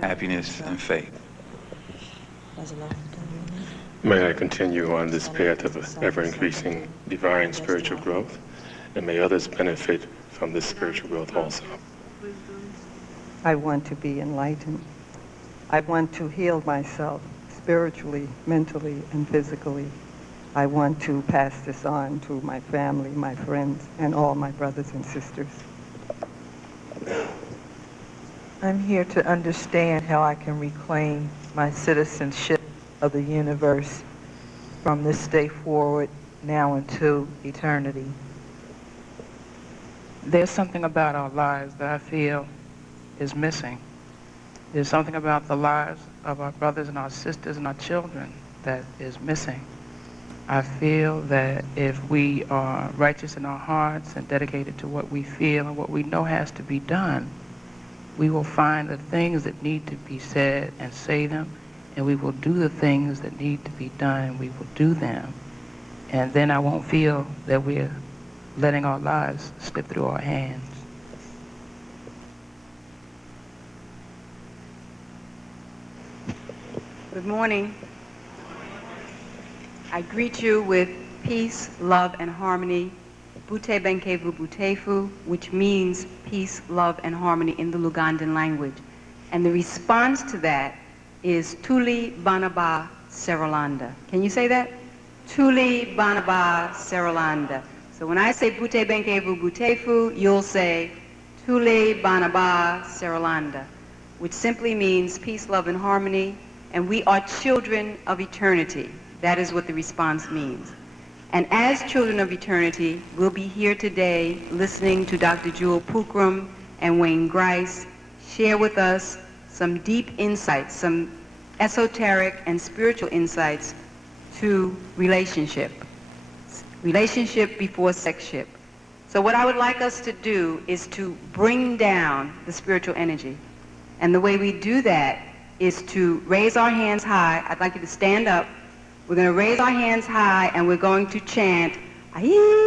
happiness, and faith. May I continue on this path of ever-increasing divine spiritual growth, and may others benefit from this spiritual growth also. I want to be enlightened. I want to heal myself spiritually, mentally, and physically. I want to pass this on to my family, my friends, and all my brothers and sisters. I'm here to understand how I can reclaim my citizenship of the universe from this day forward, now into eternity. There's something about our lives that I feel is missing. There's something about the lives of our brothers and our sisters and our children that is missing. I feel that if we are righteous in our hearts and dedicated to what we feel and what we know has to be done, we will find the things that need to be said and say them, and we will do the things that need to be done and we will do them. And then I won't feel that we're letting our lives slip through our hands. Good morning. I greet you with peace, love, and harmony. Bute Benkevu Butefu, which means peace, love, and harmony in the Lugandan language. And the response to that is Tuli Banaba Serolanda. Can you say that? Tuli Banaba Serolanda. So when I say Bute Benkevu Butefu, you'll say Tuli Banaba Serolanda, which simply means peace, love, and harmony. And we are children of eternity. That is what the response means. And as children of eternity, we'll be here today listening to Dr. Jewel Pookrum and Wayne Grace share with us some deep insights, some esoteric and spiritual insights to relationship. Relationship before sexship. So what I would like us to do is to bring down the spiritual energy. And the way we do that is to raise our hands high. I'd like you to stand up. We're going to raise our hands high and we're going to chant, Aye.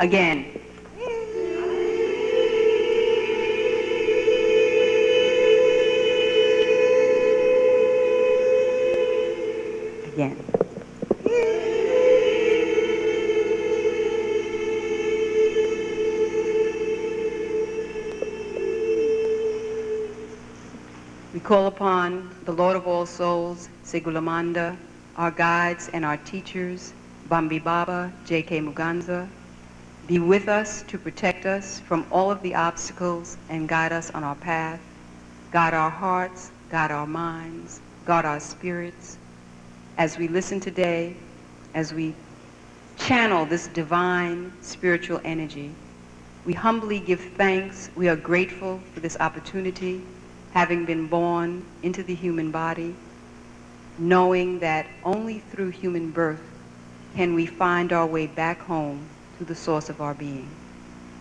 Again. Again. We call upon the Lord of all souls, Segulamanda, our guides and our teachers, Bambi Baba, J.K. Muganza, be with us to protect us from all of the obstacles and guide us on our path, guide our hearts, guide our minds, guide our spirits. As we listen today, as we channel this divine spiritual energy, we humbly give thanks. We are grateful for this opportunity, having been born into the human body, knowing that only through human birth can we find our way back home to the source of our being.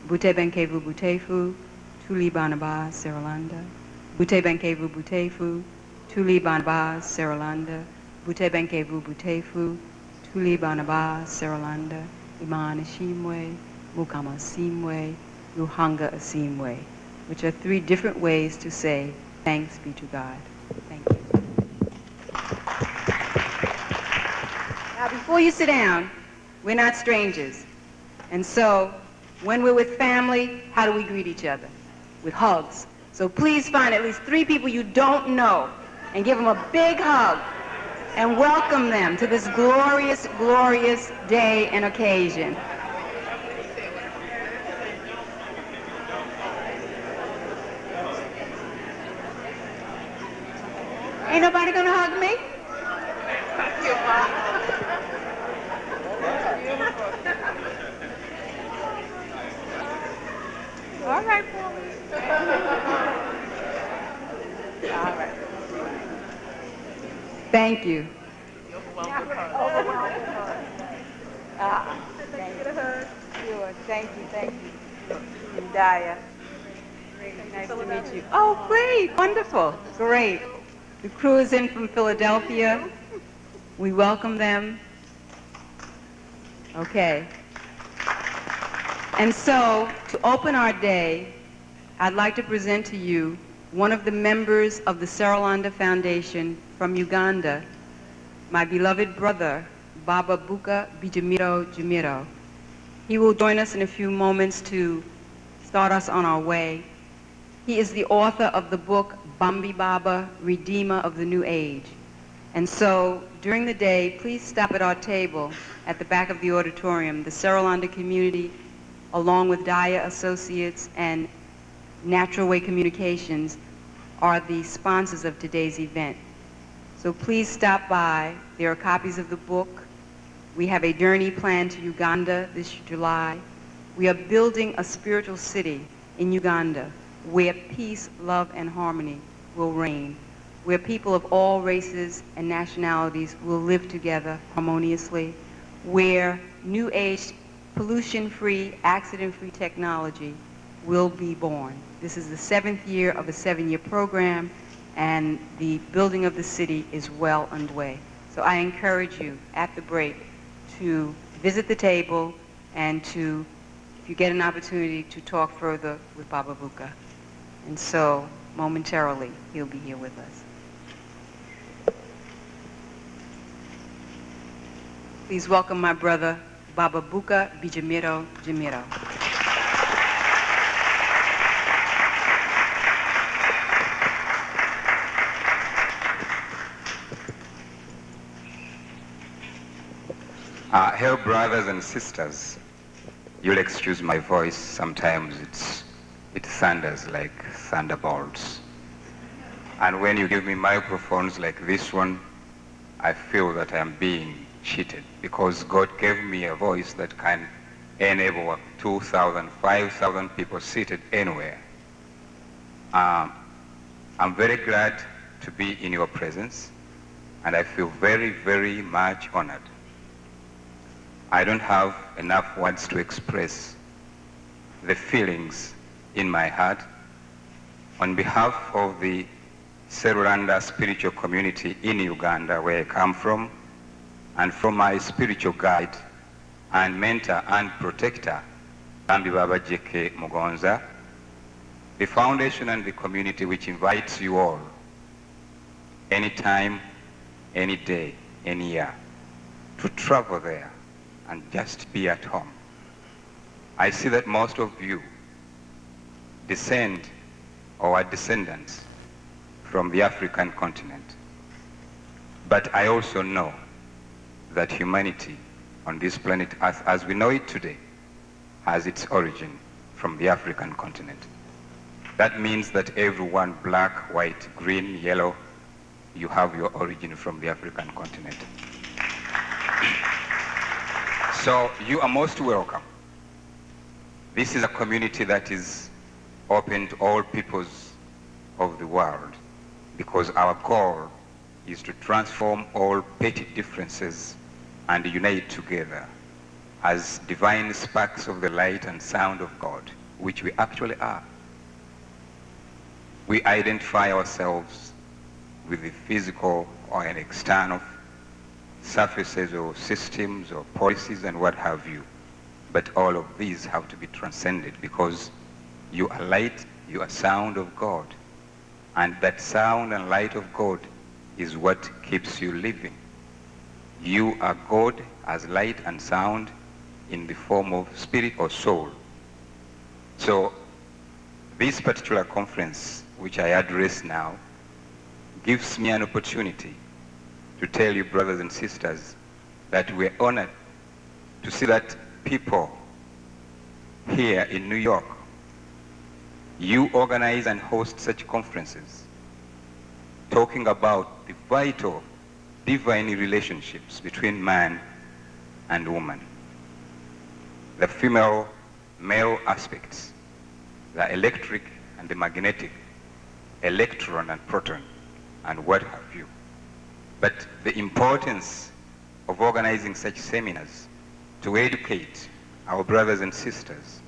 Bute Benkevu Butefu, Tuli Banaba Serolanda. Bute Benkevu Butefu, Tuli Banaba Serolanda. Bute Benkevu Butefu, Tuli Banaba Serolanda. Iman Ashimwe, Mukama Asimwe, Ruhanga Asimwe, which are three different ways to say thanks be to God. Thank you. Now before you sit down, we're not strangers. And so when we're with family, how do we greet each other? With hugs. So please find at least 3 people you don't know and give them a big hug and welcome them to this glorious, glorious day and occasion. Ain't nobody gonna hug me? All right, boys. All right. Thank you. Thank you. Daya. Nice to meet you. Oh, great. Wonderful. Great. The crew is in from Philadelphia. We welcome them. Okay. And so, to open our day, I'd like to present to you one of the members of the Seralanda Foundation from Uganda, my beloved brother, Baba Buka Bijamiro Jamiro. He will join us in a few moments to start us on our way. He is the author of the book Bambi Baba, Redeemer of the New Age. And so, during the day, please stop at our table at the back of the auditorium. The Seralanda community, along with Daya Associates and Natural Way Communications, are the sponsors of today's event. So please stop by. There are copies of the book. We have a journey planned to Uganda this July. We are building a spiritual city in Uganda where peace, love, and harmony will reign, where people of all races and nationalities will live together harmoniously, where new age, pollution-free, accident-free technology will be born. This is the 7th year of a 7-year program, and the building of the city is well underway. So I encourage you at the break to visit the table and to, if you get an opportunity, to talk further with Baba Buka. And so momentarily, he'll be here with us. Please welcome my brother, Baba Buka Bijamiro Jamiro. Hello, brothers and sisters. You'll excuse my voice. Sometimes it thunders like thunderbolts. And when you give me microphones like this one, I feel that I'm being cheated, because God gave me a voice that can enable 2,000, 5,000 people seated anywhere. I'm very glad to be in your presence, and I feel very, very much honored. I don't have enough words to express the feelings in my heart on behalf of the Seralanda spiritual community in Uganda, where I come from, and from my spiritual guide and mentor and protector, Bambi Baba J.K. Mugonza, the foundation and the community which invites you all, anytime, any day, any year, to travel there and just be at home. I see that most of you descend or are descendants from the African continent. But I also know that humanity on this planet Earth, as we know it today, has its origin from the African continent. That means that everyone, black, white, green, yellow, you have your origin from the African continent. So you are most welcome. This is a community that is open to all peoples of the world, because our goal is to transform all petty differences and unite together as divine sparks of the light and sound of God, which we actually are. We identify ourselves with the physical or an external surfaces or systems or policies and what have you. But all of these have to be transcended, because you are light, you are sound of God. And that sound and light of God is what keeps you living. You are God as light and sound in the form of spirit or soul. So this particular conference, which I address now, gives me an opportunity to tell you, brothers and sisters, that we're honored to see that people here in New York, you organize and host such conferences, talking about the vital divine relationships between man and woman, the female-male aspects, the electric and the magnetic, electron and proton, and what have you. But the importance of organizing such seminars to educate our brothers and sisters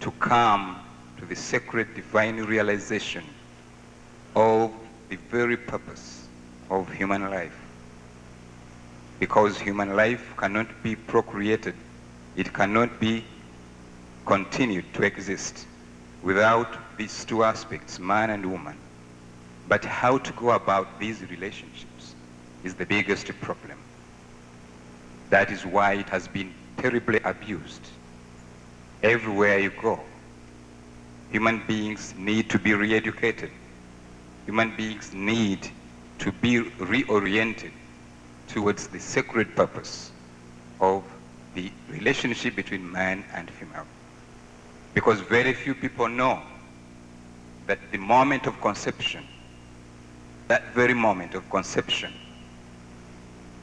to come to the sacred divine realization of the very purpose of human life. Because human life cannot be procreated It cannot be continued to exist without these two aspects, man and woman. But how to go about these relationships is the biggest problem. That is why it has been terribly abused. Everywhere you go, human beings need to be re-educated. Human beings need to be reoriented towards the sacred purpose of the relationship between man and female. Because very few people know that the moment of conception, that very moment of conception,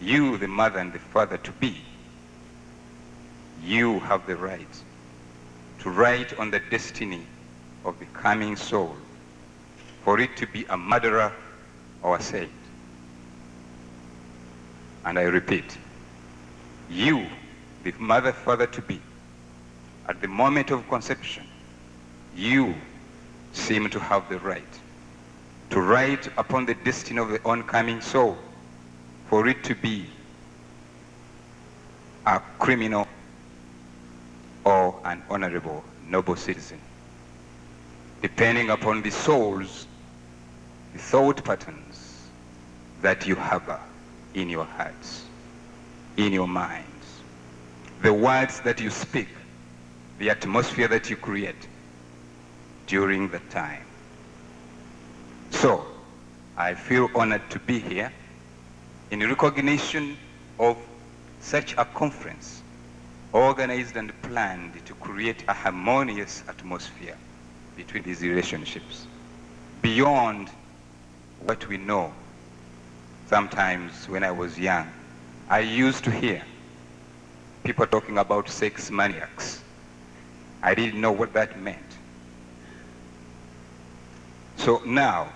you, the mother and the father to be, you have the right to write on the destiny of the coming soul, for it to be a murderer or a saint. And I repeat, you, the mother, father to be, at the moment of conception, you seem to have the right to write upon the destiny of the oncoming soul, for it to be a criminal or an honorable, noble citizen, depending upon the souls, the thought patterns that you harbor in your hearts, in your minds, the words that you speak, the atmosphere that you create during the time. So, I feel honored to be here in recognition of such a conference organized and planned to create a harmonious atmosphere between these relationships, beyond what we know. Sometimes when I was young, I used to hear people talking about sex maniacs. I didn't know what that meant. So now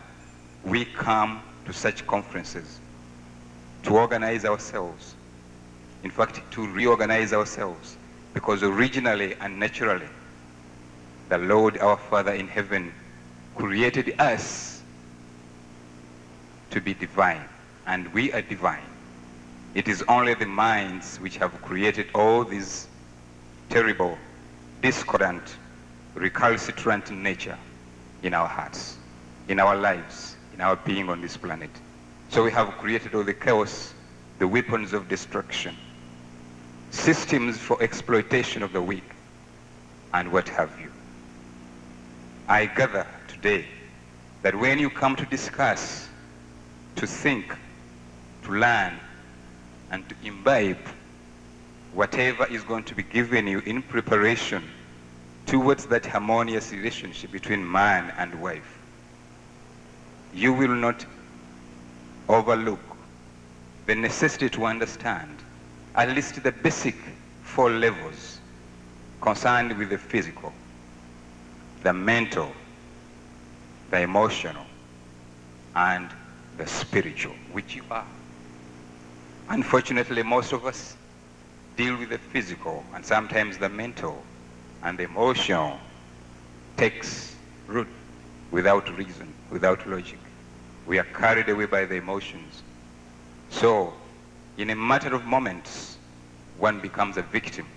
we come to such conferences to organize ourselves, in fact to reorganize ourselves, because originally and naturally the Lord our Father in heaven created us to be divine, and we are divine. It is only the minds which have created all these terrible, discordant, recalcitrant nature in our hearts, in our lives, in our being on this planet. So we have created all the chaos, the weapons of destruction, systems for exploitation of the weak, and what have you. I gather today that when you come to discuss, to think, to learn, and to imbibe whatever is going to be given you in preparation towards that harmonious relationship between man and wife, you will not overlook the necessity to understand at least the basic 4 levels concerned with the physical, the mental, the emotional, and the spiritual, which you are. Unfortunately, most of us deal with the physical, and sometimes the mental and the emotional takes root without reason, without logic. We are carried away by the emotions. So, in a matter of moments, one becomes a victim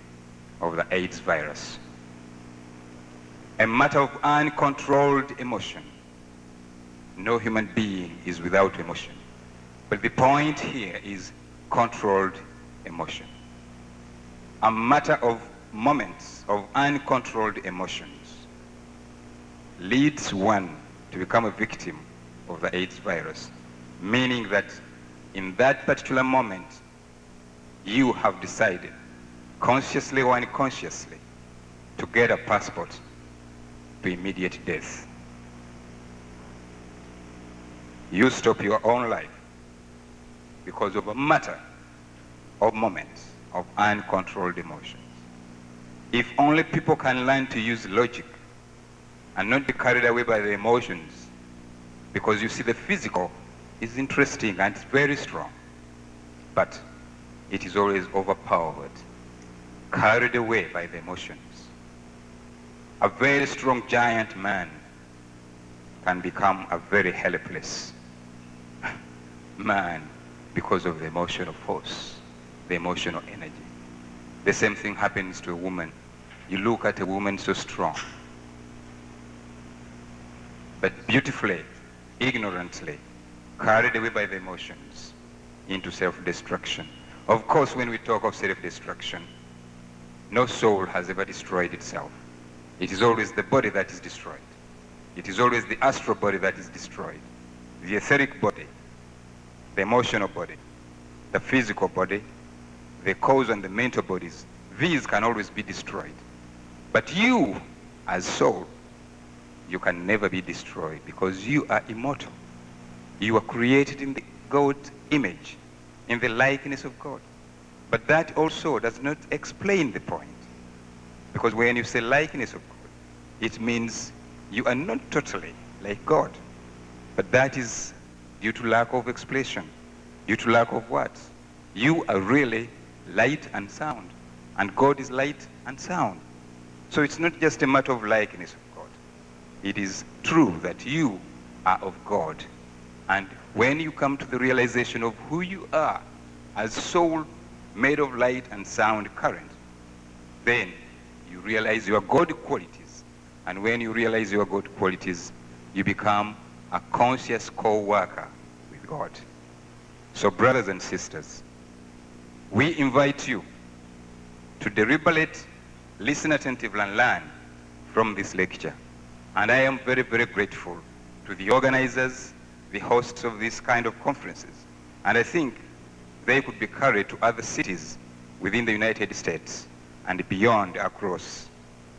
of the AIDS virus. A matter of uncontrolled emotion. No human being is without emotion. But the point here is controlled emotion. A matter of moments of uncontrolled emotions leads one to become a victim of the AIDS virus, meaning that in that particular moment, you have decided, consciously or unconsciously, to get a passport to immediate death. You stop your own life because of a matter of moments of uncontrolled emotions. If only people can learn to use logic and not be carried away by the emotions, because you see the physical is interesting and it's very strong, but it is always overpowered, carried away by the emotions. A very strong giant man can become a very helpless man because of the emotional force, the emotional energy. The same thing happens to a woman. You look at a woman so strong, but beautifully, ignorantly, carried away by the emotions into self-destruction. Of course, when we talk of self-destruction, no soul has ever destroyed itself. It is always the body that is destroyed. It is always the astral body that is destroyed. The etheric body, the emotional body, the physical body, the cause and the mental bodies, these can always be destroyed. But you, as soul, you can never be destroyed because you are immortal. You are created in the God's image, in the likeness of God. But that also does not explain the point. Because when you say likeness of God, it means you are not totally like God. But that is due to lack of explanation, due to lack of words. You are really light and sound, and God is light and sound. So it's not just a matter of likeness of God. It is true that you are of God. And when you come to the realization of who you are as soul made of light and sound current, then you realize your God qualities. And when you realize your God qualities, you become a conscious co-worker with God. So brothers and sisters, we invite you to deliberate, listen attentively and learn from this lecture. And I am very, very grateful to the organizers, the hosts of this kind of conferences. And I think they could be carried to other cities within the United States and beyond across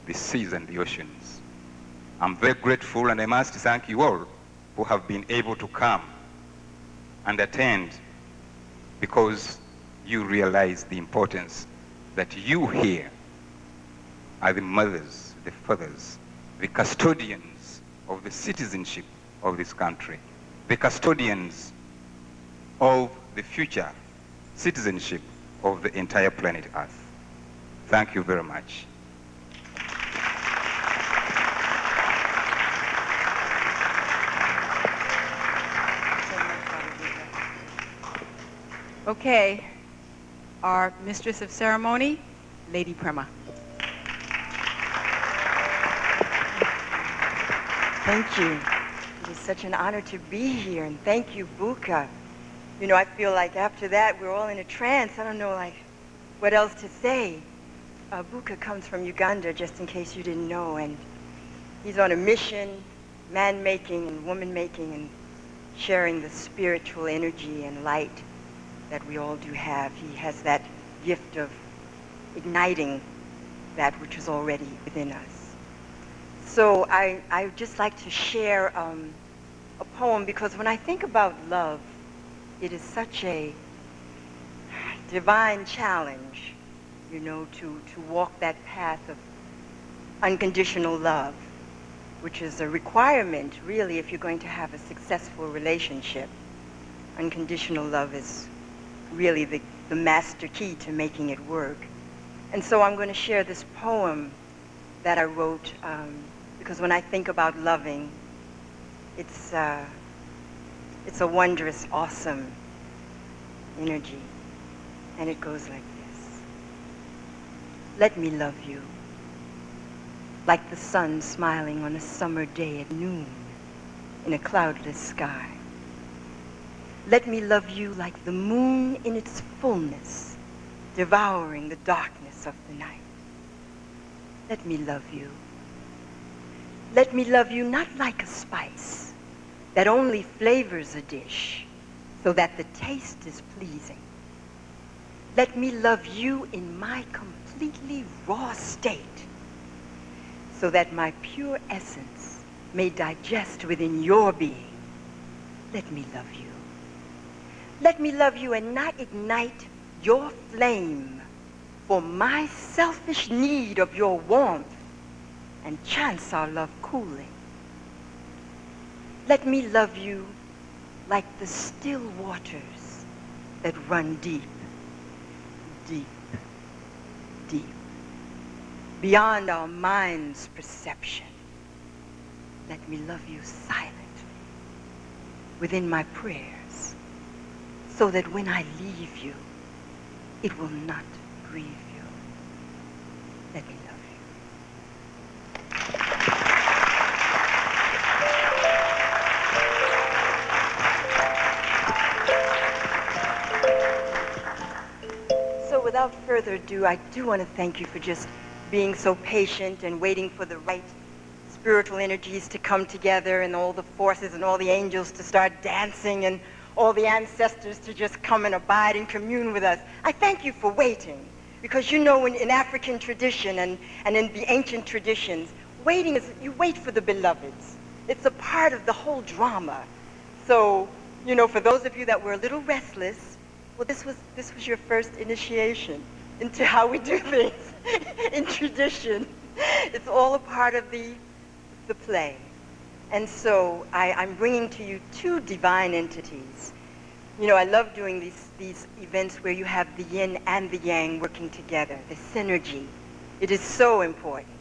the seas and the oceans. I'm very grateful, and I must thank you all who have been able to come and attend, because you realize the importance that you here are the mothers, the fathers, the custodians of the citizenship of this country, the custodians of the future citizenship of the entire planet Earth. Thank you very much. Okay, our mistress of ceremony, Lady Prema. Thank you. It is such an honor to be here, and thank you, Buka. You know, I feel like after that we're all in a trance. I don't know, like, what else to say. Buka comes from Uganda, just in case you didn't know, and he's on a mission, man-making and woman-making, and sharing the spiritual energy and light that we all do have. He has that gift of igniting that which is already within us. So I would just like to share a poem, because when I think about love, it is such a divine challenge, you know, to walk that path of unconditional love, which is a requirement, really, if you're going to have a successful relationship. Unconditional love is really the master key to making it work. And so I'm going to share this poem that I wrote, because when I think about loving, it's a wondrous, awesome energy. And it goes like this. Let me love you like the sun smiling on a summer day at noon in a cloudless sky. Let me love you like the moon in its fullness, devouring the darkness of the night. Let me love you. Let me love you not like a spice that only flavors a dish so that the taste is pleasing. Let me love you in my completely raw state so that my pure essence may digest within your being. Let me love you. Let me love you and not ignite your flame for my selfish need of your warmth and chance our love cooling. Let me love you like the still waters that run deep, deep, deep, beyond our mind's perception. Let me love you silently within my prayers, so that when I leave you, it will not grieve you. Let me love you. So without further ado, I do want to thank you for just being so patient and waiting for the right spiritual energies to come together and all the forces and all the angels to start dancing and all the ancestors to just come and abide and commune with us. I thank you for waiting, because you know in African tradition and in the ancient traditions, waiting is, you wait for the beloveds. It's a part of the whole drama. So, you know, for those of you that were a little restless, well, this was your first initiation into how we do things in tradition. It's all a part of the play. And so I'm bringing to you two divine entities. You know, I love doing these events where you have the yin and the yang working together, the synergy. It is so important.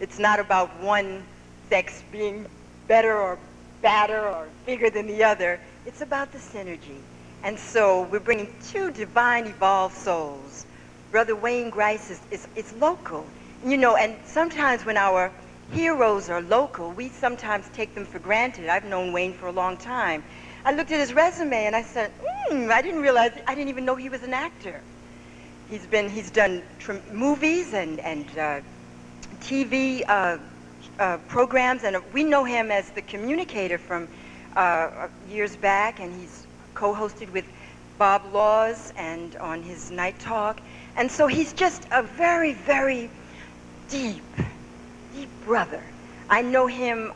It's not about one sex being better or badder or bigger than the other. It's about the synergy. And so we're bringing two divine evolved souls. Brother Wayne Grace is local. You know, and sometimes when our heroes are local, we sometimes take them for granted. I've known Wayne for a long time. I looked at his resume and I said, I didn't even know he was an actor. He's done movies and TV programs, and we know him as the communicator from years back, and he's co-hosted with Bob Laws and on his Night Talk. And so he's just a very, very deep brother. I know him,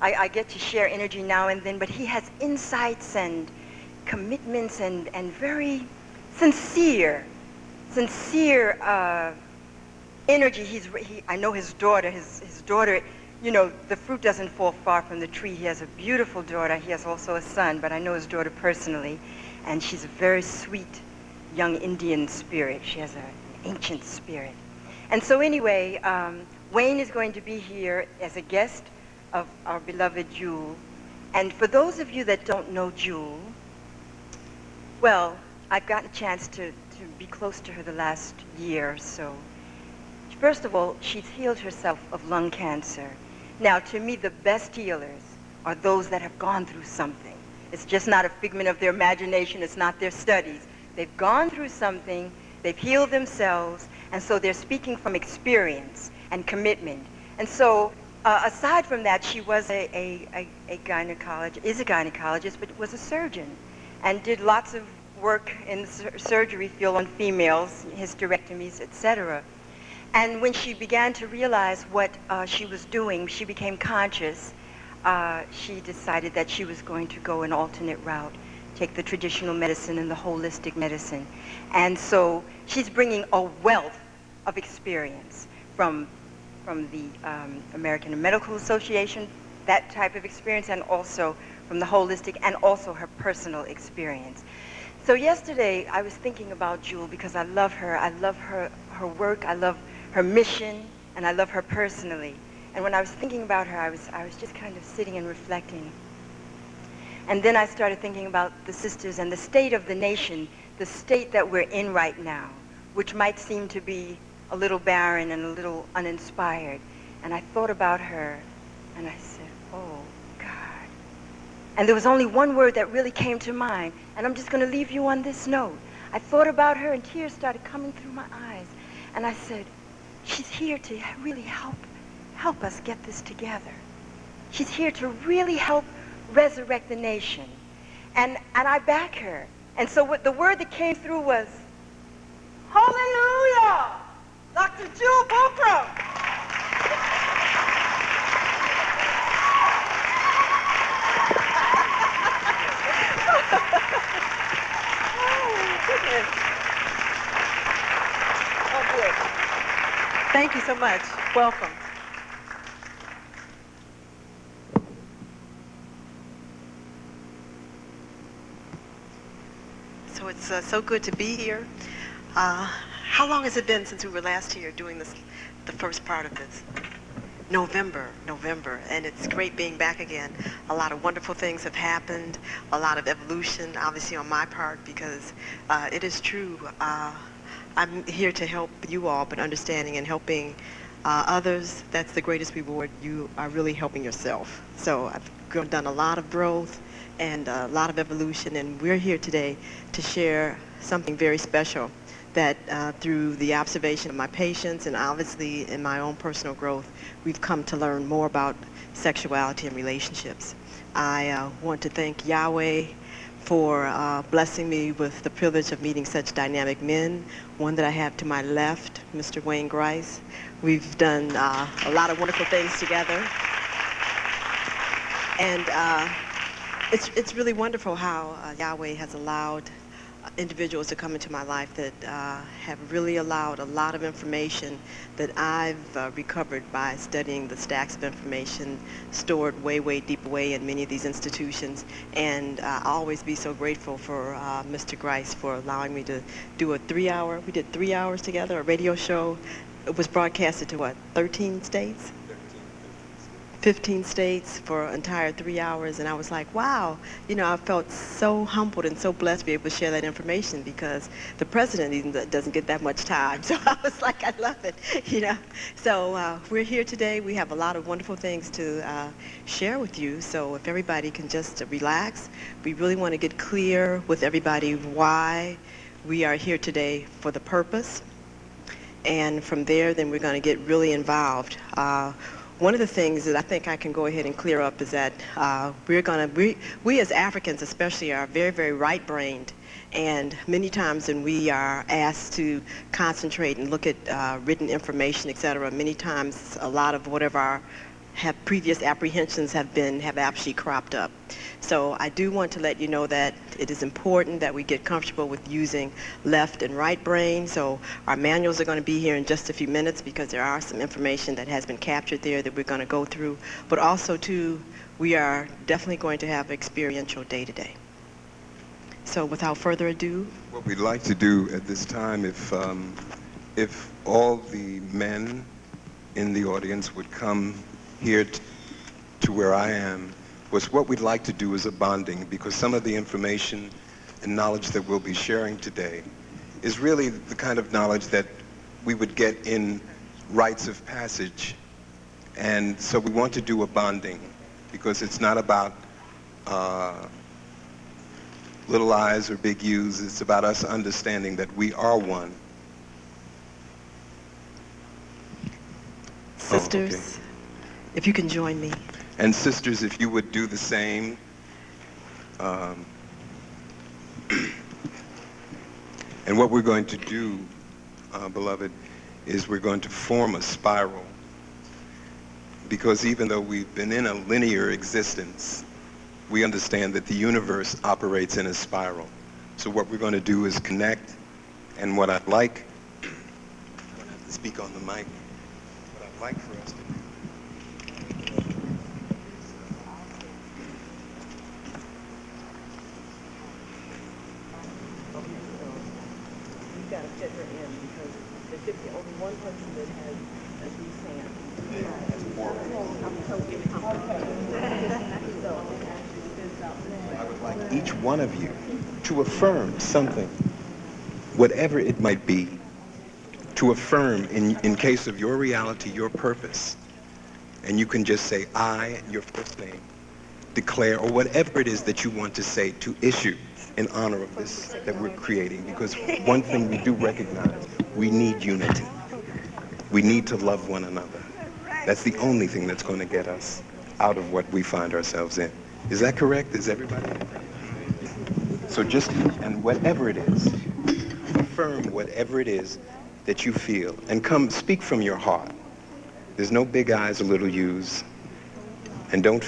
I get to share energy now and then, but he has insights and commitments and very sincere energy. I know his daughter, you know, the fruit doesn't fall far from the tree. He has a beautiful daughter. He has also a son, but I know his daughter personally, and she's a very sweet young Indian spirit. She has an ancient spirit. And so anyway, Wayne is going to be here as a guest of our beloved Jewel. And for those of you that don't know Jewel, well, I've gotten a chance to be close to her the last year or so. First of all, she's healed herself of lung cancer. Now, to me, the best healers are those that have gone through something. It's just not a figment of their imagination. It's not their studies. They've gone through something. They've healed themselves. And so they're speaking from experience and commitment. And so aside from that, she was a gynecologist, is a gynecologist, but was a surgeon and did lots of work in the surgery field on females, hysterectomies, etc. And when she began to realize what she was doing, she became conscious. She decided that she was going to go an alternate route, take the traditional medicine and the holistic medicine. And so she's bringing a wealth of experience from the American Medical Association, that type of experience, and also from the holistic, and also her personal experience. So yesterday I was thinking about Jewel because I love her. I love her work. I love her mission, and I love her personally. And when I was thinking about her, I was just kind of sitting and reflecting. And then I started thinking about the sisters and the state of the nation, the state that we're in right now, which might seem to be a little barren and a little uninspired. And I thought about her, and I said, oh, God. And there was only one word that really came to mind, and I'm just going to leave you on this note. I thought about her, and tears started coming through my eyes. And I said, she's here to really help us get this together. She's here to really help resurrect the nation. And I back her. And so what the word that came through was, hallelujah! Dr. Jewel Pookrum! Oh, goodness. Oh, good. Thank you so much. Welcome. So it's so good to be here. How long has it been since we were last here doing this, the first part of this? November, and it's great being back again. A lot of wonderful things have happened, a lot of evolution, obviously on my part, because it is true. I'm here to help you all, but understanding and helping others, that's the greatest reward. You are really helping yourself. So I've done a lot of growth and a lot of evolution, and we're here today to share something very special that through the observation of my patients and obviously in my own personal growth, we've come to learn more about sexuality and relationships. I want to thank Yahweh for blessing me with the privilege of meeting such dynamic men. One that I have to my left, Mr. Wayne Grace. We've done a lot of wonderful things together. And it's really wonderful how Yahweh has allowed individuals to come into my life that have really allowed a lot of information that I've recovered by studying the stacks of information stored way, way deep away in many of these institutions. And I'll always be so grateful for Mr. Grice for allowing me to do a 3-hour, we did 3 hours together, a radio show. It was broadcasted to what, 13 states? 15 states for an entire 3 hours, and I was like, wow, you know, I felt so humbled and so blessed to be able to share that information because the president even doesn't get that much time. So I was like, I love it, you know. So we're here today. We have a lot of wonderful things to share with you. So if everybody can just relax, we really want to get clear with everybody why we are here today for the purpose. And from there, then we're going to get really involved. One of the things that I think I can go ahead and clear up is that we as Africans especially are very, very right-brained. And many times when we are asked to concentrate and look at written information, et cetera, many times a lot of whatever our previous apprehensions have actually cropped up. So I do want to let you know that it is important that we get comfortable with using left and right brain. So our manuals are going to be here in just a few minutes because there are some information that has been captured there that we're going to go through. But also too, we are definitely going to have experiential day-to-day. So without further ado. What we'd like to do at this time, if all the men in the audience would come here to where I am, was what we'd like to do is a bonding, because some of the information and knowledge that we'll be sharing today is really the kind of knowledge that we would get in rites of passage. And so we want to do a bonding, because it's not about little I's or big U's. It's about us understanding that we are one. Sisters, oh, okay. If you can join me. And sisters, if you would do the same. And what we're going to do, beloved, is we're going to form a spiral. Because even though we've been in a linear existence, we understand that the universe operates in a spiral. So what we're going to do is connect. And what I'd like, I'm going to have to speak on the mic, what I'd like for us to do. Got to fit her in because there should be only one person that has a loose hand. I would like each one of you to affirm something, whatever it might be, to affirm in case of your reality, your purpose. And you can just say, I, your first name, declare, or whatever it is that you want to say to issue in honor of this that we're creating, because one thing we do recognize, we need unity. We need to love one another. That's the only thing that's going to get us out of what we find ourselves in. Is that correct? Is everybody? So just, and whatever it is, affirm whatever it is that you feel, and come speak from your heart. There's no big I's or little U's. And don't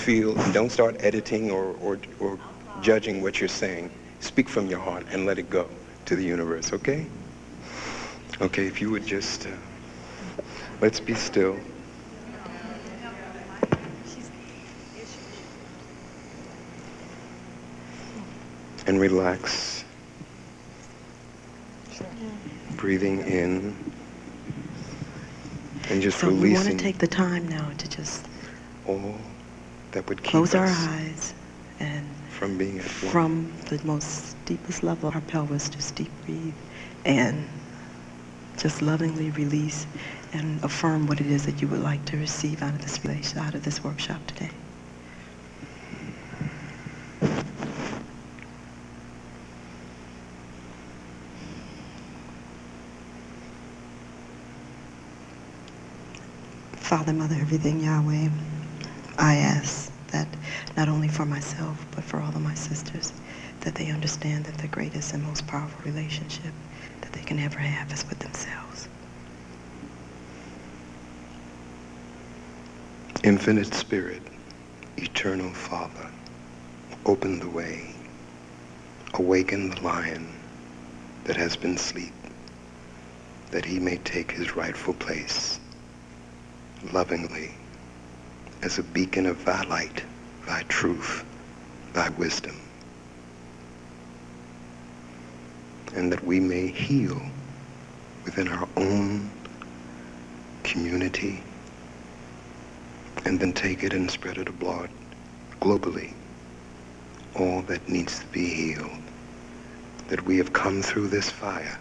start editing or judging what you're saying. Speak from your heart and let it go to the universe, okay? Okay, if you would just, let's be still. And relax. Breathing in and just releasing. We want to take the time now to just all that would keep close our us eyes and from being at one. From the most deepest level of our pelvis, just deep breathe and just lovingly release and affirm what it is that you would like to receive out of this relation, out of this workshop today. Father, Mother, everything, Yahweh, I ask that not only for myself, but for all of my sisters, that they understand that the greatest and most powerful relationship that they can ever have is with themselves. Infinite Spirit, Eternal Father, open the way, awaken the lion that has been asleep, that he may take his rightful place, lovingly, as a beacon of thy light, thy truth, thy wisdom, and that we may heal within our own community, and then take it and spread it abroad globally, all that needs to be healed, that we have come through this fire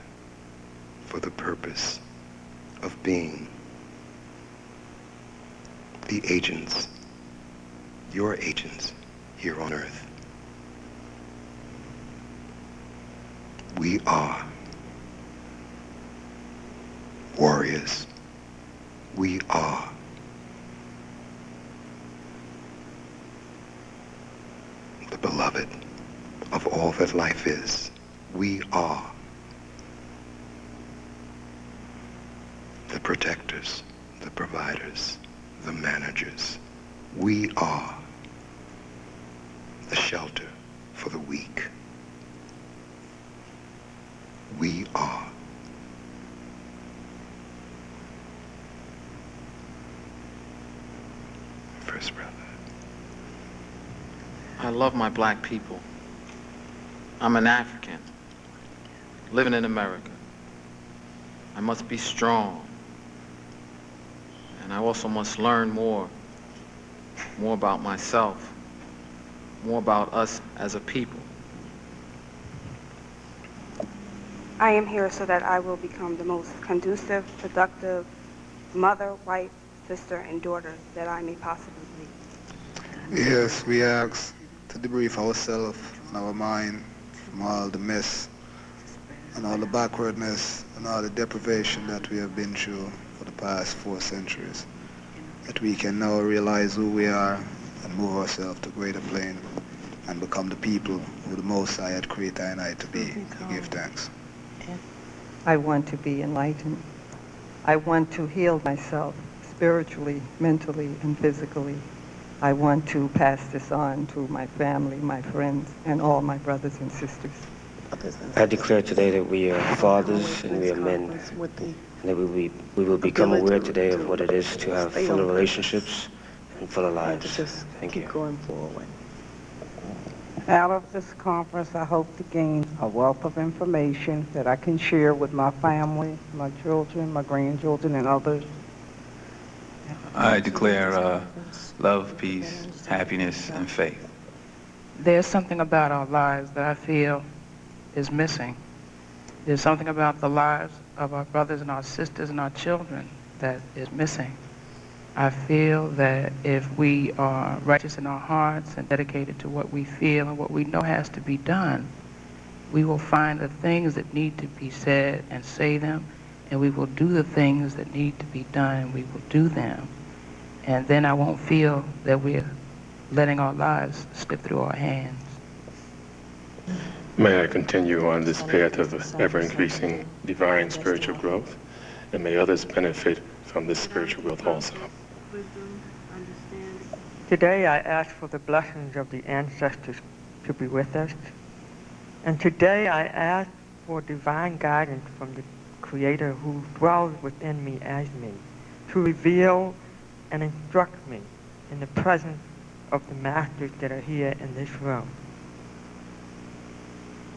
for the purpose of being the agents, your agents here on earth. We are warriors. We are the beloved of all that life is. We are the protectors, the providers, the managers. We are the shelter for the weak. We are First Brother. I love my black people. I'm an African, living in America. I must be strong. And I also must learn more about myself, more about us as a people. I am here so that I will become the most conducive, productive mother, wife, sister, and daughter that I may possibly be. Yes, we ask to debrief ourselves and our mind from all the mess and all the backwardness and all the deprivation that we have been through for the past 4 centuries. That we can now realize who we are and move ourselves to greater plane and become the people who the Most High had created and I to be. We give thanks. I want to be enlightened. I want to heal myself spiritually, mentally, and physically. I want to pass this on to my family, my friends, and all my brothers and sisters. I declare today that we are fathers and we are men, and that we will become aware today of what it is to have fuller relationships and fuller lives. Thank you. Going forward. Out of this conference, I hope to gain a wealth of information that I can share with my family, my children, my grandchildren, and others. I declare love, peace, happiness, and faith. There's something about our lives that I feel is missing. There's something about the lives of our brothers and our sisters and our children that is missing. I feel that if we are righteous in our hearts and dedicated to what we feel and what we know has to be done, we will find the things that need to be said and say them, and we will do the things that need to be done and we will do them. And then I won't feel that we're letting our lives slip through our hands. May I continue on this path of ever-increasing divine spiritual growth, and may others benefit from this spiritual growth also. Today I ask for the blessings of the ancestors to be with us. And today I ask for divine guidance from the Creator who dwells within me as me, to reveal and instruct me in the presence of the masters that are here in this room.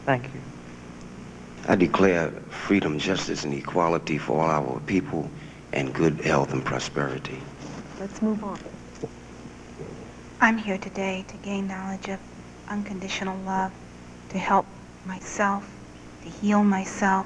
Thank you. I declare freedom, justice, and equality for all our people and good health and prosperity. Let's move on. I'm here today to gain knowledge of unconditional love, to help myself, to heal myself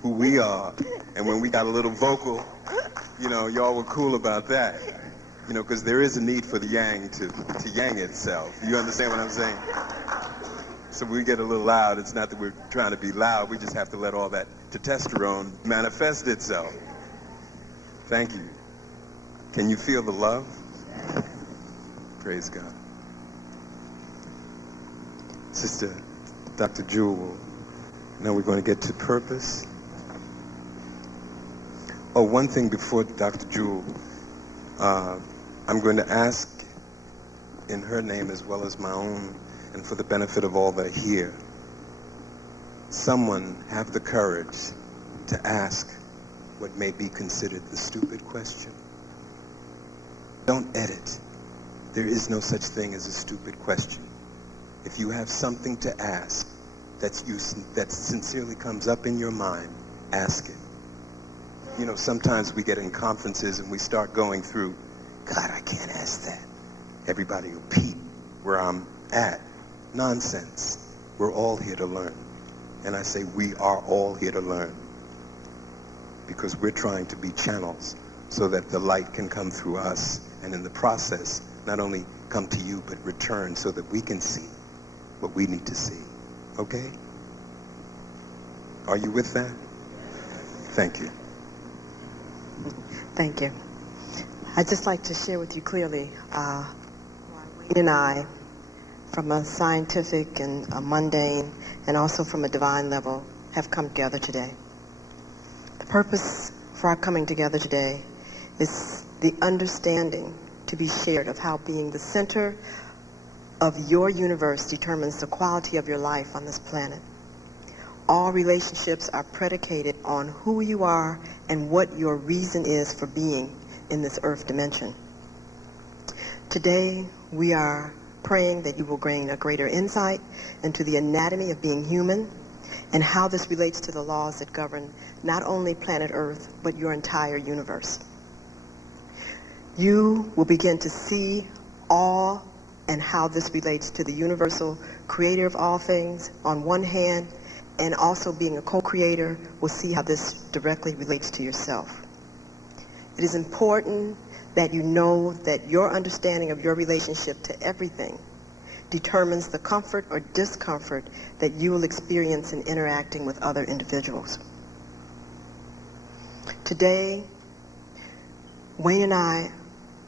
who we are. And when we got a little vocal, you know, y'all were cool about that. You know, because there is a need for the yang to yang itself. You understand what I'm saying? So we get a little loud. It's not that we're trying to be loud. We just have to let all that testosterone manifest itself. Thank you. Can you feel the love? Praise God. Sister Dr. Jewel, now we're going to get to purpose. Oh, one thing before Dr. Jewel, I'm going to ask in her name as well as my own, and for the benefit of all that are here, someone have the courage to ask what may be considered the stupid question. Don't edit. There is no such thing as a stupid question. If you have something to ask that sincerely comes up in your mind, ask it. You know, sometimes we get in conferences and we start going through, God, I can't ask that. Everybody will peep where I'm at. Nonsense. We're all here to learn. And I say we are all here to learn. Because we're trying to be channels so that the light can come through us, and in the process, not only come to you, but return so that we can see what we need to see. Okay? Are you with that? Thank you. Thank you. I'd just like to share with you clearly, Wayne and I, from a scientific and a mundane, and also from a divine level, have come together today. The purpose for our coming together today is the understanding to be shared of how being the center of your universe determines the quality of your life on this planet. All relationships are predicated on who you are and what your reason is for being in this earth dimension. Today, we are praying that you will gain a greater insight into the anatomy of being human and how this relates to the laws that govern not only planet Earth, but your entire universe. You will begin to see all and how this relates to the universal creator of all things on one hand, and also being a co-creator, will see how this directly relates to yourself. It is important that you know that your understanding of your relationship to everything determines the comfort or discomfort that you will experience in interacting with other individuals. Today, Wayne and I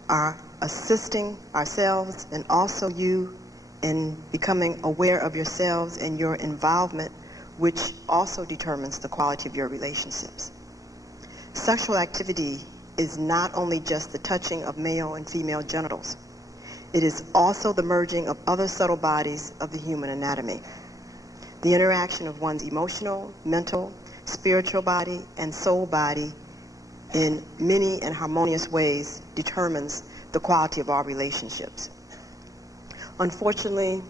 are assisting ourselves and also you in becoming aware of yourselves and your involvement, which also determines the quality of your relationships. Sexual activity is not only just the touching of male and female genitals. It is also the merging of other subtle bodies of the human anatomy. The interaction of one's emotional, mental, spiritual body, and soul body in many and harmonious ways determines the quality of our relationships. Unfortunately,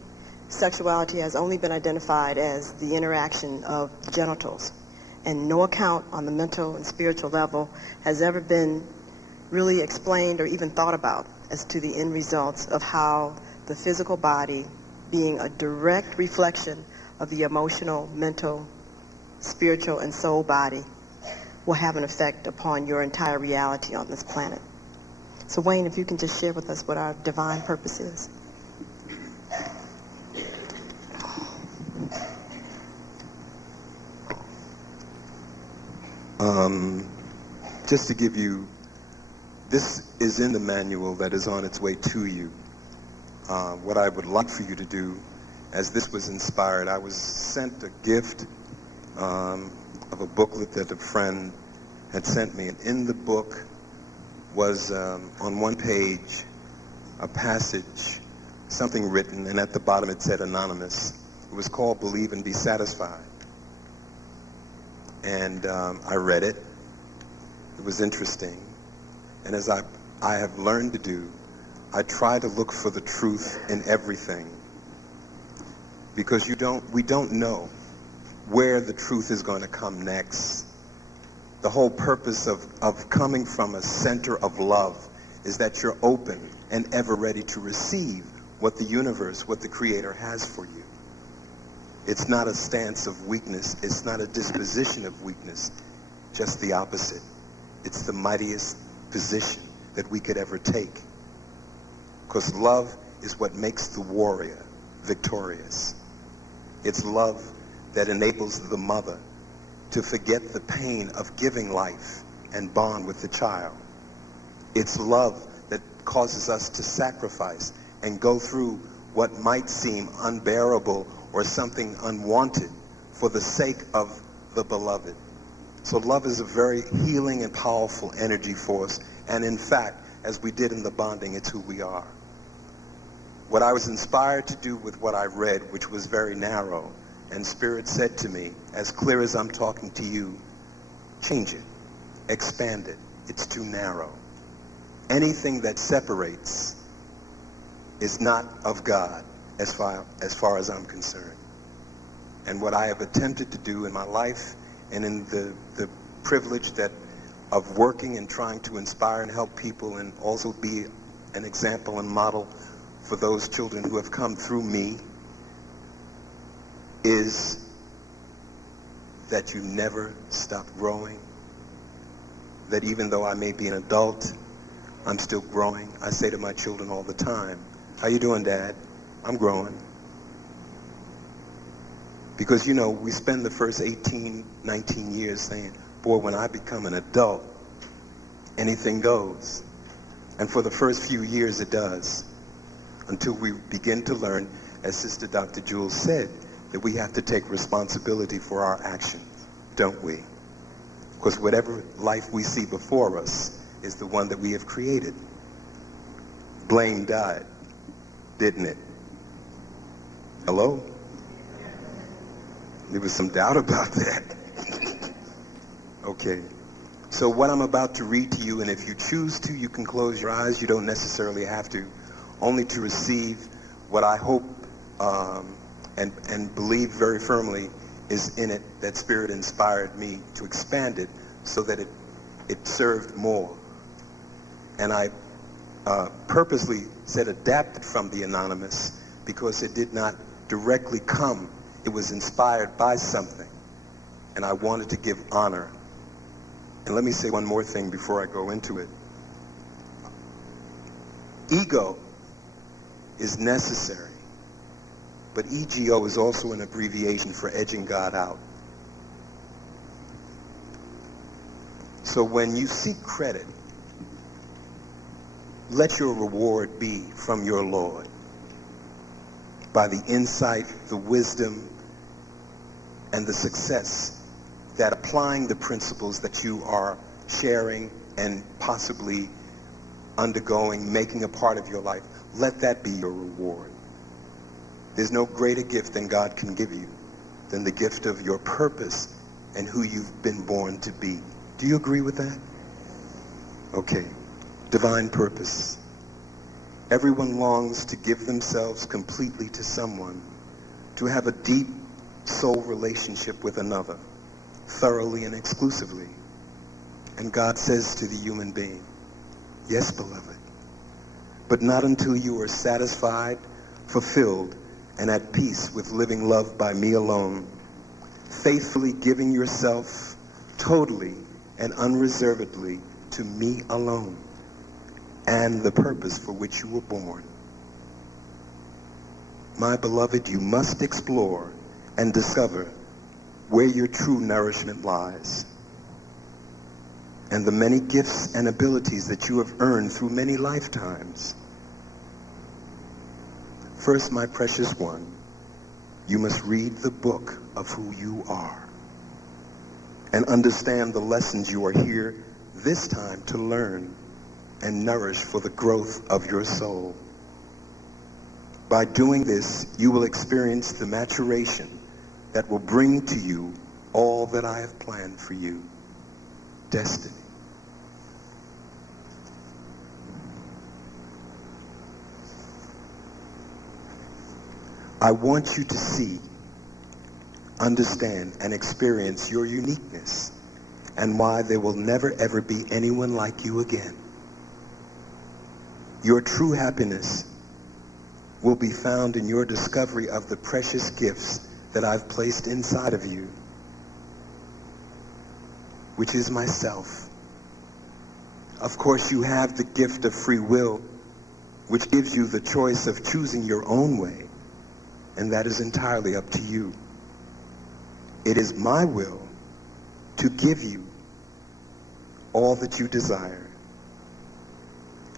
sexuality has only been identified as the interaction of genitals, and no account on the mental and spiritual level has ever been really explained or even thought about as to the end results of how the physical body, being a direct reflection of the emotional, mental, spiritual, and soul body, will have an effect upon your entire reality on this planet. So Wayne, if you can just share with us what our divine purpose is. Just to give you, this is in the manual that is on its way to you. What I would like for you to do, as this was inspired, I was sent a gift of a booklet that a friend had sent me, and in the book was on one page a passage, something written, and at the bottom it said anonymous. It was called Believe and Be Satisfied. And I read it. It was interesting. And as I have learned to do, I try to look for the truth in everything. Because we don't know where the truth is going to come next. The whole purpose of coming from a center of love is that you're open and ever ready to receive what the universe, what the Creator has for you. It's not a stance of weakness. It's not a disposition of weakness. Just the opposite. It's the mightiest position that we could ever take. Because love is what makes the warrior victorious. It's love that enables the mother to forget the pain of giving life and bond with the child. It's love that causes us to sacrifice and go through what might seem unbearable or something unwanted for the sake of the beloved. So love is a very healing and powerful energy force. And in fact, as we did in the bonding, it's who we are. What I was inspired to do with what I read, which was very narrow, and Spirit said to me, as clear as I'm talking to you, change it, expand it. It's too narrow. Anything that separates is not of God as far as I'm concerned. And what I have attempted to do in my life and in the privilege of working and trying to inspire and help people and also be an example and model for those children who have come through me is that you never stop growing. That even though I may be an adult, I'm still growing. I say to my children all the time, "How you doing, Dad?" "I'm growing." Because, you know, we spend the first 18, 19 years saying, boy, when I become an adult, anything goes. And for the first few years it does, until we begin to learn, as Sister Dr. Jules said, that we have to take responsibility for our actions, don't we? Because whatever life we see before us is the one that we have created. Blame died, didn't it? Hello? There was some doubt about that. Okay. So what I'm about to read to you, and if you choose to, you can close your eyes. You don't necessarily have to, only to receive what I hope and believe very firmly is in it, that Spirit inspired me to expand it so that it served more. And I purposely said adapted from the anonymous because it did not directly come. It was inspired by something, and I wanted to give honor. And let me say one more thing before I go into it. Ego is necessary, but EGO is also an abbreviation for edging God out. So when you seek credit, let your reward be from your Lord by the insight, the wisdom, and the success that applying the principles that you are sharing and possibly undergoing, making a part of your life, let that be your reward. There's no greater gift than God can give you than the gift of your purpose and who you've been born to be. Do you agree with that? Okay. Divine purpose. Everyone longs to give themselves completely to someone, to have a deep soul relationship with another, thoroughly and exclusively. And God says to the human being, yes, beloved, but not until you are satisfied, fulfilled, and at peace with living love by me alone, faithfully giving yourself totally and unreservedly to me alone and the purpose for which you were born. My beloved, you must explore and discover where your true nourishment lies and the many gifts and abilities that you have earned through many lifetimes. First, my precious one, you must read the book of who you are and understand the lessons you are here this time to learn and nourish for the growth of your soul. By doing this, you will experience the maturation that will bring to you all that I have planned for you. Destiny. I want you to see, understand, and experience your uniqueness and why there will never ever be anyone like you again. Your true happiness will be found in your discovery of the precious gifts that I've placed inside of you, which is myself. Of course, you have the gift of free will, which gives you the choice of choosing your own way, and that is entirely up to you. It is my will to give you all that you desire,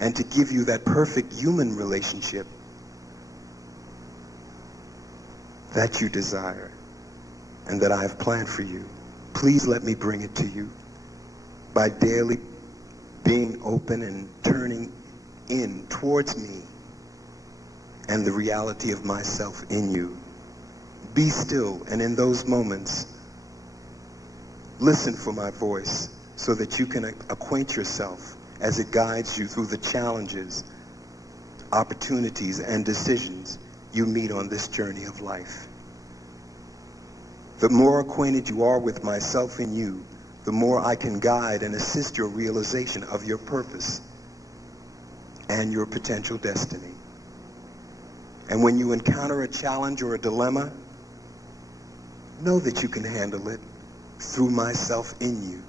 and to give you that perfect human relationship that you desire and that I have planned for you. Please let me bring it to you by daily being open and turning in towards me and the reality of myself in you. Be still, and in those moments, listen for my voice so that you can acquaint yourself as it guides you through the challenges, opportunities, and decisions you meet on this journey of life. The more acquainted you are with myself and you, the more I can guide and assist your realization of your purpose and your potential destiny. And when you encounter a challenge or a dilemma, know that you can handle it through myself in you.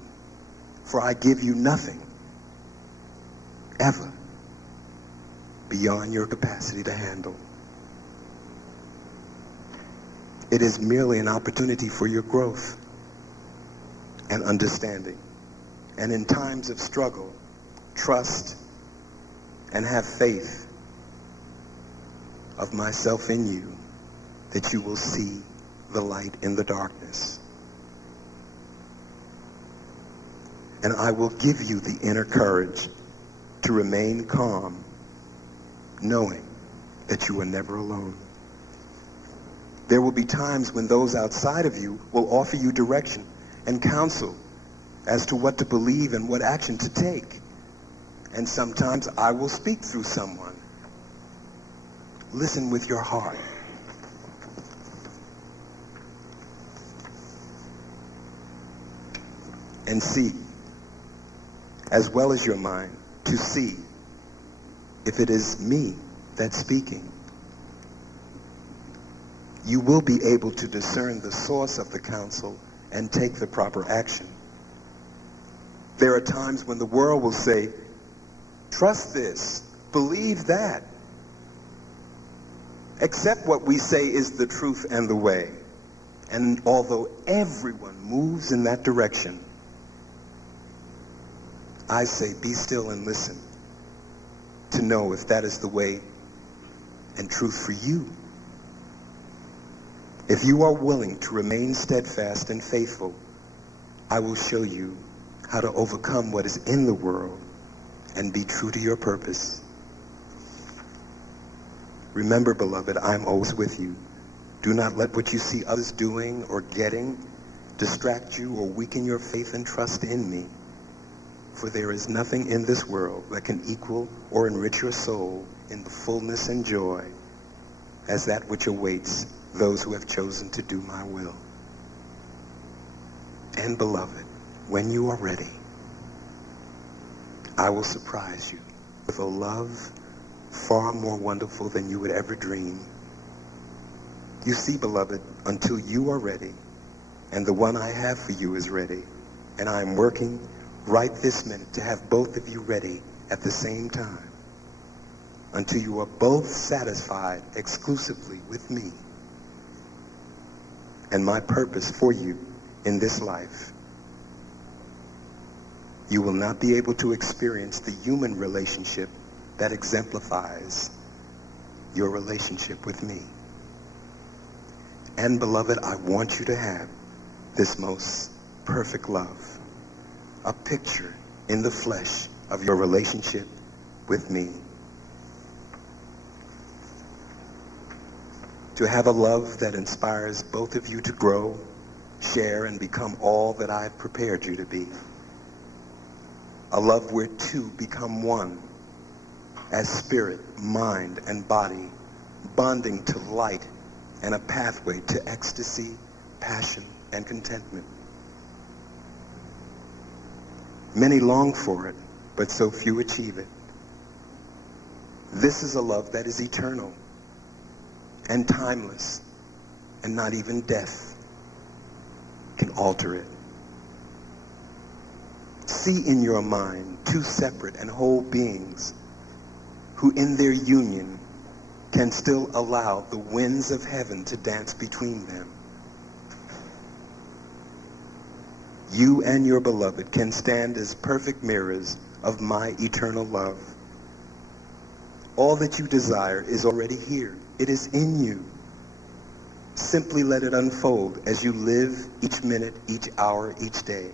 For I give you nothing, ever, beyond your capacity to handle. It is merely an opportunity for your growth and understanding. And in times of struggle, trust and have faith of myself in you, that you will see the light in the darkness. And I will give you the inner courage to remain calm, knowing that you are never alone. There will be times when those outside of you will offer you direction and counsel as to what to believe and what action to take. And sometimes I will speak through someone. Listen with your heart. And see, as well as your mind, to see if it is me that's speaking. You will be able to discern the source of the counsel and take the proper action. There are times when the world will say, trust this, believe that. Accept what we say is the truth and the way. And although everyone moves in that direction, I say be still and listen to know if that is the way and truth for you. If you are willing to remain steadfast and faithful, I will show you how to overcome what is in the world and be true to your purpose. Remember, beloved, I'm always with you. Do not let what you see others doing or getting distract you or weaken your faith and trust in me. For there is nothing in this world that can equal or enrich your soul in the fullness and joy as that which awaits those who have chosen to do my will. And beloved, when you are ready, I will surprise you with a love far more wonderful than you would ever dream. You see, beloved, until you are ready, and the one I have for you is ready, and I am working right this minute to have both of you ready at the same time, until you are both satisfied exclusively with me and my purpose for you in this life. You will not be able to experience the human relationship that exemplifies your relationship with me. And beloved, I want you to have this most perfect love, a picture in the flesh of your relationship with me. To have a love that inspires both of you to grow, share, and become all that I've prepared you to be. A love where two become one, as spirit, mind, and body, bonding to light and a pathway to ecstasy, passion, and contentment. Many long for it, but so few achieve it. This is a love that is eternal and timeless, and not even death can alter it. See in your mind two separate and whole beings who in their union can still allow the winds of heaven to dance between them. You and your beloved can stand as perfect mirrors of my eternal love. All that you desire is already here. It is in you. Simply let it unfold as you live each minute, each hour, each day.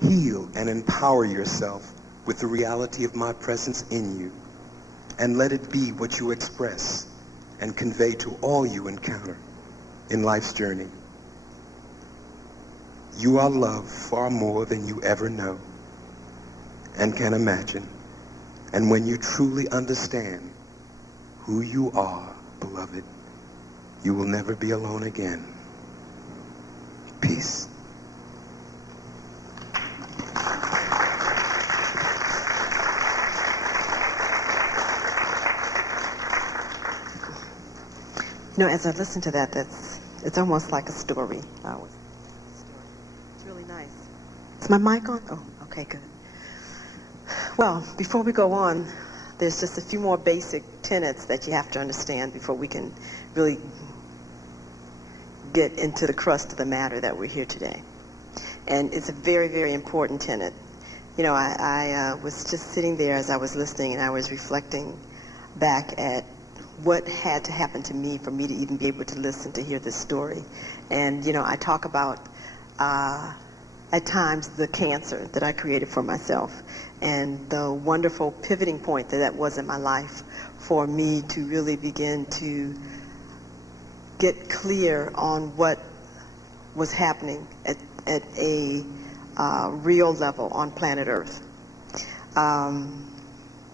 Heal and empower yourself with the reality of my presence in you, and let it be what you express and convey to all you encounter in life's journey. You are loved far more than you ever know and can imagine. And when you truly understand who you are, beloved, you will never be alone again. Peace. You know, as I listen to that, it's almost like a story. It's really nice. Is my mic on? Oh, okay, good. Well, before we go on, there's just a few more basic tenets that you have to understand before we can really get into the crust of the matter that we're here today. And it's a very, very important tenet. You know, I was just sitting there as I was listening, and I was reflecting back at what had to happen to me for me to even be able to listen to hear this story. And, you know, I talk about, at times, the cancer that I created for myself and the wonderful pivoting point that was in my life for me to really begin to get clear on what was happening at a real level on planet Earth.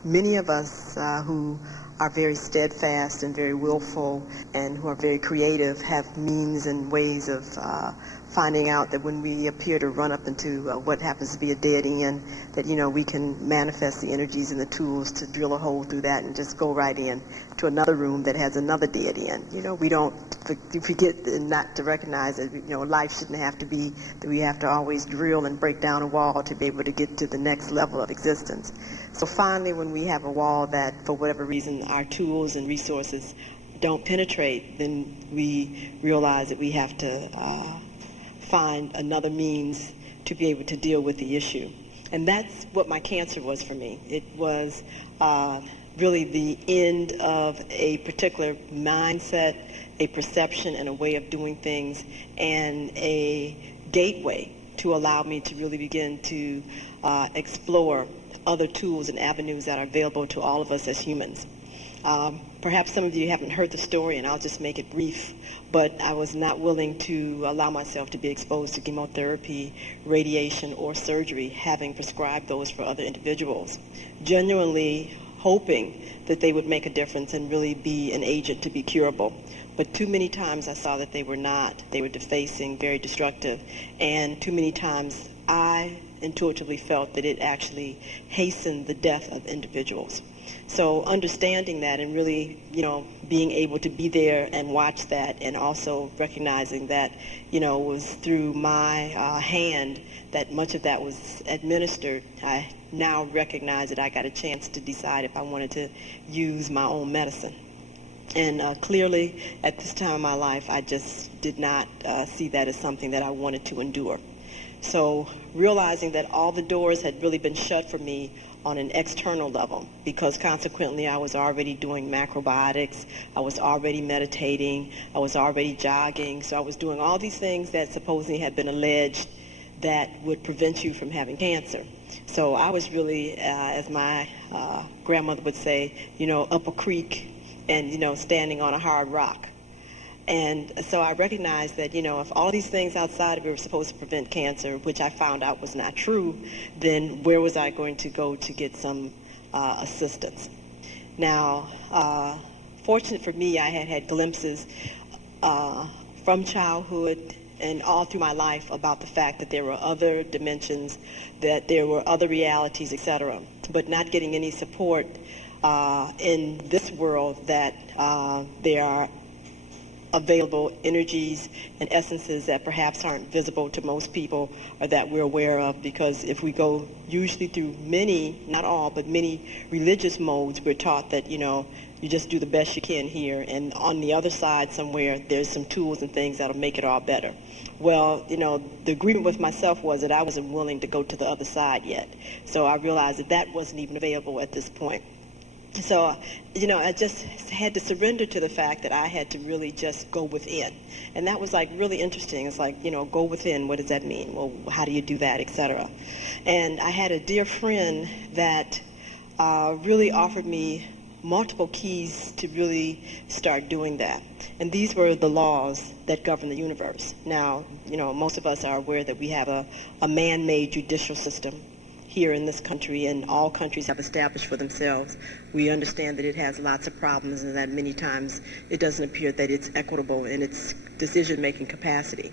Many of us who are very steadfast and very willful and who are very creative have means and ways of finding out that when we appear to run up into what happens to be a dead end, that, you know, we can manifest the energies and the tools to drill a hole through that and just go right in to another room that has another dead end. You know, we don't forget not to recognize that, you know, life shouldn't have to be that we have to always drill and break down a wall to be able to get to the next level of existence. So finally, when we have a wall that, for whatever reason, our tools and resources don't penetrate, then we realize that we have to find another means to be able to deal with the issue. And that's what my cancer was for me. It was really the end of a particular mindset, a perception, and a way of doing things, and a gateway to allow me to really begin to explore other tools and avenues that are available to all of us as humans. Perhaps some of you haven't heard the story, and I'll just make it brief, but I was not willing to allow myself to be exposed to chemotherapy, radiation, or surgery, having prescribed those for other individuals, genuinely hoping that they would make a difference and really be an agent to be curable. But too many times I saw that they were not. They were defacing, very destructive, and too many times I intuitively felt that it actually hastened the death of individuals. So understanding that and really, you know, being able to be there and watch that, and also recognizing that, you know, it was through my hand that much of that was administered, I now recognize that I got a chance to decide if I wanted to use my own medicine. And clearly, at this time of my life, I just did not see that as something that I wanted to endure. So realizing that all the doors had really been shut for me on an external level, because consequently I was already doing macrobiotics, I was already meditating, I was already jogging, so I was doing all these things that supposedly had been alleged that would prevent you from having cancer. So I was really, as my grandmother would say, you know, up a creek and, you know, standing on a hard rock. And so I recognized that, you know, if all these things outside of me were supposed to prevent cancer, which I found out was not true, then where was I going to go to get some assistance? Now, fortunate for me, I had had glimpses from childhood and all through my life about the fact that there were other dimensions, that there were other realities, etc., but not getting any support in this world that there are available energies and essences that perhaps aren't visible to most people or that we're aware of, because if we go usually through many, not all, but many religious modes, we're taught that, you just do the best you can here, and on the other side somewhere there's some tools and things that'll make it all better. Well, the agreement with myself was that I wasn't willing to go to the other side yet, so I realized that that wasn't even available at this point. So, I just had to surrender to the fact that I had to really just go within. And that was like really interesting. It's like, go within, what does that mean? Well, how do you do that, etc. And I had a dear friend that really offered me multiple keys to really start doing that. And these were the laws that govern the universe. Now, most of us are aware that we have a man-made judicial system here in this country, and all countries have established for themselves. We understand that it has lots of problems and that many times it doesn't appear that it's equitable in its decision-making capacity.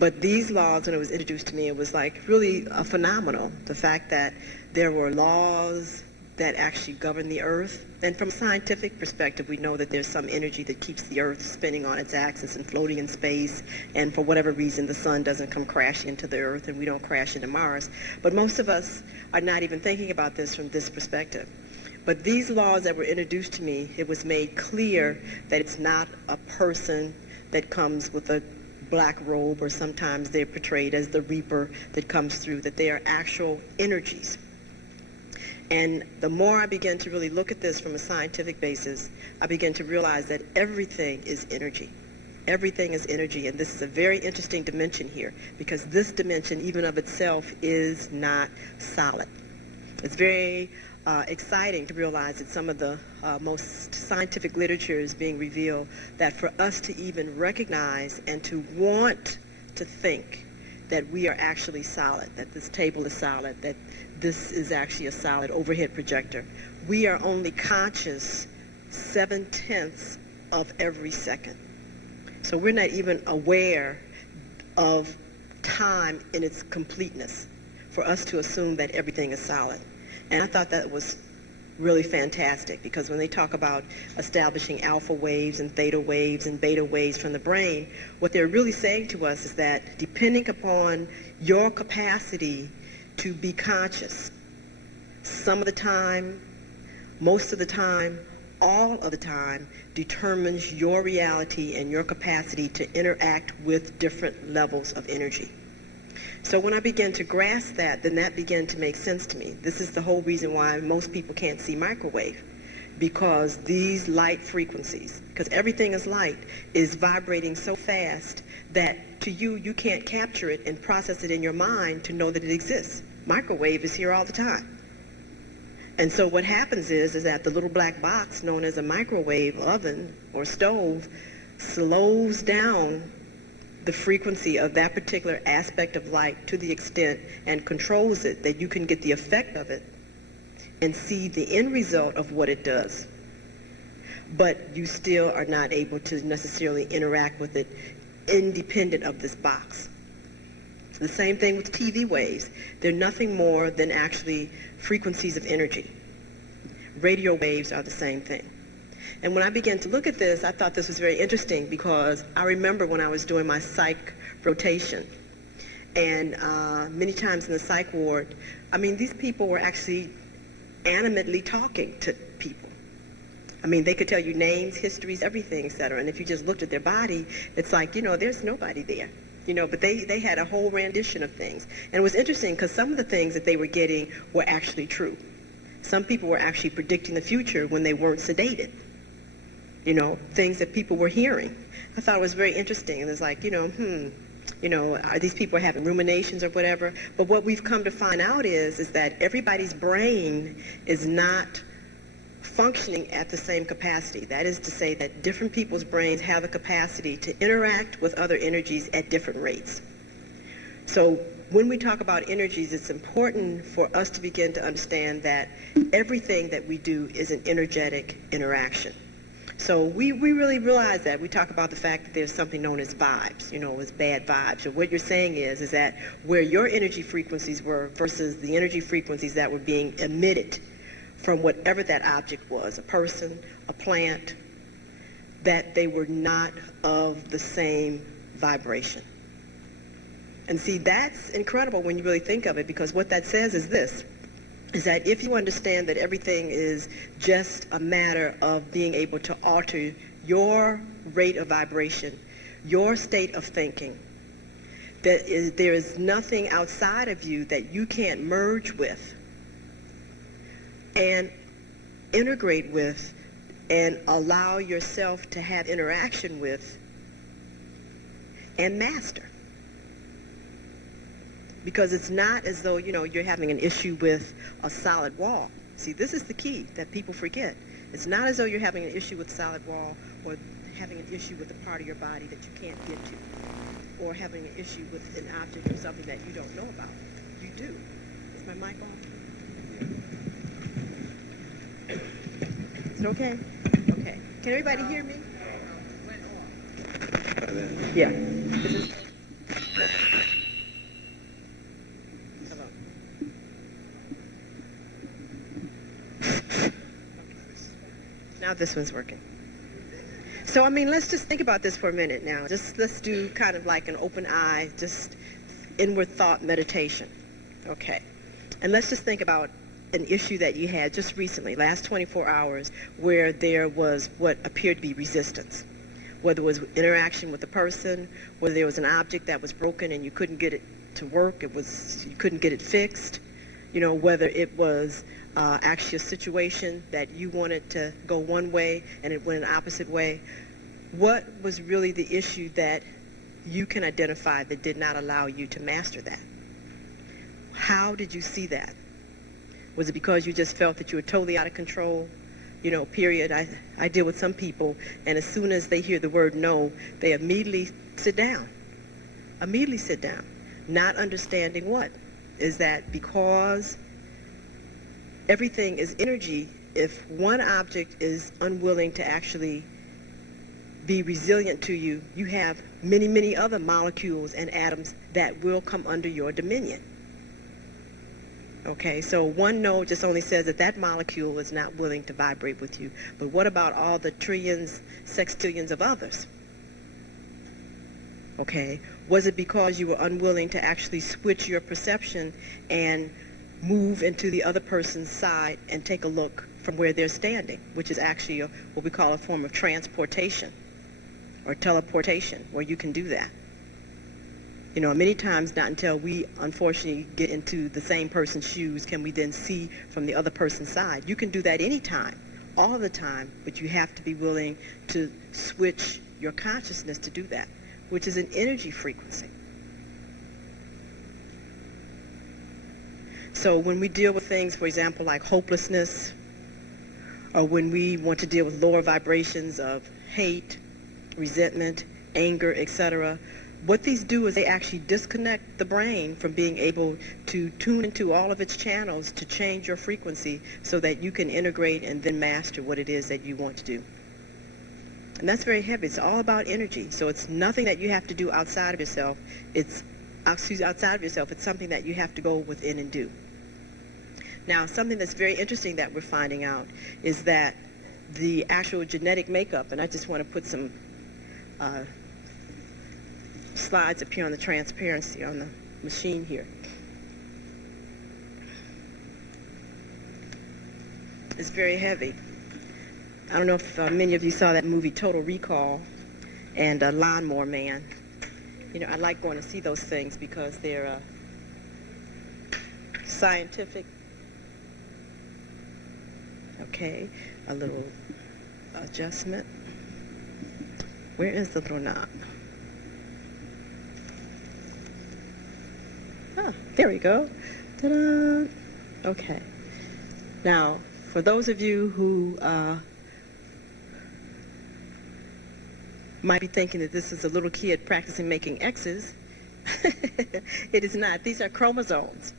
But these laws, when it was introduced to me, it was like really phenomenal. The fact that there were laws that actually govern the earth. And from a scientific perspective, we know that there's some energy that keeps the earth spinning on its axis and floating in space, and for whatever reason the sun doesn't come crashing into the earth and we don't crash into Mars. But most of us are not even thinking about this from this perspective. But these laws that were introduced to me, it was made clear that it's not a person that comes with a black robe, or sometimes they're portrayed as the reaper that comes through, that they are actual energies. And the more I began to really look at this from a scientific basis, I began to realize that everything is energy. Everything is energy, and this is a very interesting dimension here, because this dimension, even of itself, is not solid. It's very exciting to realize that some of the most scientific literature is being revealed that for us to even recognize and to want to think that we are actually solid, that this table is solid, that this is actually a solid overhead projector. We are only conscious 7/10 of every second. So we're not even aware of time in its completeness for us to assume that everything is solid. And I thought that was really fantastic, because when they talk about establishing alpha waves and theta waves and beta waves from the brain, what they're really saying to us is that depending upon your capacity to be conscious, some of the time, most of the time, all of the time, determines your reality and your capacity to interact with different levels of energy. So when I began to grasp that, then that began to make sense to me. This is the whole reason why most people can't see microwave, because these light frequencies, because everything is light, is vibrating so fast that to you, you can't capture it and process it in your mind to know that it exists. Microwave is here all the time. And so what happens is that the little black box known as a microwave oven or stove slows down the frequency of that particular aspect of light to the extent and controls it that you can get the effect of it and see the end result of what it does. But you still are not able to necessarily interact with it independent of this box. The same thing with TV waves. They're nothing more than actually frequencies of energy. Radio waves are the same thing. And when I began to look at this, I thought this was very interesting, because I remember when I was doing my psych rotation, and many times in the psych ward, these people were actually animately talking to people. They could tell you names, histories, everything, etc. And if you just looked at their body, it's like, there's nobody there. But they had a whole rendition of things. And it was interesting because some of the things that they were getting were actually true. Some people were actually predicting the future when they weren't sedated. Things that people were hearing. I thought it was very interesting. And it's like, are these people having ruminations or whatever? But what we've come to find out is that everybody's brain is not functioning at the same capacity. That is to say that different people's brains have the capacity to interact with other energies at different rates. So when we talk about energies, it's important for us to begin to understand that everything that we do is an energetic interaction. So we really realize that. We talk about the fact that there's something known as vibes, as bad vibes. And what you're saying is that where your energy frequencies were versus the energy frequencies that were being emitted from whatever that object was, a person, a plant, that they were not of the same vibration. And see, that's incredible when you really think of it, because what that says is this, is that if you understand that everything is just a matter of being able to alter your rate of vibration, your state of thinking, that there is nothing outside of you that you can't merge with and integrate with and allow yourself to have interaction with and master. Because it's not as though, you're having an issue with a solid wall. See, this is the key that people forget. It's not as though you're having an issue with a solid wall or having an issue with a part of your body that you can't get to, or having an issue with an object or something that you don't know about. You do. Is my mic on? Is it okay? Okay. Can everybody hear me? Yeah. Hello. Now this one's working. So, let's just think about this for a minute now. Let's do kind of like an open eye, just inward thought meditation. Okay. And let's just think about an issue that you had just recently, last 24 hours, where there was what appeared to be resistance. Whether it was interaction with the person, whether there was an object that was broken and you couldn't get it to work, you couldn't get it fixed, whether it was actually a situation that you wanted to go one way and it went an opposite way. What was really the issue that you can identify that did not allow you to master that? How did you see that? Was it because you just felt that you were totally out of control? Period. I deal with some people, and as soon as they hear the word no, they immediately sit down. Immediately sit down. Not understanding what? Is that because everything is energy, if one object is unwilling to actually be resilient to you, you have many, many other molecules and atoms that will come under your dominion. Okay, so one no just only says that molecule is not willing to vibrate with you. But what about all the trillions, sextillions of others? Okay, was it because you were unwilling to actually switch your perception and move into the other person's side and take a look from where they're standing, which is actually what we call a form of transportation or teleportation, where you can do that. Many times not until we unfortunately get into the same person's shoes can we then see from the other person's side. You can do that anytime, all the time, but you have to be willing to switch your consciousness to do that, which is an energy frequency. So when we deal with things, for example, like hopelessness, or when we want to deal with lower vibrations of hate, resentment, anger, etc., what these do is they actually disconnect the brain from being able to tune into all of its channels to change your frequency so that you can integrate and then master what it is that you want to do. And that's very heavy. It's all about energy. So it's nothing that you have to do outside of yourself. It's something that you have to go within and do. Now, something that's very interesting that we're finding out is that the actual genetic makeup, and I just want to put some slides up here on the transparency on the machine here. It's very heavy. I don't know if many of you saw that movie Total Recall and Lawnmower Man. I like going to see those things because they're scientific. Okay, a little adjustment. Where is the little knob? There we go. Ta-da! Okay. Now, for those of you who might be thinking that this is a little kid practicing making X's, it is not. These are chromosomes.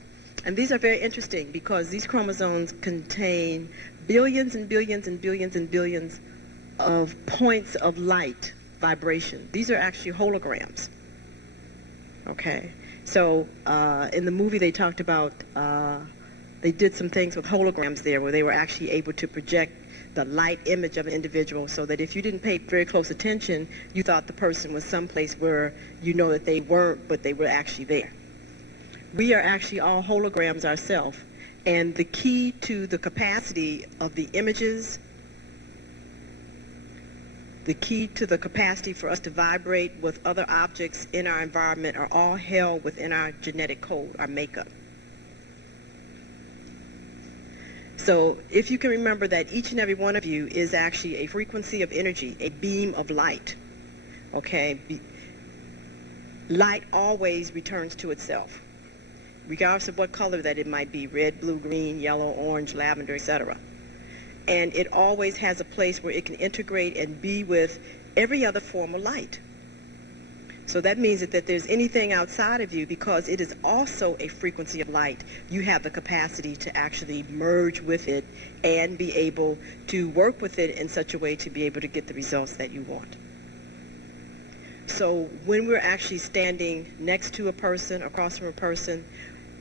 And these are very interesting because these chromosomes contain billions and billions and billions and billions of points of light vibration. These are actually holograms. Okay. So in the movie they talked about they did some things with holograms there where they were actually able to project the light image of an individual so that if you didn't pay very close attention, you thought the person was someplace where you know that they weren't, but they were actually there. We are actually all holograms ourselves, and the key to the capacity of the images, the key to the capacity for us to vibrate with other objects in our environment are all held within our genetic code, our makeup. So if you can remember that each and every one of you is actually a frequency of energy, a beam of light, okay? Light always returns to itself, regardless of what color that it might be, red, blue, green, yellow, orange, lavender, etc. And it always has a place where it can integrate and be with every other form of light. So that means that there's anything outside of you, because it is also a frequency of light, you have the capacity to actually merge with it and be able to work with it in such a way to be able to get the results that you want. So when we're actually standing next to a person, across from a person,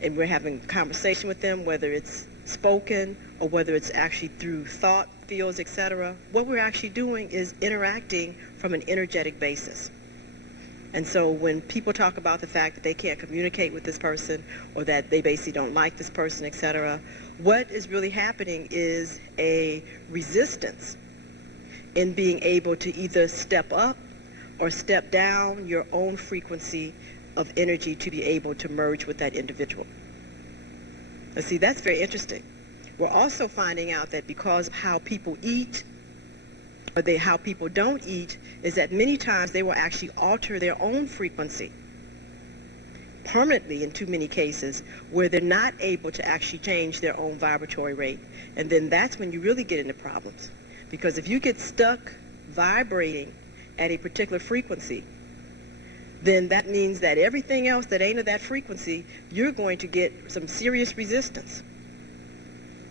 and we're having a conversation with them, whether it's spoken or whether it's actually through thought fields, etc., what we're actually doing is interacting from an energetic basis. And so when people talk about the fact that they can't communicate with this person or that they basically don't like this person, etc., what is really happening is a resistance in being able to either step up or step down your own frequency of energy to be able to merge with that individual. Now see, that's very interesting. We're also finding out that because of how people eat, or how people don't eat, is that many times they will actually alter their own frequency permanently in too many cases, where they're not able to actually change their own vibratory rate. And then that's when you really get into problems. Because if you get stuck vibrating at a particular frequency, then that means that everything else that ain't of that frequency, you're going to get some serious resistance,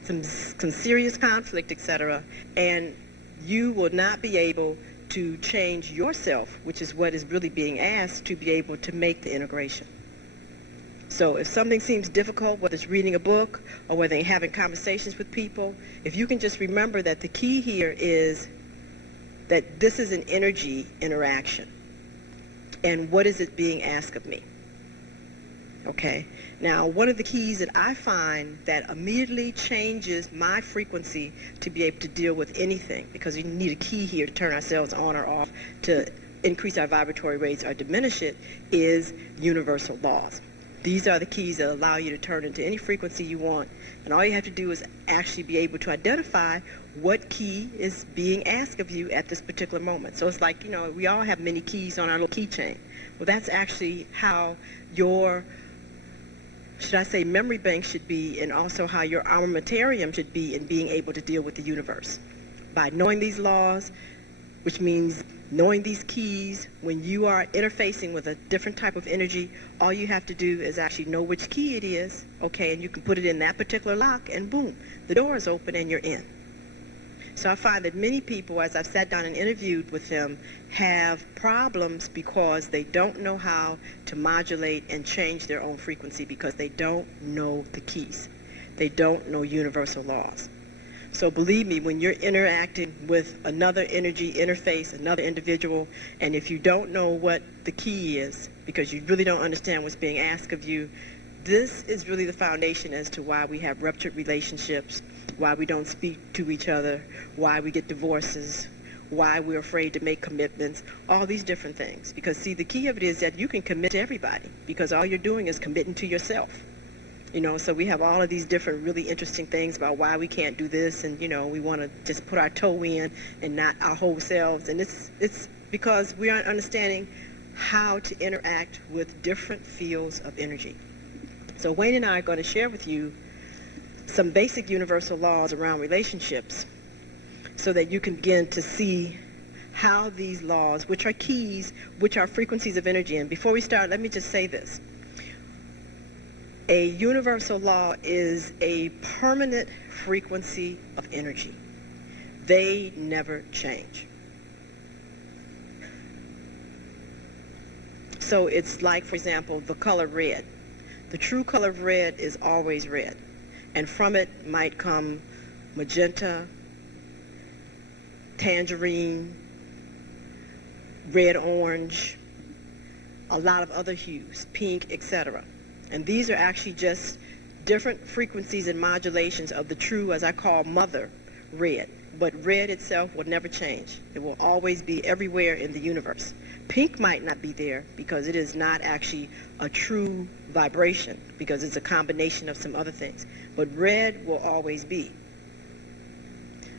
some serious conflict, etc. And you will not be able to change yourself, which is what is really being asked, to be able to make the integration. So if something seems difficult, whether it's reading a book or whether you're having conversations with people, if you can just remember that the key here is that this is an energy interaction. And what is it being asked of me? Okay? Now, one of the keys that I find that immediately changes my frequency to be able to deal with anything, because you need a key here to turn ourselves on or off to increase our vibratory rates or diminish it, is universal laws. These are the keys that allow you to turn into any frequency you want. And all you have to do is actually be able to identify what key is being asked of you at this particular moment. So it's like, you know, we all have many keys on our little keychain. Well, that's actually how your, should I say, memory bank should be, and also how your armamentarium should be in being able to deal with the universe. By knowing these laws, which means knowing these keys, when you are interfacing with a different type of energy, all you have to do is actually know which key it is, okay, and you can put it in that particular lock, and boom, the door is open and you're in. So I find that many people, as I've sat down and interviewed with them, have problems because they don't know how to modulate and change their own frequency because they don't know the keys. They don't know universal laws. So believe me, when you're interacting with another energy interface, another individual, and if you don't know what the key is, because you really don't understand what's being asked of you, this is really the foundation as to why we have ruptured relationships, why we don't speak to each other, why we get divorces, why we're afraid to make commitments, all these different things. Because see, the key of it is that you can commit to everybody, because all you're doing is committing to yourself. You know, so we have all of these different really interesting things about why we can't do this, and, you know, we want to just put our toe in and not our whole selves. And it's because we aren't understanding how to interact with different fields of energy. So Wayne and I are going to share with you some basic universal laws around relationships so that you can begin to see how these laws, which are keys, which are frequencies of energy. And before we start, let me just say this. A universal law is a permanent frequency of energy. They never change. So it's like, for example, the color red. The true color of red is always red. And from it might come magenta, tangerine, red, orange, a lot of other hues, pink, etc. And these are actually just different frequencies and modulations of the true, as I call mother, red. But red itself will never change. It will always be everywhere in the universe. Pink might not be there because it is not actually a true vibration, because it's a combination of some other things. But red will always be.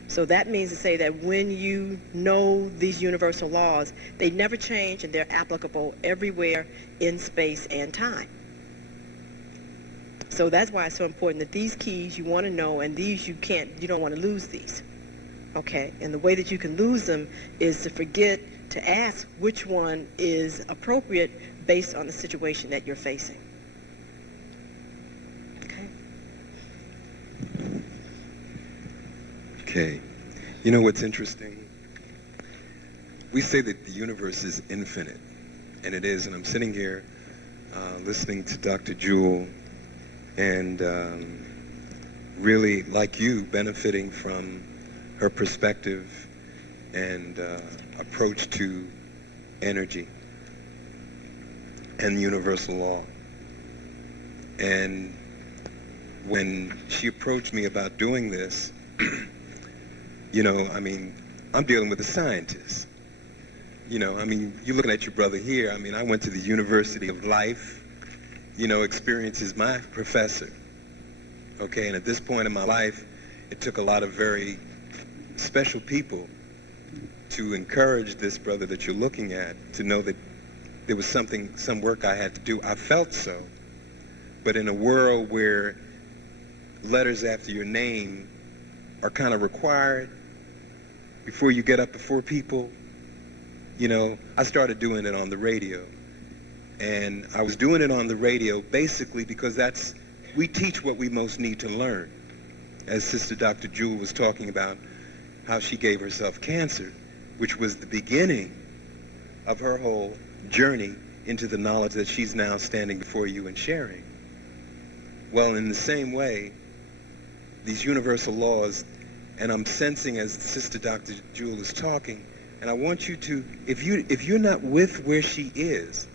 So that means to say that when you know these universal laws, they never change and they're applicable everywhere in space and time. So that's why it's so important that these keys you want to know, and these you don't want to lose these. Okay, and the way that you can lose them is to forget to ask which one is appropriate based on the situation that you're facing. Okay. Okay. You know what's interesting? We say that the universe is infinite, and it is. And I'm sitting here listening to Dr. Jewel, and really, like you, benefiting from her perspective and approach to energy and universal law. And when she approached me about doing this, you know, I mean, I'm dealing with a scientist. You know, I mean, you're looking at your brother here. I mean, I went to the University of Life, you know, experience is my professor. Okay, and at this point in my life, it took a lot of very special people to encourage this brother that you're looking at to know that there was some work I had to do. I felt so, but in a world where letters after your name are kind of required before you get up before people, you know, I started doing it on the radio. And I was doing it on the radio basically because we teach what we most need to learn. As Sister Dr. Jewel was talking about how she gave herself cancer, which was the beginning of her whole journey into the knowledge that she's now standing before you and sharing. Well, in the same way, these universal laws, and I'm sensing as Sister Dr. Jewel is talking, and I want you to, if you're not with where she is,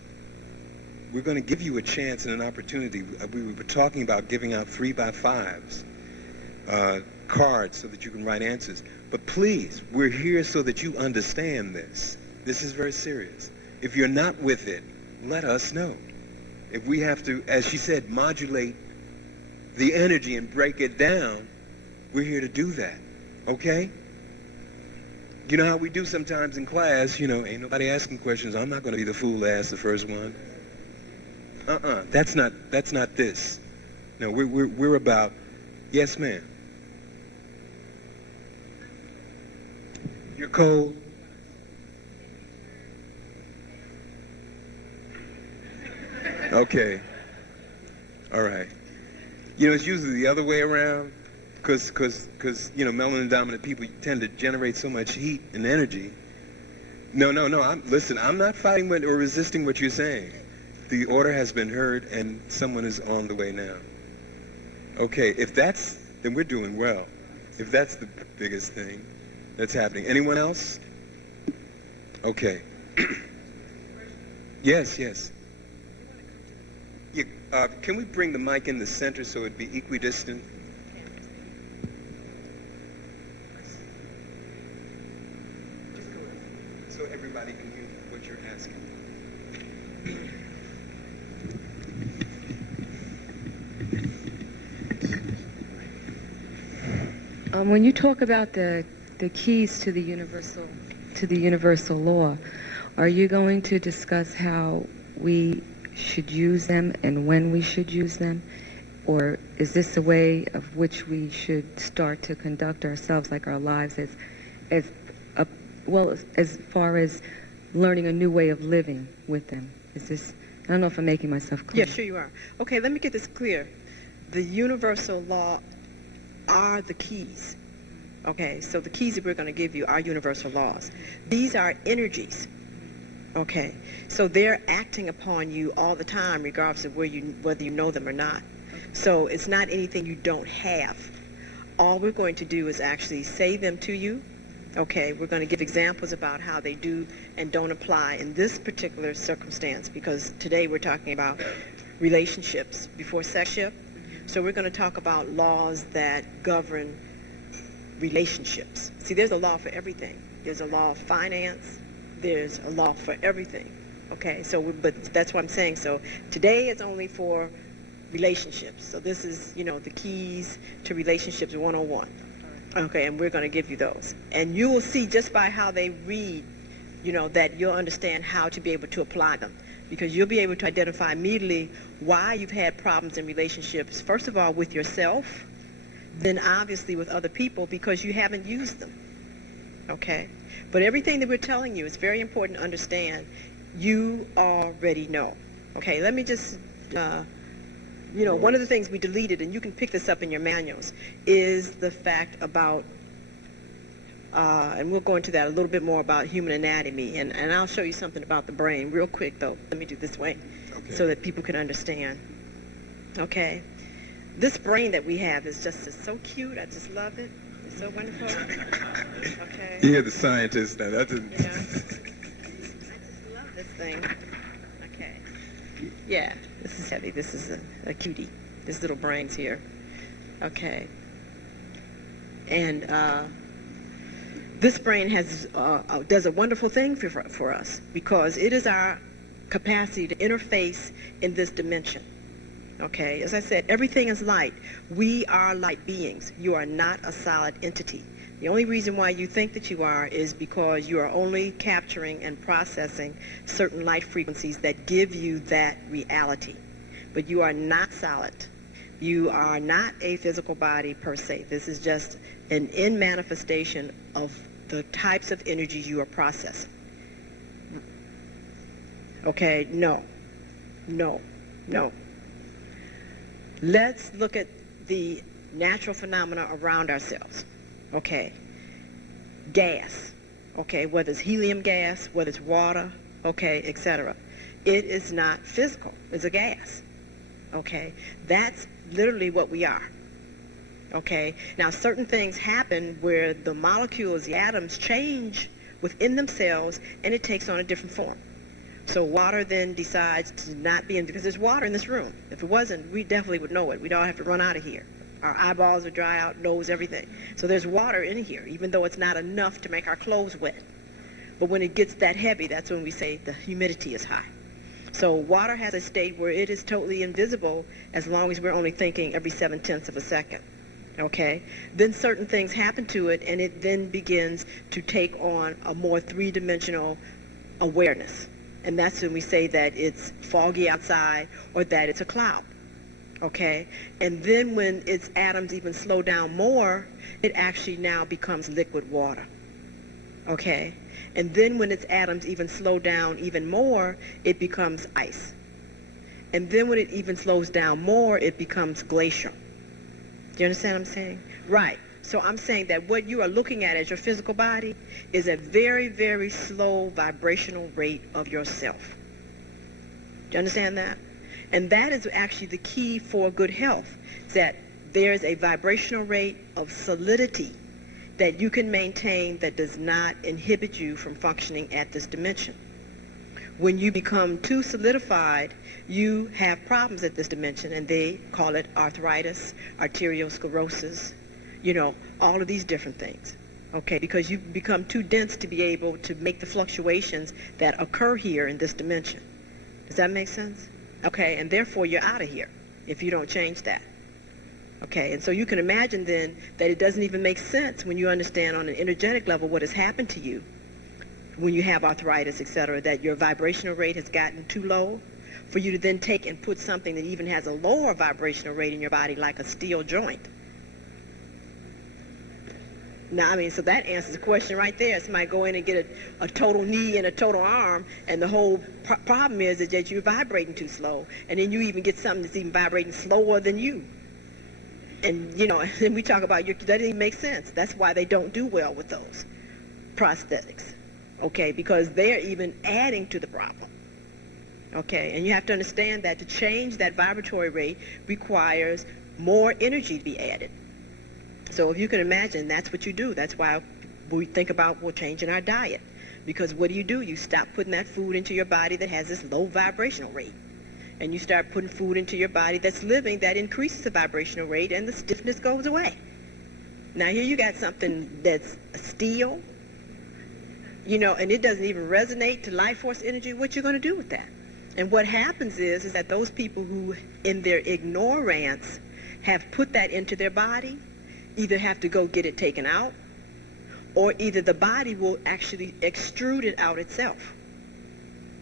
we're going to give you a chance and an opportunity. We were talking about giving out 3x5s, cards so that you can write answers. But please, we're here so that you understand this. This is very serious. If you're not with it, let us know. If we have to, as she said, modulate the energy and break it down, we're here to do that. Okay? You know how we do sometimes in class, you know, ain't nobody asking questions. I'm not going to be the fool to ask the first one. That's not this. No, we're about, yes, ma'am. You're cold. Okay. All right. You know, it's usually the other way around, because you know, melanin dominant people tend to generate so much heat and energy. No. Listen, I'm not fighting or resisting what you're saying. The order has been heard, and someone is on the way now. Okay, then we're doing well. If that's the biggest thing that's happening. Anyone else? Okay. Yes. Yeah, can we bring the mic in the center so it'd be equidistant? So everybody can hear what you're asking. When you talk about the keys to the universal law, are you going to discuss how we should use them and when we should use them? Or is this a way of which we should start to conduct ourselves, like our lives, as far as learning a new way of living with them? Is this, I don't know if I'm making myself clear. Yeah, sure you are. Okay, let me get this clear. The universal law are the keys. Okay, so the keys that we're going to give you are universal laws. These are energies. Okay, so they're acting upon you all the time, regardless of whether you know them or not. So it's not anything you don't have. All we're going to do is actually say them to you. Okay, we're going to give examples about how they do and don't apply in this particular circumstance, because today we're talking about relationships before sexship. So we're going to talk about laws that govern relationships. See, there's a law for everything. There's a law of finance. There's a law for everything. Okay, so but that's what I'm saying. So today it's only for relationships. So this is, you know, the keys to relationships 101. Okay, and we're going to give you those. And you will see just by how they read, you know, that you'll understand how to be able to apply them. Because you'll be able to identify immediately why you've had problems in relationships, first of all with yourself, then obviously with other people, because you haven't used them. Okay? But everything that we're telling you, it's very important to understand, you already know. Okay, let me just, you know, one of the things we deleted, and you can pick this up in your manuals, is the fact about, and we'll go into that a little bit more about human anatomy, and I'll show you something about the brain real quick, though. Let me do it this way, so that people can understand. Okay? This brain that we have is just so cute. I just love it. It's so wonderful. Okay? You're the scientist now. That's I just love this thing. Okay. Yeah, this is heavy. This is a cutie. This little brain's here. Okay. And this brain has does a wonderful thing for us, because it is our capacity to interface in this dimension. Okay, as I said, everything is light. We are light beings. You are not a solid entity. The only reason why you think that you are is because you are only capturing and processing certain light frequencies that give you that reality. But you are not solid. You are not a physical body per se. This is just an in manifestation of the types of energies you are processing. Okay, no. Let's look at the natural phenomena around ourselves. Okay, gas, okay, whether it's helium gas, whether it's water, okay, etc. It is not physical, it's a gas, okay? That's literally what we are, okay? Now, certain things happen where the molecules, the atoms, change within themselves, and it takes on a different form. So water then decides to not be in, because there's water in this room. If it wasn't, we definitely would know it. We'd all have to run out of here. Our eyeballs would dry out, nose, everything. So there's water in here, even though it's not enough to make our clothes wet. But when it gets that heavy, that's when we say the humidity is high. So water has a state where it is totally invisible as long as we're only thinking every 7/10 of a second. Okay? Then certain things happen to it, and it then begins to take on a more three-dimensional awareness. And that's when we say that it's foggy outside or that it's a cloud. Okay? And then when its atoms even slow down more, it actually now becomes liquid water. Okay? And then when its atoms even slow down even more, it becomes ice. And then when it even slows down more, it becomes glacial. Do you understand what I'm saying? Right. So I'm saying that what you are looking at as your physical body is a very, very slow vibrational rate of yourself. Do you understand that? And that is actually the key for good health, that there's a vibrational rate of solidity that you can maintain that does not inhibit you from functioning at this dimension. When you become too solidified, you have problems at this dimension, and they call it arthritis, arteriosclerosis, you know, all of these different things. Okay, because you become too dense to be able to make the fluctuations that occur here in this dimension. Does that make sense? Okay, and therefore you're out of here if you don't change that. Okay, and so you can imagine then that it doesn't even make sense when you understand on an energetic level what has happened to you when you have arthritis, etc., that your vibrational rate has gotten too low for you to then take and put something that even has a lower vibrational rate in your body, like a steel joint. Now, I mean, so that answers the question right there. Somebody go in and get a total knee and a total arm, and the whole problem is that you're vibrating too slow, and then you even get something that's even vibrating slower than you. And, you know, and we talk about, that doesn't even make sense. That's why they don't do well with those prosthetics, okay, because they're even adding to the problem. Okay, and you have to understand that to change that vibratory rate requires more energy to be added. So if you can imagine, that's what you do. That's why we think about, well, changing our diet. Because what do? You stop putting that food into your body that has this low vibrational rate. And you start putting food into your body that's living, that increases the vibrational rate, and the stiffness goes away. Now here you got something that's steel, you know, and it doesn't even resonate to life force energy. What you're going to do with that? And what happens is that those people who, in their ignorance, have put that into their body, either have to go get it taken out, or either the body will actually extrude it out itself.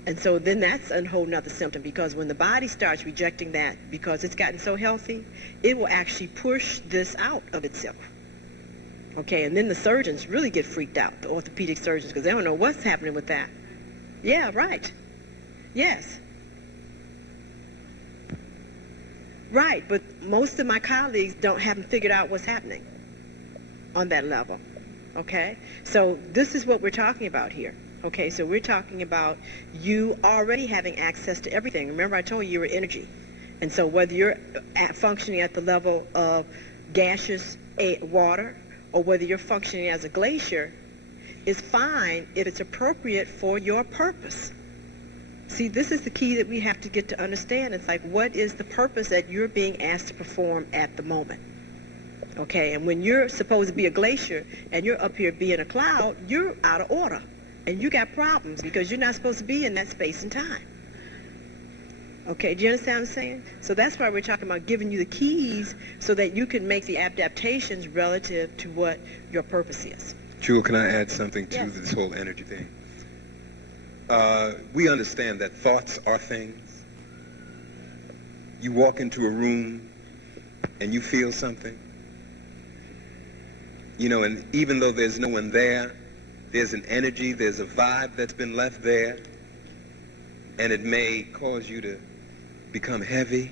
And so then that's a whole nother symptom, because when the body starts rejecting that because it's gotten so healthy, it will actually push this out of itself. Okay, and then the surgeons really get freaked out, the orthopedic surgeons, because they don't know what's happening with that. Yeah, right. Yes. Right, but most of my colleagues haven't figured out what's happening on that level. Okay, so this is what we're talking about here. Okay, so we're talking about you already having access to everything. Remember, I told you you were energy. And so whether you're functioning at the level of gaseous water or whether you're functioning as a glacier is fine if it's appropriate for your purpose. See, this is the key that we have to get to understand. It's like, what is the purpose that you're being asked to perform at the moment? Okay, and when you're supposed to be a glacier and you're up here being a cloud, you're out of order. And you got problems because you're not supposed to be in that space and time. Okay, do you understand what I'm saying? So that's why we're talking about giving you the keys so that you can make the adaptations relative to what your purpose is. Jewel, can I add something to Yes. this whole energy thing? We understand that thoughts are things. You walk into a room and you feel something. You know, and even though there's no one there, there's an energy, there's a vibe that's been left there, and it may cause you to become heavy,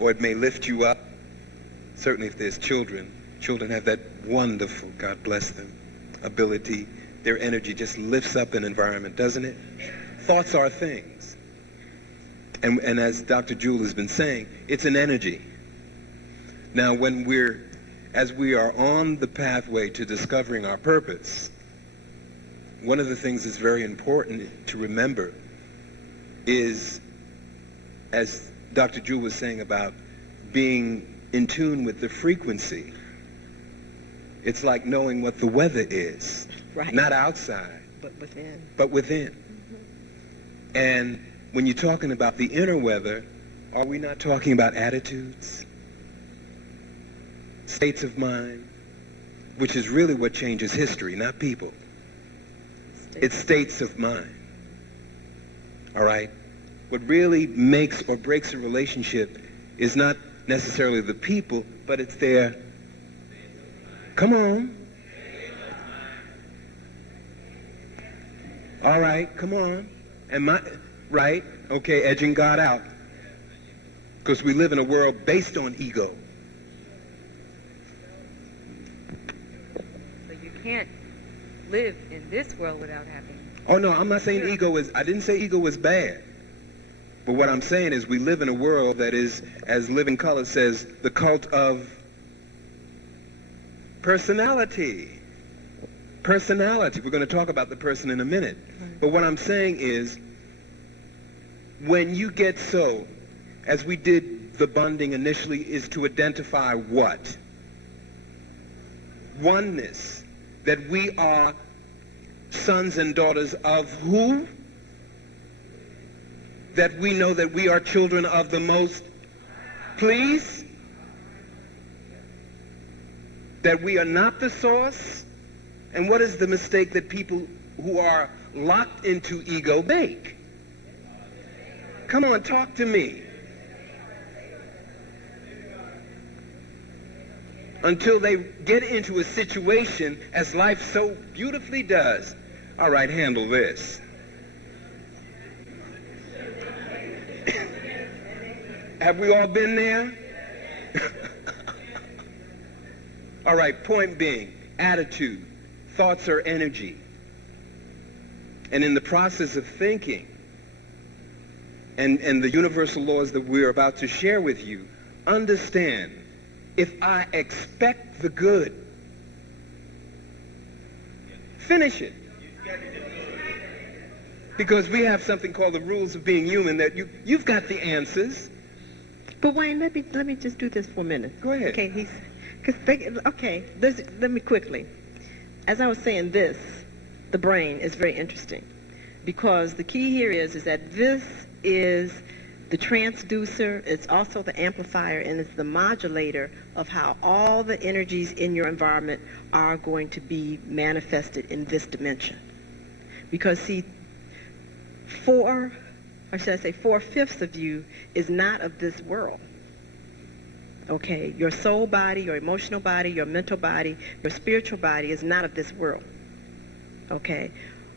or it may lift you up. Certainly if there's children have that wonderful, God bless them, ability. Their energy just lifts up an environment, doesn't it? Thoughts are things. And as Dr. Jewel has been saying, it's an energy. Now as we are on the pathway to discovering our purpose, one of the things that's very important to remember is, as Dr. Jewel was saying about being in tune with the frequency, it's like knowing what the weather is. Right. Not outside, but within. But within. Mm-hmm. And when you're talking about the inner weather, are we not talking about attitudes, states of mind, which is really what changes history, not people. It's states of mind. All right? What really makes or breaks a relationship is not necessarily the people, but it's their, come on. All right, come on. Right? Okay, edging God out. Because we live in a world based on ego. So you can't live in this world without having... Oh, no, I'm not saying I didn't say ego is bad. But what I'm saying is we live in a world that is, as Living Color says, the cult of personality. Personality. We're going to talk about the person in a minute. But what I'm saying is, when you get so, as we did the bonding initially, is to identify what? Oneness. That we are sons and daughters of who? That we know that we are children of the Most. Please? That we are not the source. And what is the mistake that people who are locked into ego make? Come on, talk to me. Until they get into a situation, as life so beautifully does. All right, handle this. Have we all been there? All right, point being, attitude. Thoughts are energy. And in the process of thinking, and the universal laws that we're about to share with you, understand, if I expect the good, finish it. Because we have something called the rules of being human, that you've got the answers. But Wayne, let me just do this for a minute. Go ahead. Okay, let me quickly. As I was saying this, the brain is very interesting, because the key here is that this is the transducer, it's also the amplifier, and it's the modulator of how all the energies in your environment are going to be manifested in this dimension. Because see, 4/5 of you is not of this world. Okay, your soul body, your emotional body, your mental body, your spiritual body is not of this world. Okay,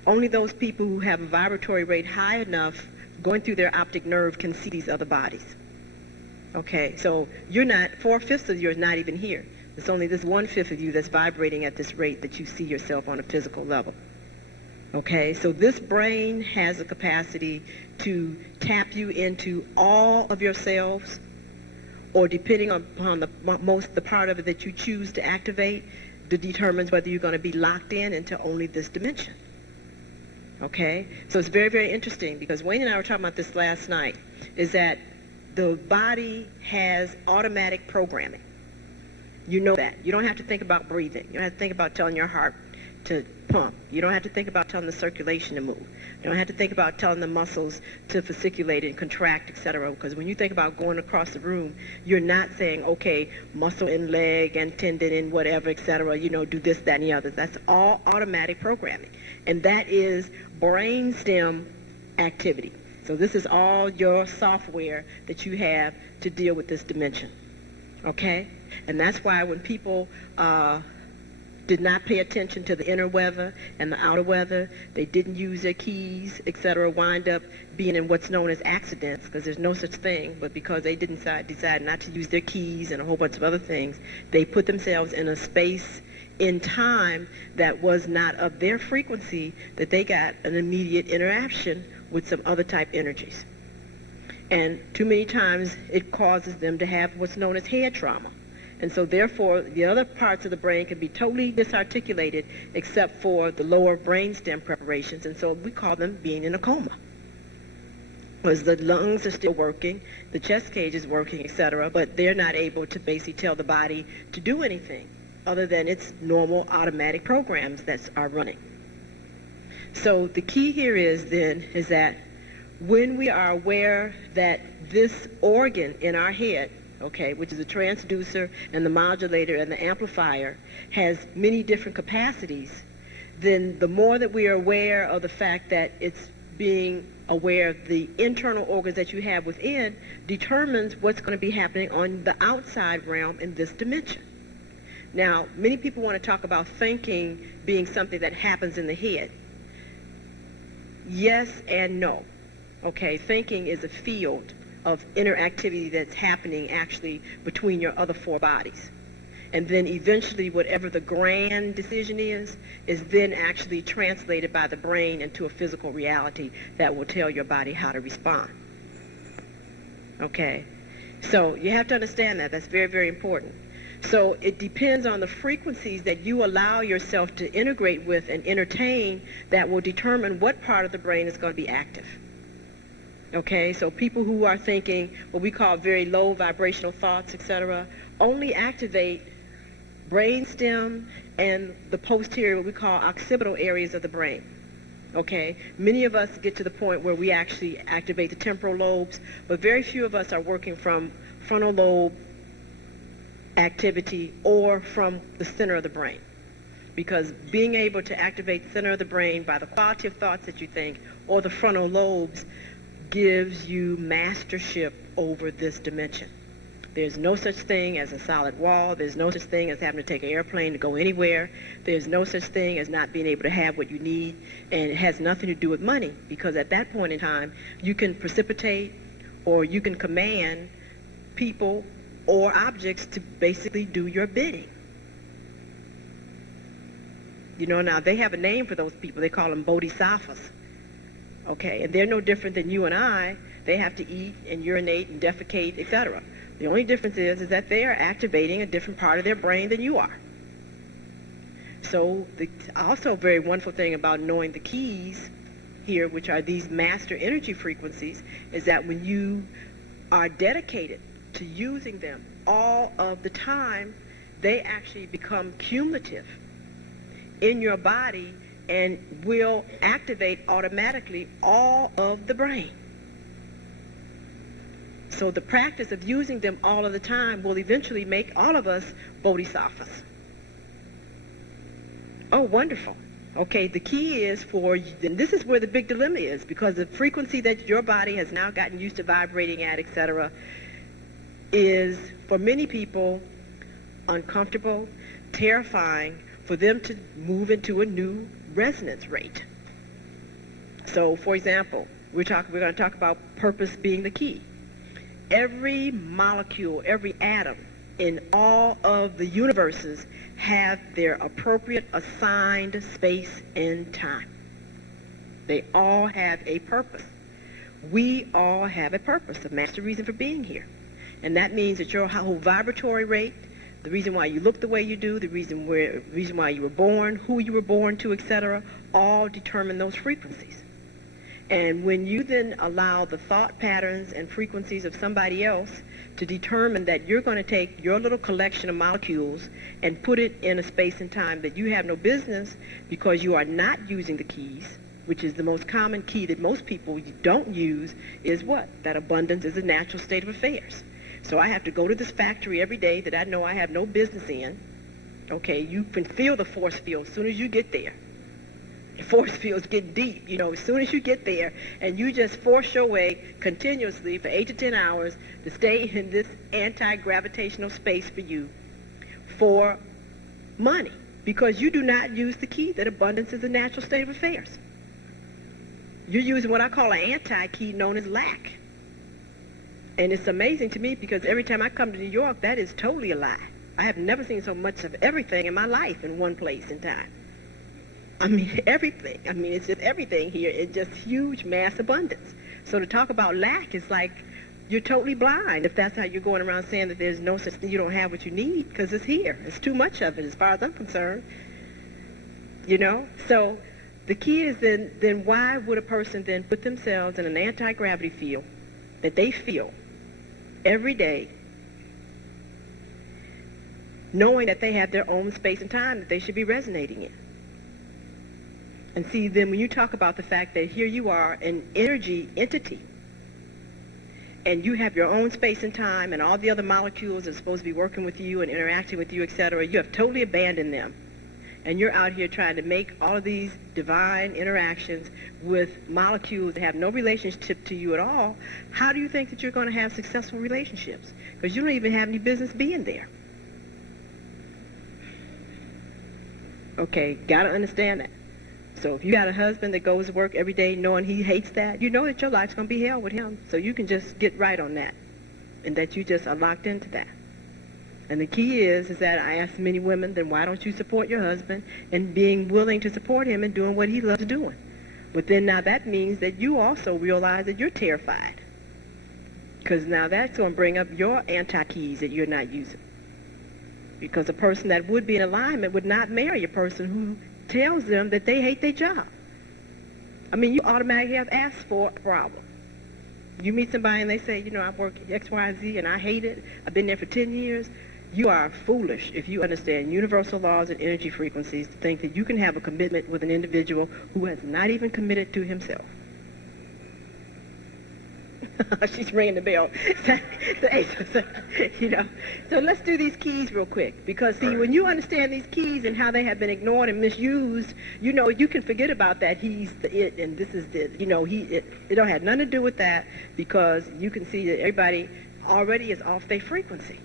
only those people who have a vibratory rate high enough going through their optic nerve can see these other bodies. Okay, so you're not, 4/5 of you is not even here. It's only this 1/5 of you that's vibrating at this rate that you see yourself on a physical level. Okay, so this brain has a capacity to tap you into all of yourselves, or depending upon the part of it that you choose to activate, that determines whether you're going to be locked into only this dimension. Okay, so it's very, very interesting, because Wayne and I were talking about this last night, is that the body has automatic programming. You know that. You don't have to think about breathing. You don't have to think about telling your heart to pump. You don't have to think about telling the circulation to move. You don't have to think about telling the muscles to fasciculate and contract, etc. Because when you think about going across the room, you're not saying, okay, muscle and leg and tendon and whatever, etc., do this, that, and the other. That's all automatic programming. And that is brainstem activity. So this is all your software that you have to deal with this dimension. Okay? And that's why when people did not pay attention to the inner weather and the outer weather, they didn't use their keys, etc., wind up being in what's known as accidents, because there's no such thing, but because they didn't decide not to use their keys and a whole bunch of other things, they put themselves in a space in time that was not of their frequency, that they got an immediate interaction with some other type energies. And too many times it causes them to have what's known as head trauma. And so therefore, the other parts of the brain can be totally disarticulated except for the lower brainstem preparations. And so we call them being in a coma. Because the lungs are still working, the chest cage is working, etc., but they're not able to basically tell the body to do anything other than its normal automatic programs that are running. So the key here is that when we are aware that this organ in our head, okay, which is the transducer and the modulator and the amplifier, has many different capacities, then the more that we are aware of the fact that it's being aware of the internal organs that you have within determines what's going to be happening on the outside realm in this dimension. Now, many people want to talk about thinking being something that happens in the head. Yes and no. Okay, thinking is a field of interactivity that's happening actually between your other four bodies. And then eventually whatever the grand decision is then actually translated by the brain into a physical reality that will tell your body how to respond. Okay? So you have to understand that. That's very, very important. So it depends on the frequencies that you allow yourself to integrate with and entertain that will determine what part of the brain is going to be active. Okay, so people who are thinking what we call very low vibrational thoughts, etc., only activate brainstem and the posterior, what we call occipital areas of the brain. Okay, many of us get to the point where we actually activate the temporal lobes, but very few of us are working from frontal lobe activity or from the center of the brain. Because being able to activate the center of the brain by the quality of thoughts that you think or the frontal lobes gives you mastership over this dimension. There's no such thing as a solid wall. There's no such thing as having to take an airplane to go anywhere. There's no such thing as not being able to have what you need. And it has nothing to do with money, because at that point in time, you can precipitate or you can command people or objects to basically do your bidding. Now they have a name for those people. They call them bodhisattvas. Okay, and they're no different than you and I They have to eat and urinate and defecate, etc. The only difference is that they are activating a different part of their brain than you are. So the also very wonderful thing about knowing the keys here, which are these master energy frequencies, is that when you are dedicated to using them all of the time, they actually become cumulative in your body and will activate automatically all of the brain. So the practice of using them all of the time will eventually make all of us bodhisattvas. Oh, wonderful. Okay, the key is and this is where the big dilemma is, because the frequency that your body has now gotten used to vibrating at, etc., is, for many people, uncomfortable, terrifying for them to move into a new resonance rate. So, for example, we're going to talk about purpose being the key. Every molecule, every atom in all of the universes have their appropriate assigned space and time. They all have a purpose. We all have a purpose, a master reason for being here. And that means that your whole vibratory rate, the reason why you look the way you do, the reason why you were born, who you were born to, etc., all determine those frequencies. And when you then allow the thought patterns and frequencies of somebody else to determine that you're going to take your little collection of molecules and put it in a space and time that you have no business, because you are not using the keys, which is the most common key that most people don't use, is what? That abundance is a natural state of affairs. So I have to go to this factory every day that I know I have no business in. Okay, you can feel the force field as soon as you get there. The force fields get deep, as soon as you get there, and you just force your way continuously for 8 to 10 hours to stay in this anti-gravitational space for you for money, because you do not use the key that abundance is a natural state of affairs. You're using what I call an anti-key known as lack. And it's amazing to me, because every time I come to New York, that is totally a lie. I have never seen so much of everything in my life in one place in time. I mean, everything. I mean, it's just everything here. It's just huge mass abundance. So to talk about lack is like you're totally blind if that's how you're going around saying that there's no such thing, you don't have what you need, because it's here. It's too much of it as far as I'm concerned. So the key is then why would a person then put themselves in an anti-gravity field that they feel every day, knowing that they have their own space and time that they should be resonating in? And see, then when you talk about the fact that here you are, an energy entity, and you have your own space and time, and all the other molecules that are supposed to be working with you and interacting with you, etc., you have totally abandoned them. And you're out here trying to make all of these divine interactions with molecules that have no relationship to you at all. How do you think that you're going to have successful relationships? Because you don't even have any business being there. Okay, got to understand that. So if you got a husband that goes to work every day knowing he hates that, you know that your life's going to be hell with him. So you can just get right on that, and that you just are locked into that. And the key is that I ask many women, then why don't you support your husband in being willing to support him and doing what he loves doing? But then now that means that you also realize that you're terrified, because now that's going to bring up your anti-keys that you're not using. Because a person that would be in alignment would not marry a person who tells them that they hate their job. I mean, you automatically have asked for a problem. You meet somebody and they say, I work X, Y, and Z and I hate it. I've been there for 10 years. You are foolish if you understand universal laws and energy frequencies to think that you can have a commitment with an individual who has not even committed to himself. She's ringing the bell. So let's do these keys real quick, because see, when you understand these keys and how they have been ignored and misused, you can forget about that he's the it and this is the, it don't have nothing to do with that, because you can see that everybody already is off their frequency.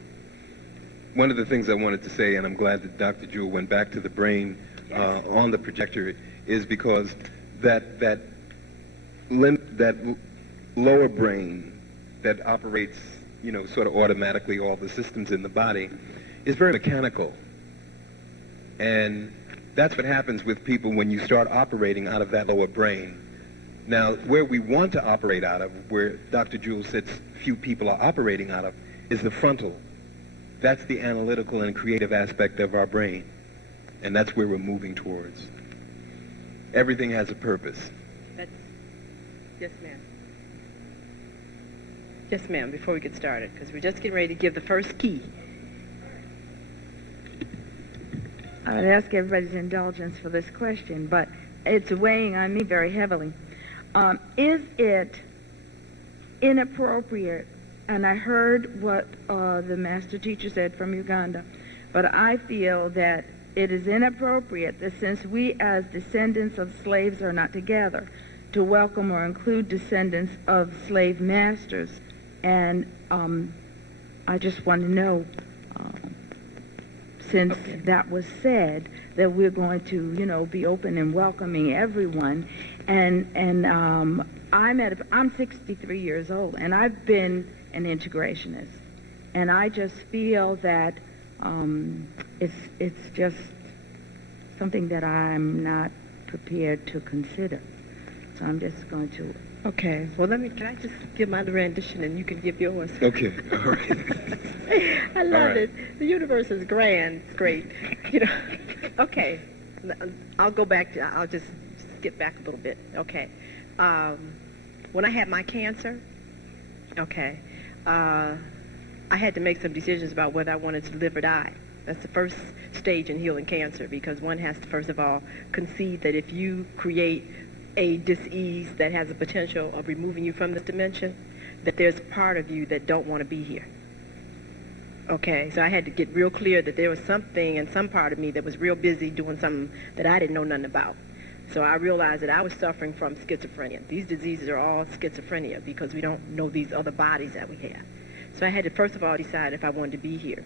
One of the things I wanted to say, and I'm glad that Dr. Jewell went back to the brain on the projector, is because that lower brain that operates, sort of automatically all the systems in the body is very mechanical. And that's what happens with people when you start operating out of that lower brain. Now, where we want to operate out of, where Dr. Jules said few people are operating out of, is the frontal. That's the analytical and creative aspect of our brain. And that's where we're moving towards. Everything has a purpose. Yes, ma'am. Yes, ma'am, before we get started, because we're just getting ready to give the first key. I would ask everybody's indulgence for this question, but it's weighing on me very heavily. Is it inappropriate, and I heard what the master teacher said from Uganda, but I feel that it is inappropriate that since we as descendants of slaves are not together, to welcome or include descendants of slave masters. And I just want to know, since that was said, that we're going to, be open and welcoming everyone. And I'm 63 years old, and I've been an integrationist. And I just feel that it's just something that I'm not prepared to consider. So I'm just going to... Okay, well, can I just give my rendition and you can give yours? Okay, all right. I love it. The universe is grand. It's great. Okay, I'll go back to, I'll just skip back a little bit. Okay. When I had my cancer, I had to make some decisions about whether I wanted to live or die. That's the first stage in healing cancer, because one has to, first of all, concede that if you create a dis-ease that has the potential of removing you from this dimension, that there's a part of you that don't want to be here. Okay, so I had to get real clear that there was something in some part of me that was real busy doing something that I didn't know nothing about. So I realized that I was suffering from schizophrenia. These diseases are all schizophrenia because we don't know these other bodies that we have. So I had to first of all decide if I wanted to be here.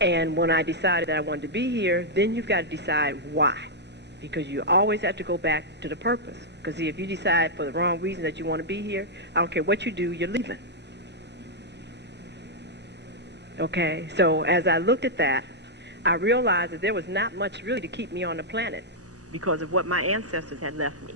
And when I decided that I wanted to be here, then you've got to decide why. Because you always have to go back to the purpose. Because if you decide for the wrong reason that you want to be here, I don't care what you do, you're leaving. Okay, so as I looked at that, I realized that there was not much really to keep me on the planet because of what my ancestors had left me.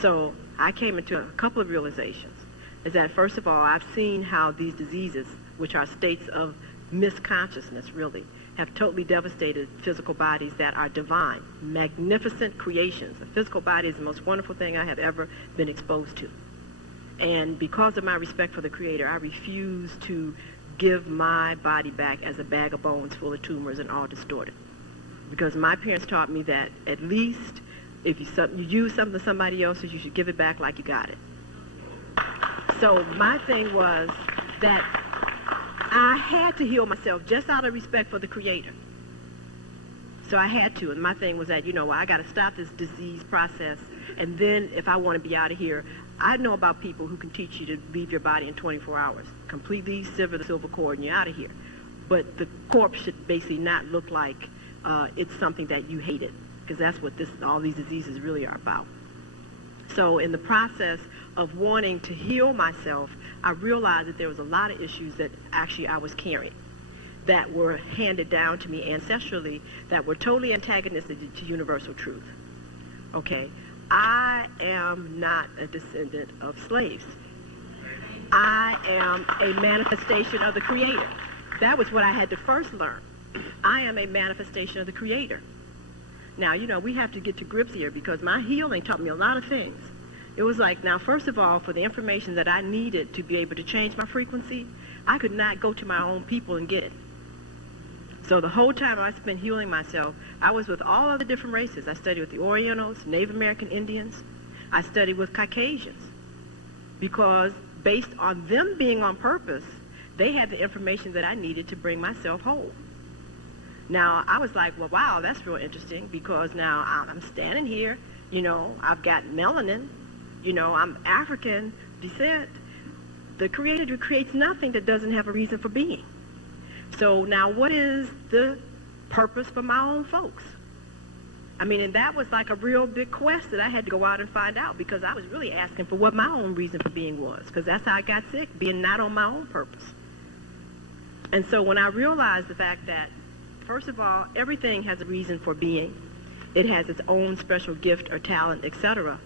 So I came into a couple of realizations. Is that first of all, I've seen how these diseases, which are states of misconsciousness really, have totally devastated physical bodies that are divine, magnificent creations. A physical body is the most wonderful thing I have ever been exposed to. And because of my respect for the Creator, I refuse to give my body back as a bag of bones full of tumors and all distorted. Because my parents taught me that at least if you use something to somebody else's, you should give it back like you got it. So my thing was that I had to heal myself just out of respect for the Creator. So I had to, and my thing was that, I got to stop this disease process, and then if I want to be out of here, I know about people who can teach you to leave your body in 24 hours, completely sever the silver cord, and you're out of here. But the corpse should basically not look like it's something that you hated, because that's what all these diseases really are about. So in the process of wanting to heal myself, I realized that there was a lot of issues that actually I was carrying that were handed down to me ancestrally that were totally antagonistic to universal truth. Okay, I am not a descendant of slaves. I am a manifestation of the Creator. That was what I had to first learn. I am a manifestation of the Creator. Now, we have to get to grips here because my healing taught me a lot of things. It was like, now, first of all, for the information that I needed to be able to change my frequency, I could not go to my own people and get it. So the whole time I spent healing myself, I was with all of the different races. I studied with the Orientals, Native American Indians. I studied with Caucasians because based on them being on purpose, they had the information that I needed to bring myself whole. Now, I was like, well, wow, that's real interesting because now I'm standing here, I've got melanin, I'm African descent. The Creator creates nothing that doesn't have a reason for being. So now what is the purpose for my own folks? And that was like a real big quest that I had to go out and find out because I was really asking for what my own reason for being was because that's how I got sick, being not on my own purpose. And so when I realized the fact that, first of all, everything has a reason for being, it has its own special gift or talent, etc.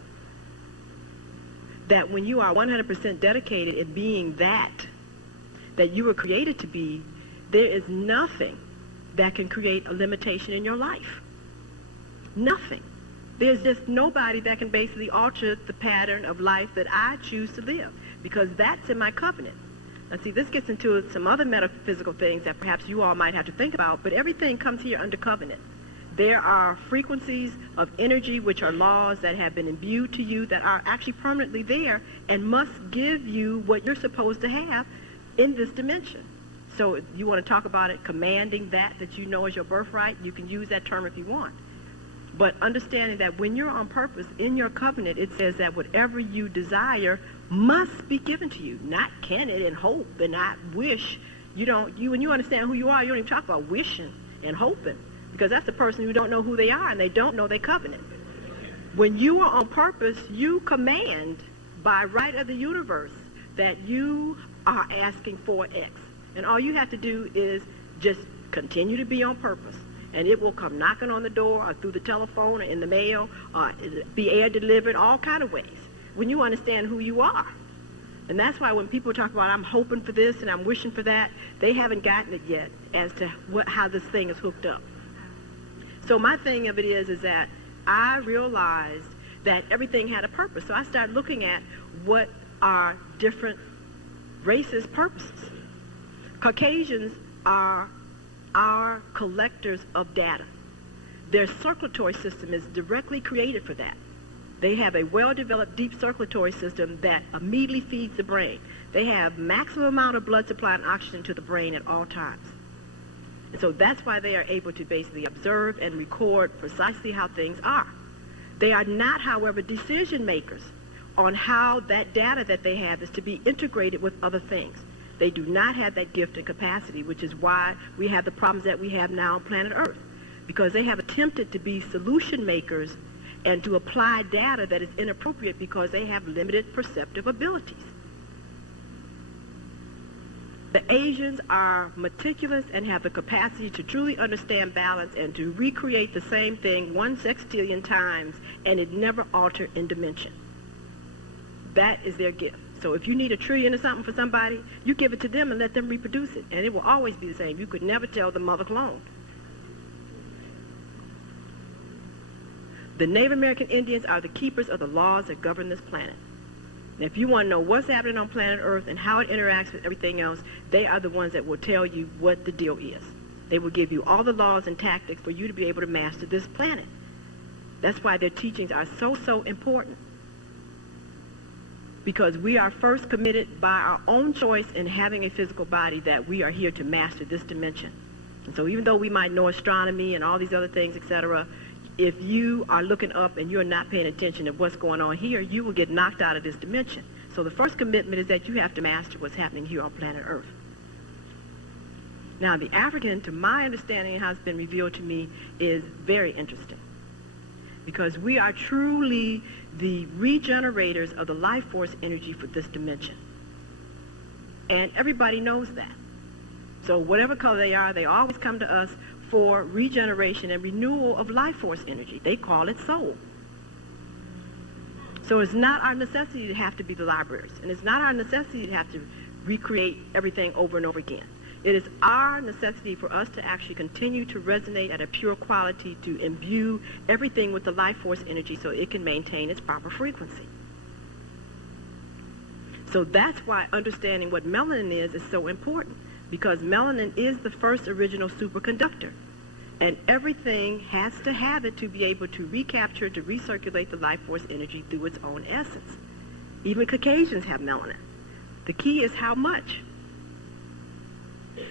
That when you are 100% dedicated in being that you were created to be, there is nothing that can create a limitation in your life. Nothing. There's just nobody that can basically alter the pattern of life that I choose to live, because that's in my covenant. Now see, this gets into some other metaphysical things that perhaps you all might have to think about, but everything comes here under covenant. There are frequencies of energy, which are laws that have been imbued to you that are actually permanently there and must give you what you're supposed to have in this dimension. So if you want to talk about it, commanding that you know is your birthright, you can use that term if you want. But understanding that when you're on purpose, in your covenant, it says that whatever you desire must be given to you. Not can it and hope and not wish. When you understand who you are, you don't even talk about wishing and hoping, because that's the person who don't know who they are and they don't know their covenant. When you are on purpose, you command by right of the universe that you are asking for X. And all you have to do is just continue to be on purpose. And it will come knocking on the door or through the telephone or in the mail or be air delivered, all kind of ways, when you understand who you are. And that's why when people talk about I'm hoping for this and I'm wishing for that, they haven't gotten it yet as to how this thing is hooked up. So my thing of it is that I realized that everything had a purpose. So I started looking at what are different races' purposes. Caucasians are collectors of data. Their circulatory system is directly created for that. They have a well-developed deep circulatory system that immediately feeds the brain. They have maximum amount of blood supply and oxygen to the brain at all times. And so that's why they are able to basically observe and record precisely how things are. They are not, however, decision makers on how that data that they have is to be integrated with other things. They do not have that gift and capacity, which is why we have the problems that we have now on planet Earth, because they have attempted to be solution makers and to apply data that is inappropriate because they have limited perceptive abilities. The Asians are meticulous and have the capacity to truly understand balance and to recreate the same thing 1 sextillion times, and it never alter in dimension. That is their gift. So if you need 1 trillion or something for somebody, you give it to them and let them reproduce it, and it will always be the same. You could never tell the mother clone. The Native American Indians are the keepers of the laws that govern this planet. And if you want to know what's happening on planet Earth and how it interacts with everything else, they are the ones that will tell you what the deal is. They will give you all the laws and tactics for you to be able to master this planet. That's why their teachings are so important. Because we are first committed by our own choice in having a physical body that we are here to master this dimension. And so even though we might know astronomy and all these other things, etc., if you are looking up and you're not paying attention to what's going on here, you will get knocked out of this dimension. So the first commitment is that you have to master what's happening here on planet Earth. Now, the African, to my understanding and how it's been revealed to me, is very interesting. Because we are truly the regenerators of the life force energy for this dimension. And everybody knows that. So whatever color they are, they always come to us for regeneration and renewal of life force energy. They call it soul. So it's not our necessity to have to be the libraries, and it's not our necessity to have to recreate everything over and over again. It is our necessity for us to actually continue to resonate at a pure quality, to imbue everything with the life force energy so it can maintain its proper frequency. So that's why understanding what melanin is so important, because melanin is the first original superconductor. And everything has to have it to be able to recapture, to recirculate the life force energy through its own essence. Even Caucasians have melanin. The key is how much.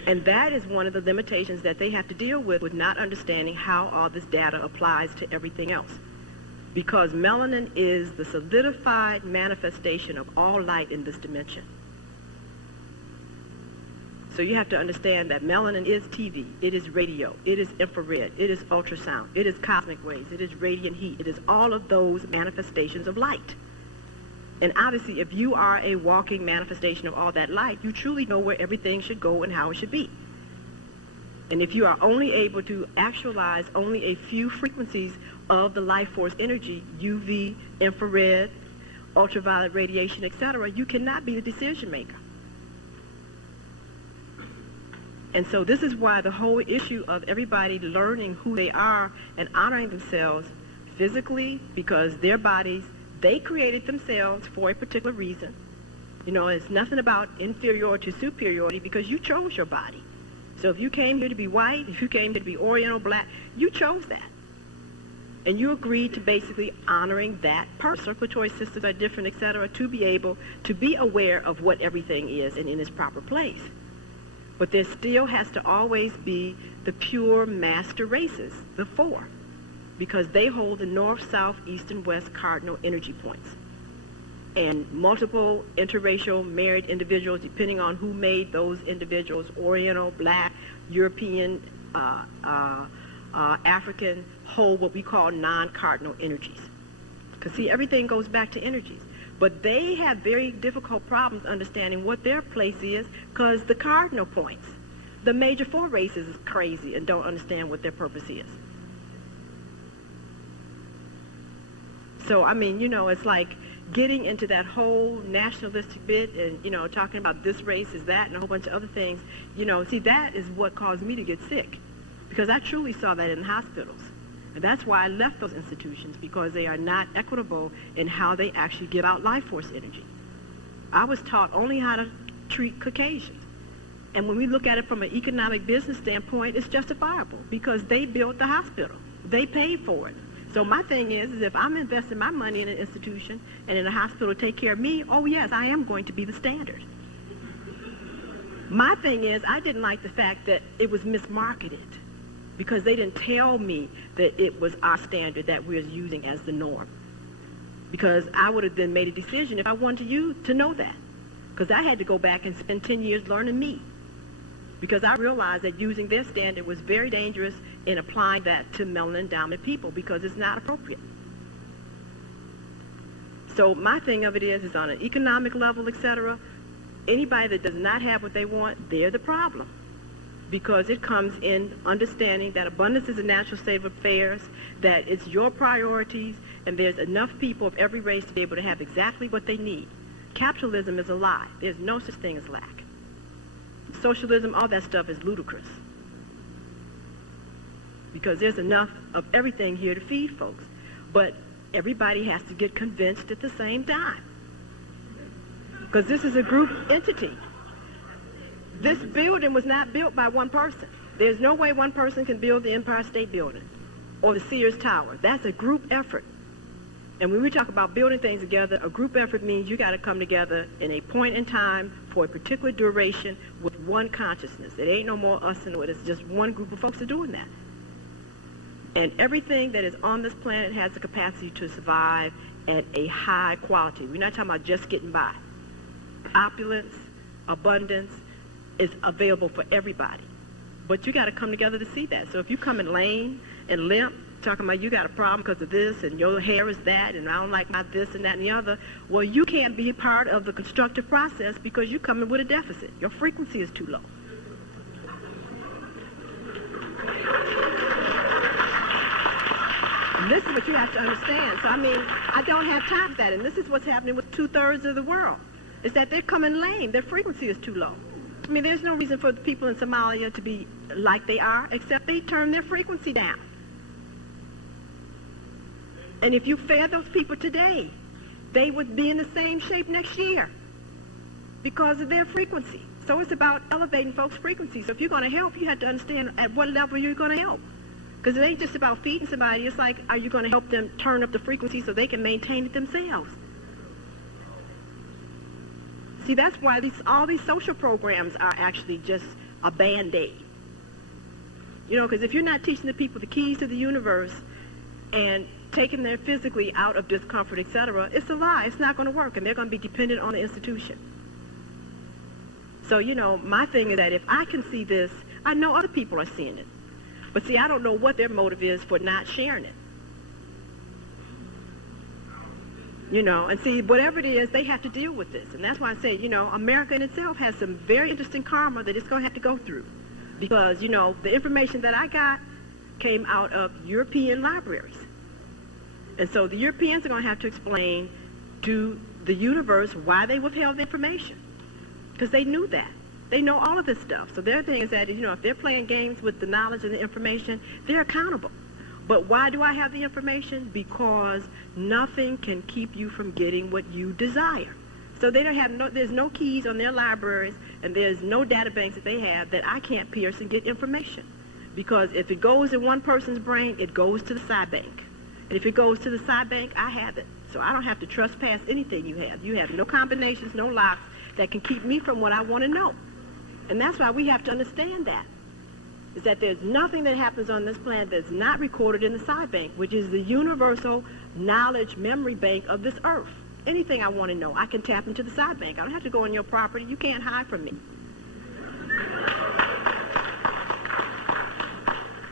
And that is one of the limitations that they have to deal with not understanding how all this data applies to everything else. Because melanin is the solidified manifestation of all light in this dimension. So you have to understand that melanin is TV, it is radio, it is infrared, it is ultrasound, it is cosmic rays, it is radiant heat, it is all of those manifestations of light. And obviously, if you are a walking manifestation of all that light, you truly know where everything should go and how it should be. And if you are only able to actualize only a few frequencies of the life force energy, UV, infrared, ultraviolet radiation, etc., you cannot be the decision maker. And so this is why the whole issue of everybody learning who they are and honoring themselves physically, because their bodies, they created themselves for a particular reason. You know, it's nothing about inferiority, superiority, because you chose your body. So if you came here to be white, if you came here to be Oriental, black, you chose that. And you agreed to basically honoring that person. Circulatory systems are different, etc., to be able to be aware of what everything is and in its proper place. But there still has to always be the pure master races, the four, because they hold the north, south, east, and west cardinal energy points. And multiple interracial married individuals, depending on who made those individuals, Oriental, black, European, African, hold what we call non-cardinal energies. Because see, everything goes back to energies. But they have very difficult problems understanding what their place is, because the cardinal points, the major four races, is crazy and don't understand what their purpose is. So, I mean, you know, it's like getting into that whole nationalistic bit and, you know, talking about this race is that and a whole bunch of other things. You know, see, that is what caused me to get sick, because I truly saw that in hospitals. And that's why I left those institutions, because they are not equitable in how they actually give out life force energy. I was taught only how to treat Caucasians. And when we look at it from an economic business standpoint, it's justifiable, because they built the hospital. They paid for it. So my thing is if I'm investing my money in an institution and in a hospital to take care of me, oh yes, I am going to be the standard. My thing is, I didn't like the fact that it was mismarketed, because they didn't tell me that it was our standard that we're using as the norm. Because I would have then made a decision if I wanted you to know that. Because I had to go back and spend 10 years learning me. Because I realized that using their standard was very dangerous in applying that to melanin-dominant people, because it's not appropriate. So my thing of it is on an economic level, etc., anybody that does not have what they want, they're the problem. Because it comes in understanding that abundance is a natural state of affairs, that it's your priorities, and there's enough people of every race to be able to have exactly what they need. Capitalism is a lie. There's no such thing as lack. Socialism, all that stuff is ludicrous. Because there's enough of everything here to feed folks. But everybody has to get convinced at the same time. Because this is a group entity. This building was not built by one person. There's no way one person can build the Empire State Building or the Sears Tower. That's a group effort. And when we talk about building things together, a group effort means you got to come together in a point in time for a particular duration with one consciousness. It ain't no more us and it. It's just one group of folks are doing that. And everything that is on this planet has the capacity to survive at a high quality. We're not talking about just getting by. Opulence, abundance is available for everybody. But you got to come together to see that. So if you come in lame and limp, talking about you got a problem because of this and your hair is that and I don't like my this and that and the other, well, you can't be a part of the constructive process because you're coming with a deficit. Your frequency is too low. And this is what you have to understand. So, I mean, I don't have time for that. And this is what's happening with 2/3 of the world, is that they're coming lame. Their frequency is too low. I mean, there's no reason for the people in Somalia to be like they are, except they turn their frequency down. And if you fed those people today, they would be in the same shape next year because of their frequency. So it's about elevating folks' frequency. So if you're going to help, you have to understand at what level you're going to help. Because it ain't just about feeding somebody. It's like, are you going to help them turn up the frequency so they can maintain it themselves? See, that's why all these social programs are actually just a Band-Aid. You know, because if you're not teaching the people the keys to the universe and taking them physically out of discomfort, etc., it's a lie. It's not going to work, and they're going to be dependent on the institution. So, you know, my thing is that if I can see this, I know other people are seeing it. But see, I don't know what their motive is for not sharing it. You know, and see, whatever it is, they have to deal with this. And that's why I say, you know, America in itself has some very interesting karma that it's going to have to go through. Because, you know, the information that I got came out of European libraries. And so the Europeans are going to have to explain to the universe why they withheld the information. Because they knew that. They know all of this stuff. So their thing is that, you know, if they're playing games with the knowledge and the information, they're accountable. But why do I have the information? Because nothing can keep you from getting what you desire. So they don't have there's no keys on their libraries, and there's no data banks that they have that I can't pierce and get information. Because if it goes in one person's brain, it goes to the side bank. And if it goes to the side bank, I have it. So I don't have to trespass anything you have. You have no combinations, no locks that can keep me from what I want to know. And that's why we have to understand that. Is that there's nothing that happens on this planet that's not recorded in the side bank, which is the universal knowledge memory bank of this earth. Anything I want to know, I can tap into the side bank. I don't have to go on your property. You can't hide from me.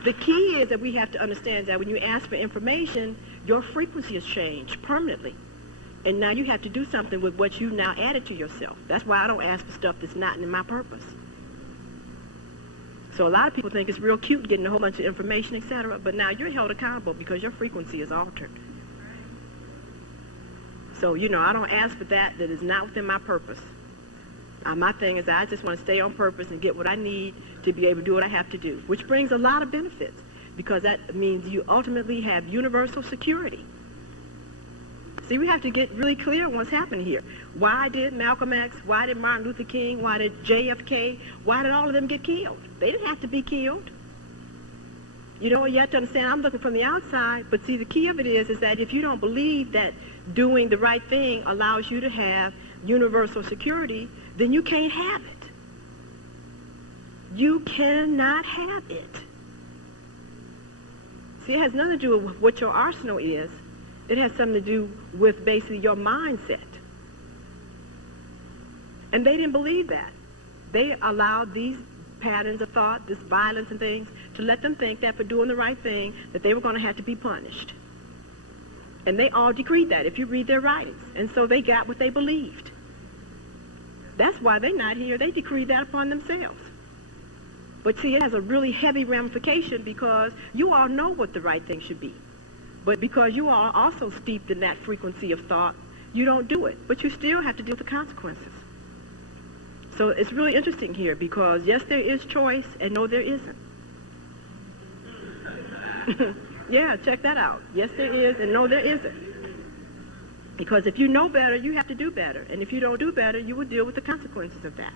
The key is that we have to understand that when you ask for information, your frequency has changed permanently. And now you have to do something with what you now added to yourself. That's why I don't ask for stuff that's not in my purpose. So a lot of people think it's real cute getting a whole bunch of information, etc. But now you're held accountable because your frequency is altered. So, you know, I don't ask for that is not within my purpose. My thing is I just want to stay on purpose and get what I need to be able to do what I have to do, which brings a lot of benefits because that means you ultimately have universal security. See, we have to get really clear on what's happening here. Why did Malcolm X, why did Martin Luther King, why did JFK, why did all of them get killed? They didn't have to be killed. You know, you have to understand, I'm looking from the outside, but see, the key of it is that if you don't believe that doing the right thing allows you to have universal security, then you can't have it. You cannot have it. See, it has nothing to do with what your arsenal is. It has something to do with basically your mindset. And they didn't believe that. They allowed these patterns of thought, this violence and things, to let them think that for doing the right thing, that they were going to have to be punished. And they all decreed that if you read their writings. And so they got what they believed. That's why they're not here. They decreed that upon themselves. But see, it has a really heavy ramification because you all know what the right thing should be. But because you all are also steeped in that frequency of thought, you don't do it. But you still have to deal with the consequences. So it's really interesting here because yes, there is choice, and no, there isn't. Yeah, check that out. Yes, there is, and no, there isn't. Because if you know better, you have to do better. And if you don't do better, you will deal with the consequences of that.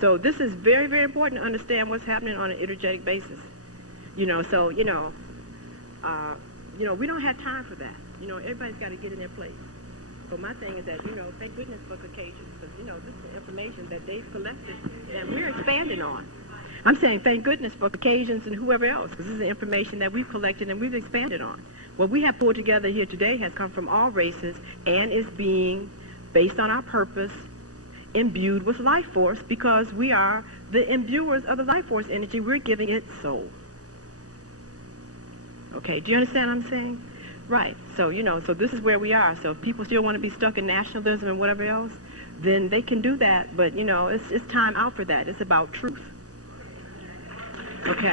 So this is very, very important to understand what's happening on an energetic basis. You know, so, you know, we don't have time for that. You know, everybody's got to get in their place. So my thing is that, you know, thank goodness for Caucasians, because, you know, this is the information that they've collected and we're expanding on. I'm saying thank goodness for Caucasians and whoever else, because this is the information that we've collected and we've expanded on. What we have pulled together here today has come from all races and is being, based on our purpose, imbued with life force, because we are the imbuers of the life force energy. We're giving it soul. Okay, do you understand what I'm saying? Right. So, you know, so this is where we are. So if people still want to be stuck in nationalism and whatever else, then they can do that. But, you know, it's time out for that. It's about truth. Okay.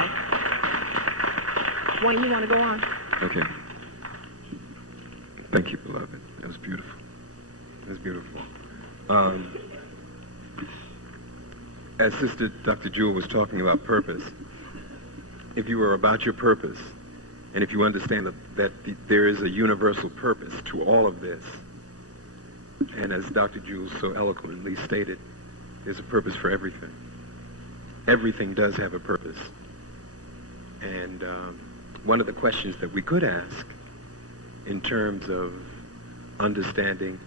Wayne, you want to go on? Okay. Thank you, beloved. That was beautiful. That was beautiful. As Sister Dr. Jewel was talking about purpose, if you are about your purpose, and if you understand that there is a universal purpose to all of this, and as Dr. Jewel so eloquently stated, there's a purpose for everything. Everything does have a purpose. And one of the questions that we could ask in terms of understanding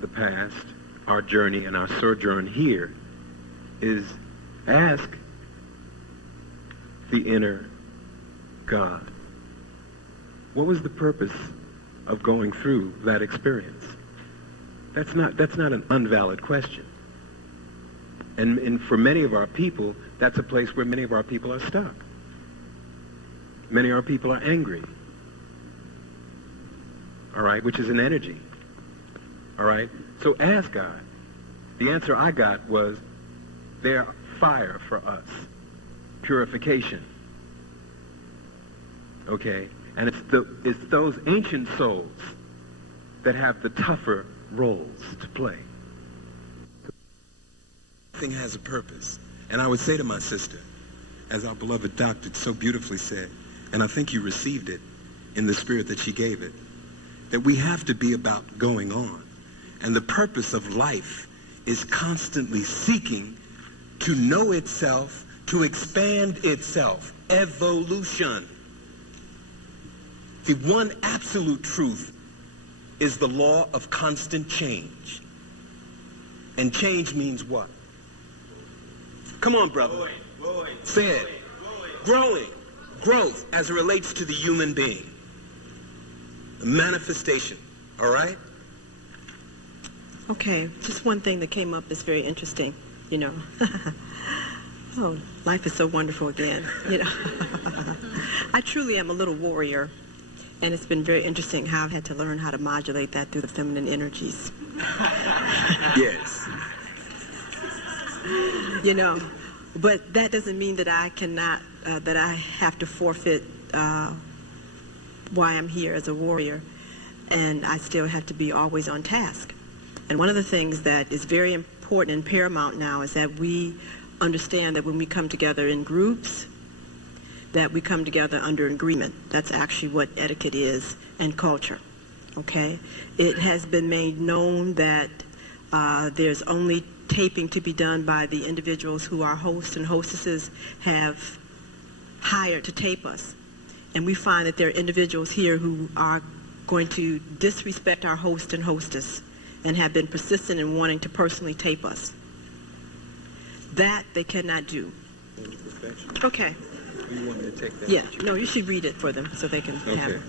the past, our journey, and our sojourn here is ask the inner God, what was the purpose of going through that experience? That's not an invalid question. And for many of our people, that's a place where many of our people are stuck. Many of our people are angry. All right, which is an energy. All right, so ask God. The answer I got was, They're fire for us. Purification. Okay? And it's those ancient souls that have the tougher roles to play. Everything has a purpose. And I would say to my sister, as our beloved doctor so beautifully said, and I think you received it in the spirit that she gave it, that we have to be about going on. And the purpose of life is constantly seeking to know itself, to expand itself. Evolution. The one absolute truth is the law of constant change. And change means what? Come on, brother. Say it. Growing. Growth as it relates to the human being. The manifestation. All right? Okay, just one thing that came up that's very interesting, you know. Oh, life is so wonderful again, you know. I truly am a little warrior, and it's been very interesting how I've had to learn how to modulate that through the feminine energies. Yes. You know, but that doesn't mean that I cannot, that I have to forfeit why I'm here as a warrior, and I still have to be always on task. And one of the things that is very important and paramount now is that we understand that when we come together in groups, that we come together under agreement. That's actually what etiquette is and culture, okay? It has been made known that there's only taping to be done by the individuals who our hosts and hostesses have hired to tape us. And we find that there are individuals here who are going to disrespect our host and hostess and have been persistent in wanting to personally tape us. That they cannot do. Okay. You want me to take that? Yeah, no, you should read it for them so they can have it.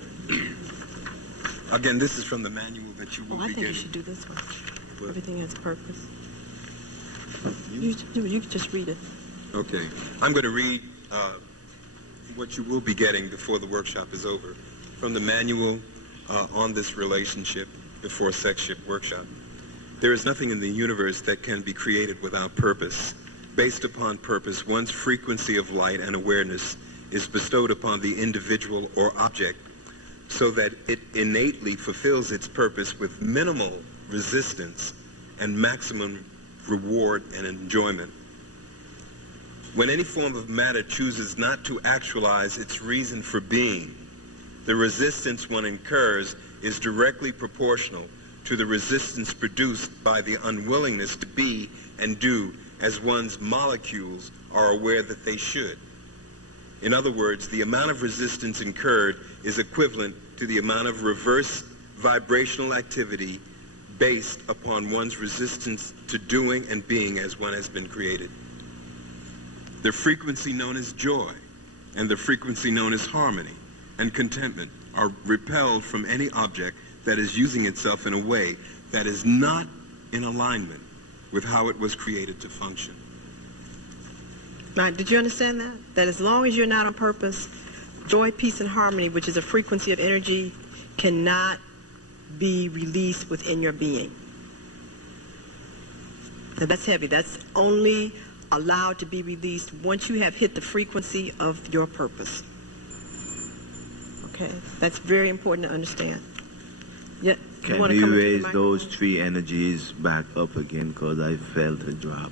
Again, this is from the manual that you will be I think getting. you should do this one. Everything has purpose. You can just read it. Okay. I'm going to read what you will be getting before the workshop is over. From the manual on this relationship before Sexship workshop. There is nothing in the universe that can be created without purpose. Based upon purpose, one's frequency of light and awareness is bestowed upon the individual or object so that it innately fulfills its purpose with minimal resistance and maximum reward and enjoyment. When any form of matter chooses not to actualize its reason for being, the resistance one incurs is directly proportional to the resistance produced by the unwillingness to be and do as one's molecules are aware that they should. In other words, the amount of resistance incurred is equivalent to the amount of reverse vibrational activity based upon one's resistance to doing and being as one has been created. The frequency known as joy and the frequency known as harmony and contentment are repelled from any object that is using itself in a way that is not in alignment with how it was created to function. Right, did you understand that? That as long as you're not on purpose, joy, peace, and harmony, which is a frequency of energy, cannot be released within your being. Now that's heavy. That's only allowed to be released once you have hit the frequency of your purpose. Okay, that's very important to understand. Yeah. Can we raise those three energies back up again, because I felt a drop?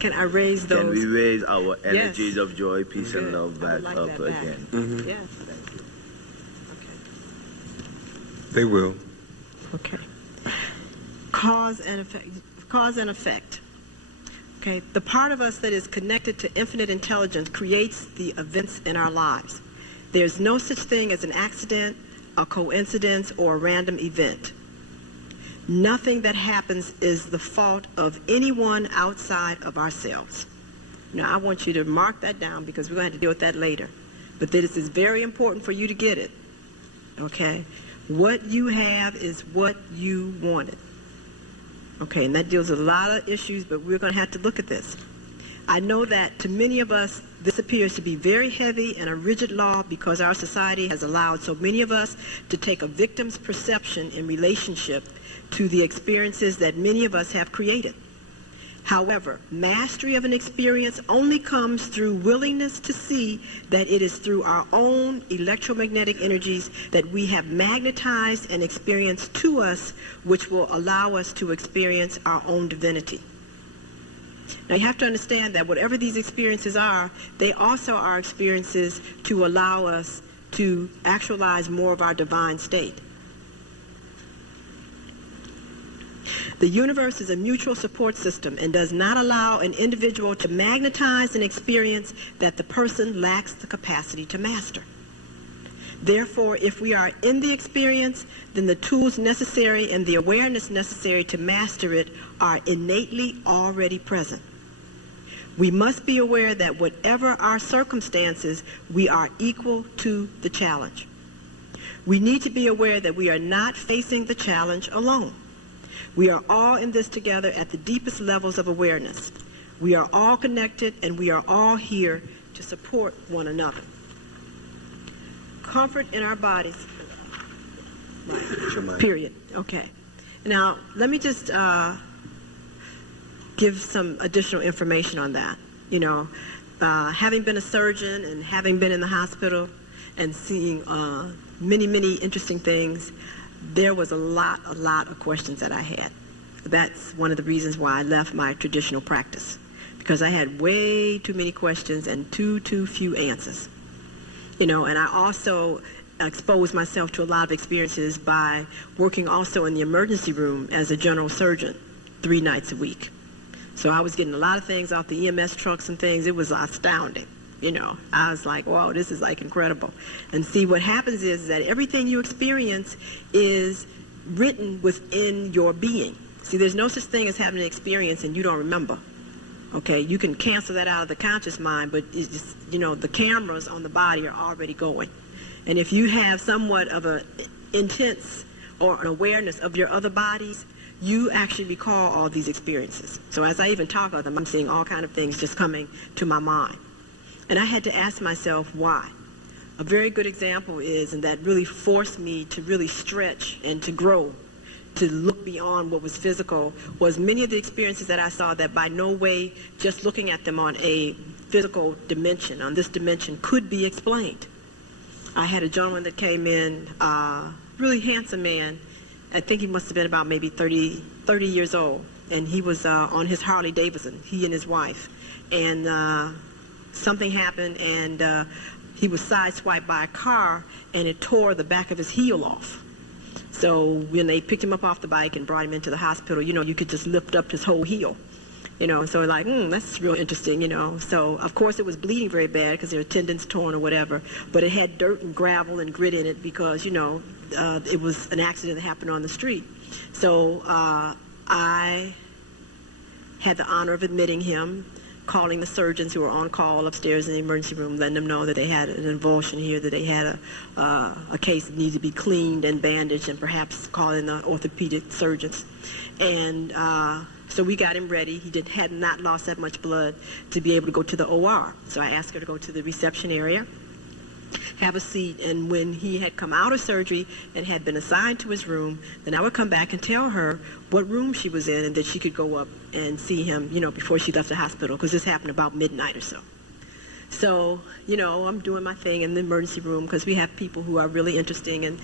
Can I raise those? Can we raise our energies of joy, peace, and love back up again? Mm-hmm. Yes. They will. Okay. Cause and effect. Cause and effect. Okay. The part of us that is connected to infinite intelligence creates the events in our lives. There's no such thing as an accident, a coincidence, or a random event. Nothing that happens is the fault of anyone outside of ourselves. Now, I want you to mark that down because we're going to have to deal with that later. But this is very important for you to get it. Okay? What you have is what you wanted. Okay, and that deals with a lot of issues, but we're going to have to look at this. I know that to many of us, this appears to be very heavy and a rigid law because our society has allowed so many of us to take a victim's perception in relationship to the experiences that many of us have created. However, mastery of an experience only comes through willingness to see that it is through our own electromagnetic energies that we have magnetized an experience to us, which will allow us to experience our own divinity. Now you have to understand that whatever these experiences are, they also are experiences to allow us to actualize more of our divine state. The universe is a mutual support system and does not allow an individual to magnetize an experience that the person lacks the capacity to master. Therefore, if we are in the experience, then the tools necessary and the awareness necessary to master it are innately already present. We must be aware that whatever our circumstances, we are equal to the challenge. We need to be aware that we are not facing the challenge alone. We are all in this together at the deepest levels of awareness. We are all connected and we are all here to support one another. Comfort in our bodies. Right. Period. Okay. Now, let me just give some additional information on that. You know, having been a surgeon and having been in the hospital and seeing many, many interesting things, there was a lot of questions that I had. That's one of the reasons why I left my traditional practice, because I had way too many questions and too few answers. You know, and I also exposed myself to a lot of experiences by working also in the emergency room as a general surgeon 3 nights a week. So I was getting a lot of things off the EMS trucks and things. It was astounding. You know, I was like, wow, this is like incredible. And see, what happens is that everything you experience is written within your being. See, there's no such thing as having an experience and you don't remember. Okay, you can cancel that out of the conscious mind, but it's just, you know, the cameras on the body are already going. And if you have somewhat of an intense or an awareness of your other bodies, you actually recall all these experiences. So as I even talk of them, I'm seeing all kinds of things just coming to my mind. And I had to ask myself why. A very good example is, and that really forced me to really stretch and to grow, to look beyond what was physical, was many of the experiences that I saw that by no way just looking at them on a physical dimension, on this dimension, could be explained. I had a gentleman that came in, really handsome man. I think he must have been about maybe 30 years old. And he was on his Harley Davidson, he and his wife. And something happened and he was sideswiped by a car and it tore the back of his heel off. So when they picked him up off the bike and brought him into the hospital, you know, you could just lift up his whole heel. You know, so like, that's real interesting, you know. So, of course, it was bleeding very bad because there were tendons torn or whatever, but it had dirt and gravel and grit in it because, you know, it was an accident that happened on the street. So I had the honor of admitting him, calling the surgeons who were on call upstairs in the emergency room, letting them know that they had an avulsion here, that they had a case that needed to be cleaned and bandaged, and perhaps calling the orthopedic surgeons. And so we got him ready. He had not lost that much blood to be able to go to the OR. So I asked her to go to the reception area, have a seat, and when he had come out of surgery and had been assigned to his room, then I would come back and tell her what room she was in and that she could go up and see him, you know, before she left the hospital, because this happened about midnight or so. So, you know, I'm doing my thing in the emergency room because we have people who are really interesting and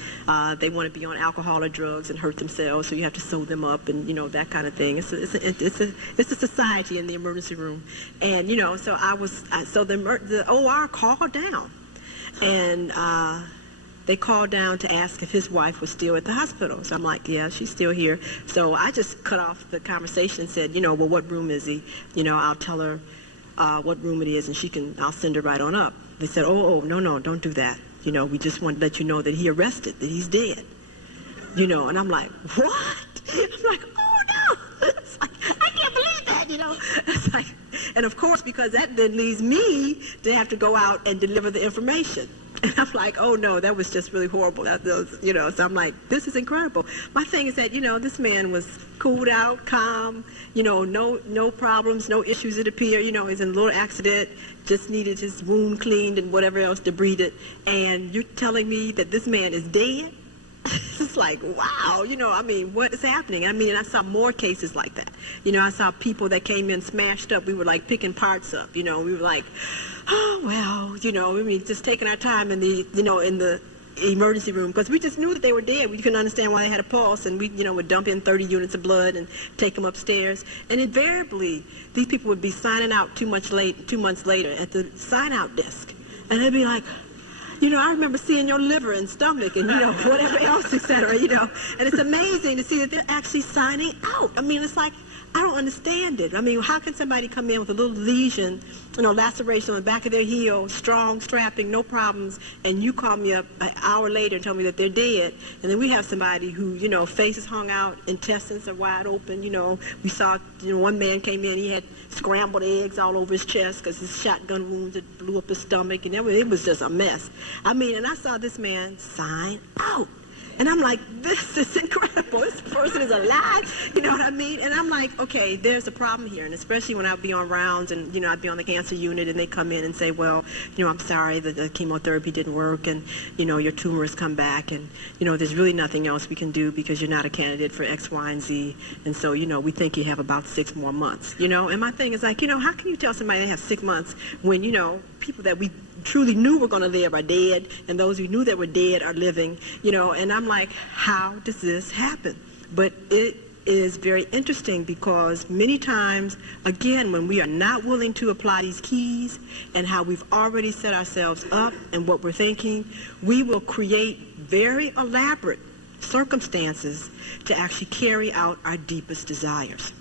they want to be on alcohol or drugs and hurt themselves, so you have to sew them up and, you know, that kind of thing. It's a society in the emergency room. And, you know, so the OR called down. And they called down to ask if his wife was still at the hospital. So I'm like, yeah, she's still here. So I just cut off the conversation and said, you know, well, what room is he? You know, I'll tell her what room it is and I'll send her right on up. They said, oh, no, don't do that. You know, we just want to let you know that he arrested, that he's dead. You know, and I'm like, what? I'm like, oh no. It's like, I can't believe that, you know. It's like, and of course, because that then leaves me to have to go out and deliver the information. And I'm like, oh no, that was just really horrible. You know, so I'm like, this is incredible. My thing is that, you know, this man was cooled out, calm, you know, no problems, no issues it appear. You know, he's in a little accident, just needed his wound cleaned and whatever else to breathe it. And you're telling me that this man is dead? It's like, wow, I mean, what is happening? I mean, and I saw more cases like that. I saw people that came in smashed up. We were like picking parts up, we were like, oh, well, I mean, just taking our time in the, in the emergency room, because we just knew that they were dead. We couldn't understand why they had a pulse, and we, would dump in 30 units of blood and take them upstairs. And invariably, these people would be signing out 2 months later at the sign-out desk. And they'd be like, I remember seeing your liver and stomach and, whatever else, et cetera, And it's amazing to see that they're actually signing out. I mean, it's like, I don't understand it. I mean, how can somebody come in with a little lesion, laceration on the back of their heel, strong, strapping, no problems, and you call me up an hour later and tell me that they're dead, and then we have somebody who, faces hung out, intestines are wide open, we saw, one man came in, he had scrambled eggs all over his chest because his shotgun wounds had blew up his stomach, and it was just a mess. I mean, and I saw this man sign out. And I'm like, this is incredible. This person is alive. You know what I mean? And I'm like, okay, there's a problem here. And especially when I'd be on rounds and, I'd be on the cancer unit and they come in and say, well, I'm sorry that the chemotherapy didn't work and, your tumor has come back and, there's really nothing else we can do because you're not a candidate for X, Y, and Z. And so, we think you have about 6 more months, And my thing is like, how can you tell somebody they have 6 months when, people that we truly knew were going to live are dead, and those who knew that were dead are living, and I'm like, how does this happen? But it is very interesting because many times, again, when we are not willing to apply these keys and how we've already set ourselves up and what we're thinking, we will create very elaborate circumstances to actually carry out our deepest desires.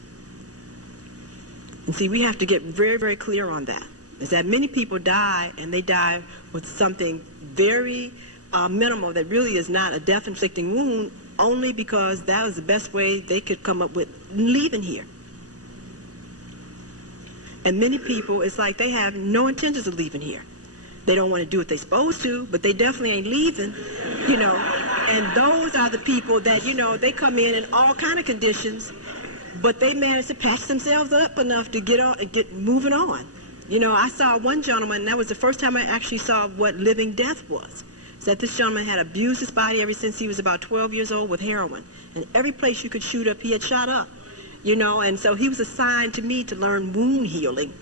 And see, we have to get very, very clear on that. Is that many people die, and they die with something very minimal that really is not a death-inflicting wound, only because that was the best way they could come up with leaving here. And many people, it's like they have no intentions of leaving here. They don't want to do what they're supposed to, but they definitely ain't leaving, And those are the people that, they come in all kind of conditions, but they manage to patch themselves up enough to get on and get moving on. I saw one gentleman, and that was the first time I actually saw what living death was. So that this gentleman had abused his body ever since he was about 12 years old with heroin. And every place you could shoot up, he had shot up. And so he was assigned to me to learn wound healing.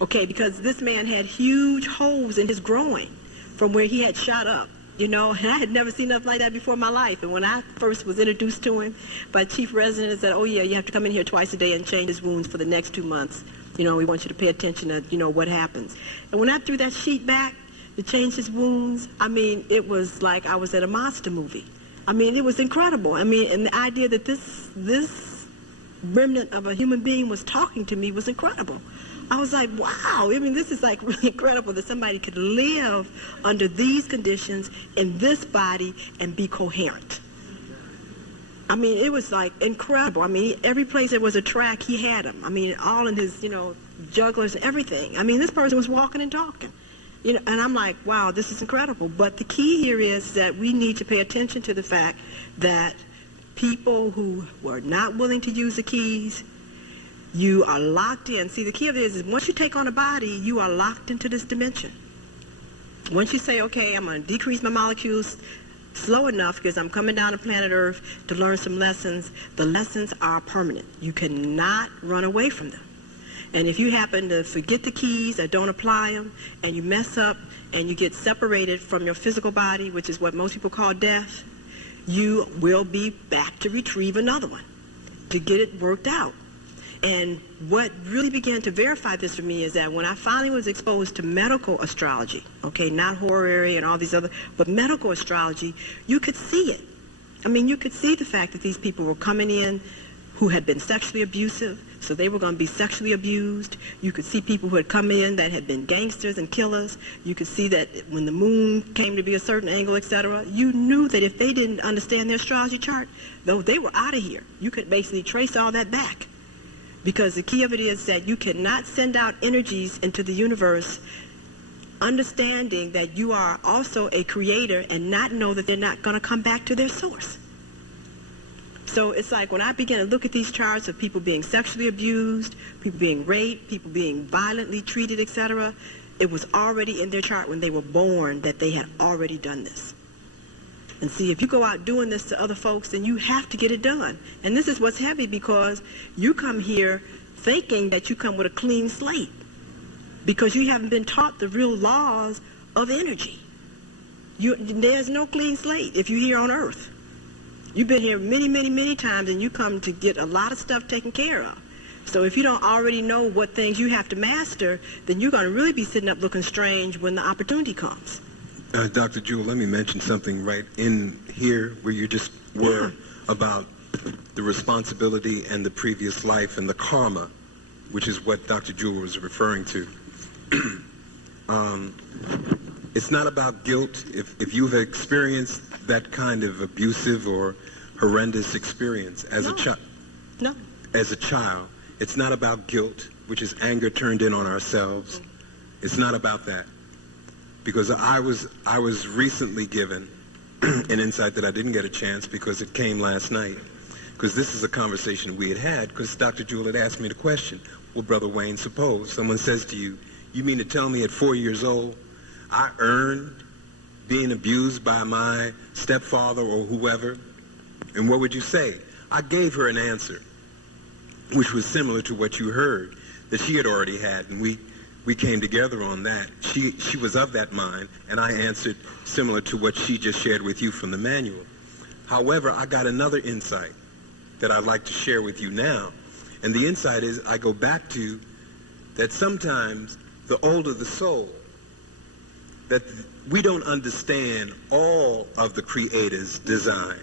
Okay, because this man had huge holes in his groin from where he had shot up. And I had never seen nothing like that before in my life. And when I first was introduced to him by chief resident, said, oh yeah, you have to come in here twice a day and change his wounds for the next 2 months. We want you to pay attention to, what happens. And when I threw that sheet back to change his wounds, I mean, it was like I was at a monster movie. I mean, it was incredible. I mean, and the idea that this remnant of a human being was talking to me was incredible. I was like, wow, I mean, this is like really incredible that somebody could live under these conditions in this body and be coherent. I mean, it was like incredible. I mean, every place there was a track, he had them. I mean, all in his, jugglers and everything. I mean, this person was walking and talking. And I'm like, wow, this is incredible. But the key here is that we need to pay attention to the fact that people who were not willing to use the keys, you are locked in. See, the key of it is once you take on a body, you are locked into this dimension. Once you say, okay, I'm going to decrease my molecules slow enough because I'm coming down to planet Earth to learn some lessons. The lessons are permanent. You cannot run away from them. And if you happen to forget the keys or don't apply them and you mess up and you get separated from your physical body, which is what most people call death, you will be back to retrieve another one to get it worked out. And what really began to verify this for me is that when I finally was exposed to medical astrology, okay, not horary and all these other, but medical astrology, you could see it. I mean, you could see the fact that these people were coming in who had been sexually abusive, so they were going to be sexually abused. You could see people who had come in that had been gangsters and killers. You could see that when the moon came to be a certain angle, etc., you knew that if they didn't understand their astrology chart, though they were out of here, you could basically trace all that back. Because the key of it is that you cannot send out energies into the universe understanding that you are also a creator and not know that they're not going to come back to their source. So it's like when I began to look at these charts of people being sexually abused, people being raped, people being violently treated, etc., it was already in their chart when they were born that they had already done this. And see, if you go out doing this to other folks, then you have to get it done. And this is what's heavy, because you come here thinking that you come with a clean slate, because you haven't been taught the real laws of energy. There's no clean slate if you're here on earth. You've been here many, many, many times, and you come to get a lot of stuff taken care of. So if you don't already know what things you have to master, then you're going to really be sitting up looking strange when the opportunity comes. Dr. Jewel, let me mention something right in here where you just were about the responsibility and the previous life and the karma, which is what Dr. Jewel was referring to. It's not about guilt. If you've experienced that kind of abusive or horrendous experience as a child, it's not about guilt, which is anger turned in on ourselves. It's not about that. Because I was recently given an insight that I didn't get a chance because it came last night. Because this is a conversation we had because Dr. Jewel had asked me the question, well, Brother Wayne, suppose someone says to you, you mean to tell me at 4 years old, I earned being abused by my stepfather or whoever? And what would you say? I gave her an answer, which was similar to what you heard, that she had already had, and we came together on that. She was of that mind, and I answered similar to what she just shared with you from the manual. However, I got another insight that I'd like to share with you now. And the insight is, I go back to that sometimes the older the soul, that we don't understand all of the Creator's design.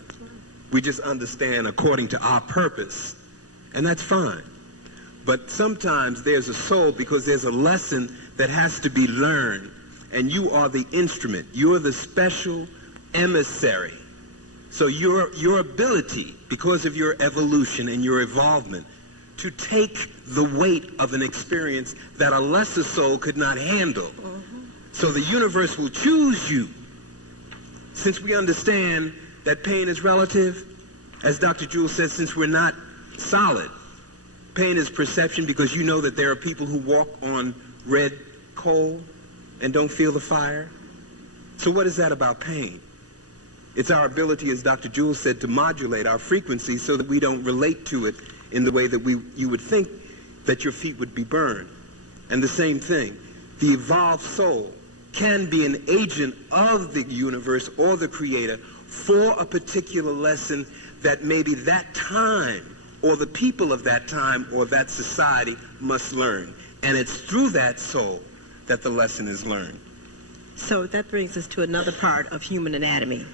We just understand according to our purpose, and that's fine. But sometimes there's a soul because there's a lesson that has to be learned, and you are the instrument. You're the special emissary. So your ability, because of your evolution and your evolvement, to take the weight of an experience that a lesser soul could not handle. So the universe will choose you. Since we understand that pain is relative, as Dr. Jewel says, since we're not solid, pain is perception, because you know that there are people who walk on red coal and don't feel the fire. So what is that about pain? It's our ability, as Dr. Jewel said, to modulate our frequency so that we don't relate to it in the way that you would think that your feet would be burned. And the same thing, the evolved soul can be an agent of the universe or the Creator for a particular lesson that maybe that time or the people of that time or that society must learn. And it's through that soul that the lesson is learned. So that brings us to another part of human anatomy.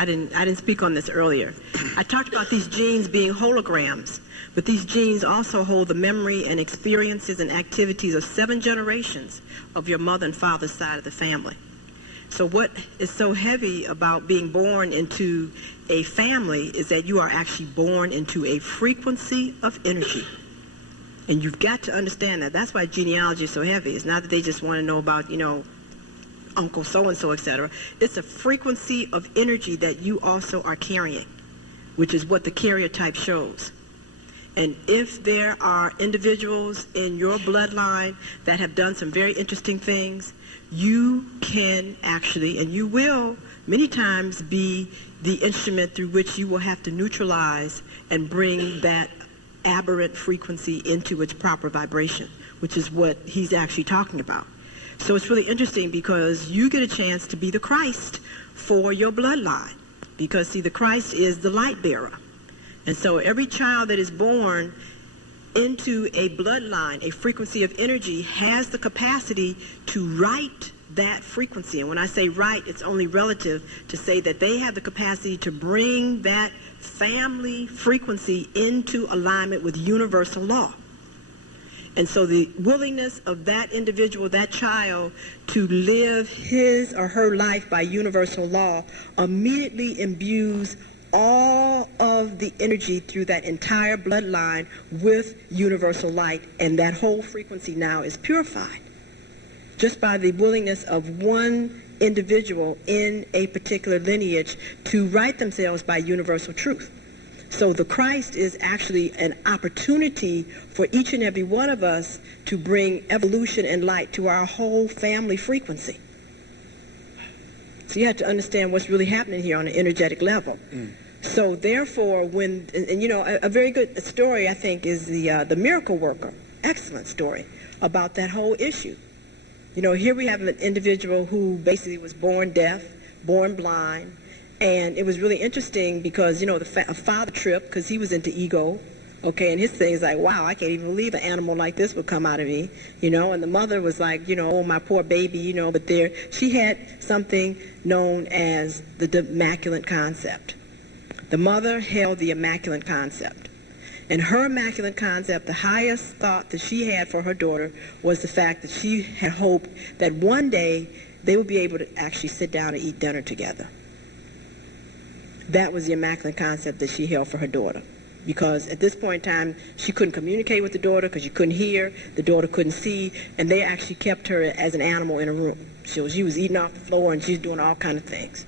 I didn't speak on this earlier. I talked about these genes being holograms, but these genes also hold the memory and experiences and activities of 7 generations of your mother and father's side of the family. So what is so heavy about being born into a family is that you are actually born into a frequency of energy. And you've got to understand that. That's why genealogy is so heavy. It's not that they just want to know about, Uncle so-and-so, etc. It's a frequency of energy that you also are carrying, which is what the carrier type shows. And if there are individuals in your bloodline that have done some very interesting things, you can actually, and you will many times, be the instrument through which you will have to neutralize and bring that aberrant frequency into its proper vibration, which is what he's actually talking about. So it's really interesting because you get a chance to be the Christ for your bloodline. Because, see, the Christ is the light bearer. And so every child that is born into a bloodline, a frequency of energy, has the capacity to write that frequency. And when I say right, it's only relative to say that they have the capacity to bring that family frequency into alignment with universal law. And so the willingness of that individual, that child, to live his or her life by universal law immediately imbues all of the energy through that entire bloodline with universal light, and that whole frequency now is purified just by the willingness of one individual in a particular lineage to write themselves by universal truth. So the Christ is actually an opportunity for each and every one of us to bring evolution and light to our whole family frequency. See, So you have to understand what's really happening here on an energetic level. So therefore, when, and you know, a very good story, I think, is the miracle worker. Excellent story about that whole issue. You know, here we have an individual who basically was born deaf, born blind, and it was really interesting because, you know, a father tripped because he was into ego, okay, and his thing is like, wow, I can't even believe an animal like this would come out of me, you know, and the mother was like, you know, oh, my poor baby, you know, but there, she had something known as the immaculate concept. The mother held the immaculate concept. And her immaculate concept, the highest thought that she had for her daughter was the fact that she had hoped that one day they would be able to actually sit down and eat dinner together. That was the immaculate concept that she held for her daughter. Because at this point in time, she couldn't communicate with the daughter because she couldn't hear, the daughter couldn't see, and they actually kept her as an animal in a room. She was eating off the floor and she's doing all kinds of things.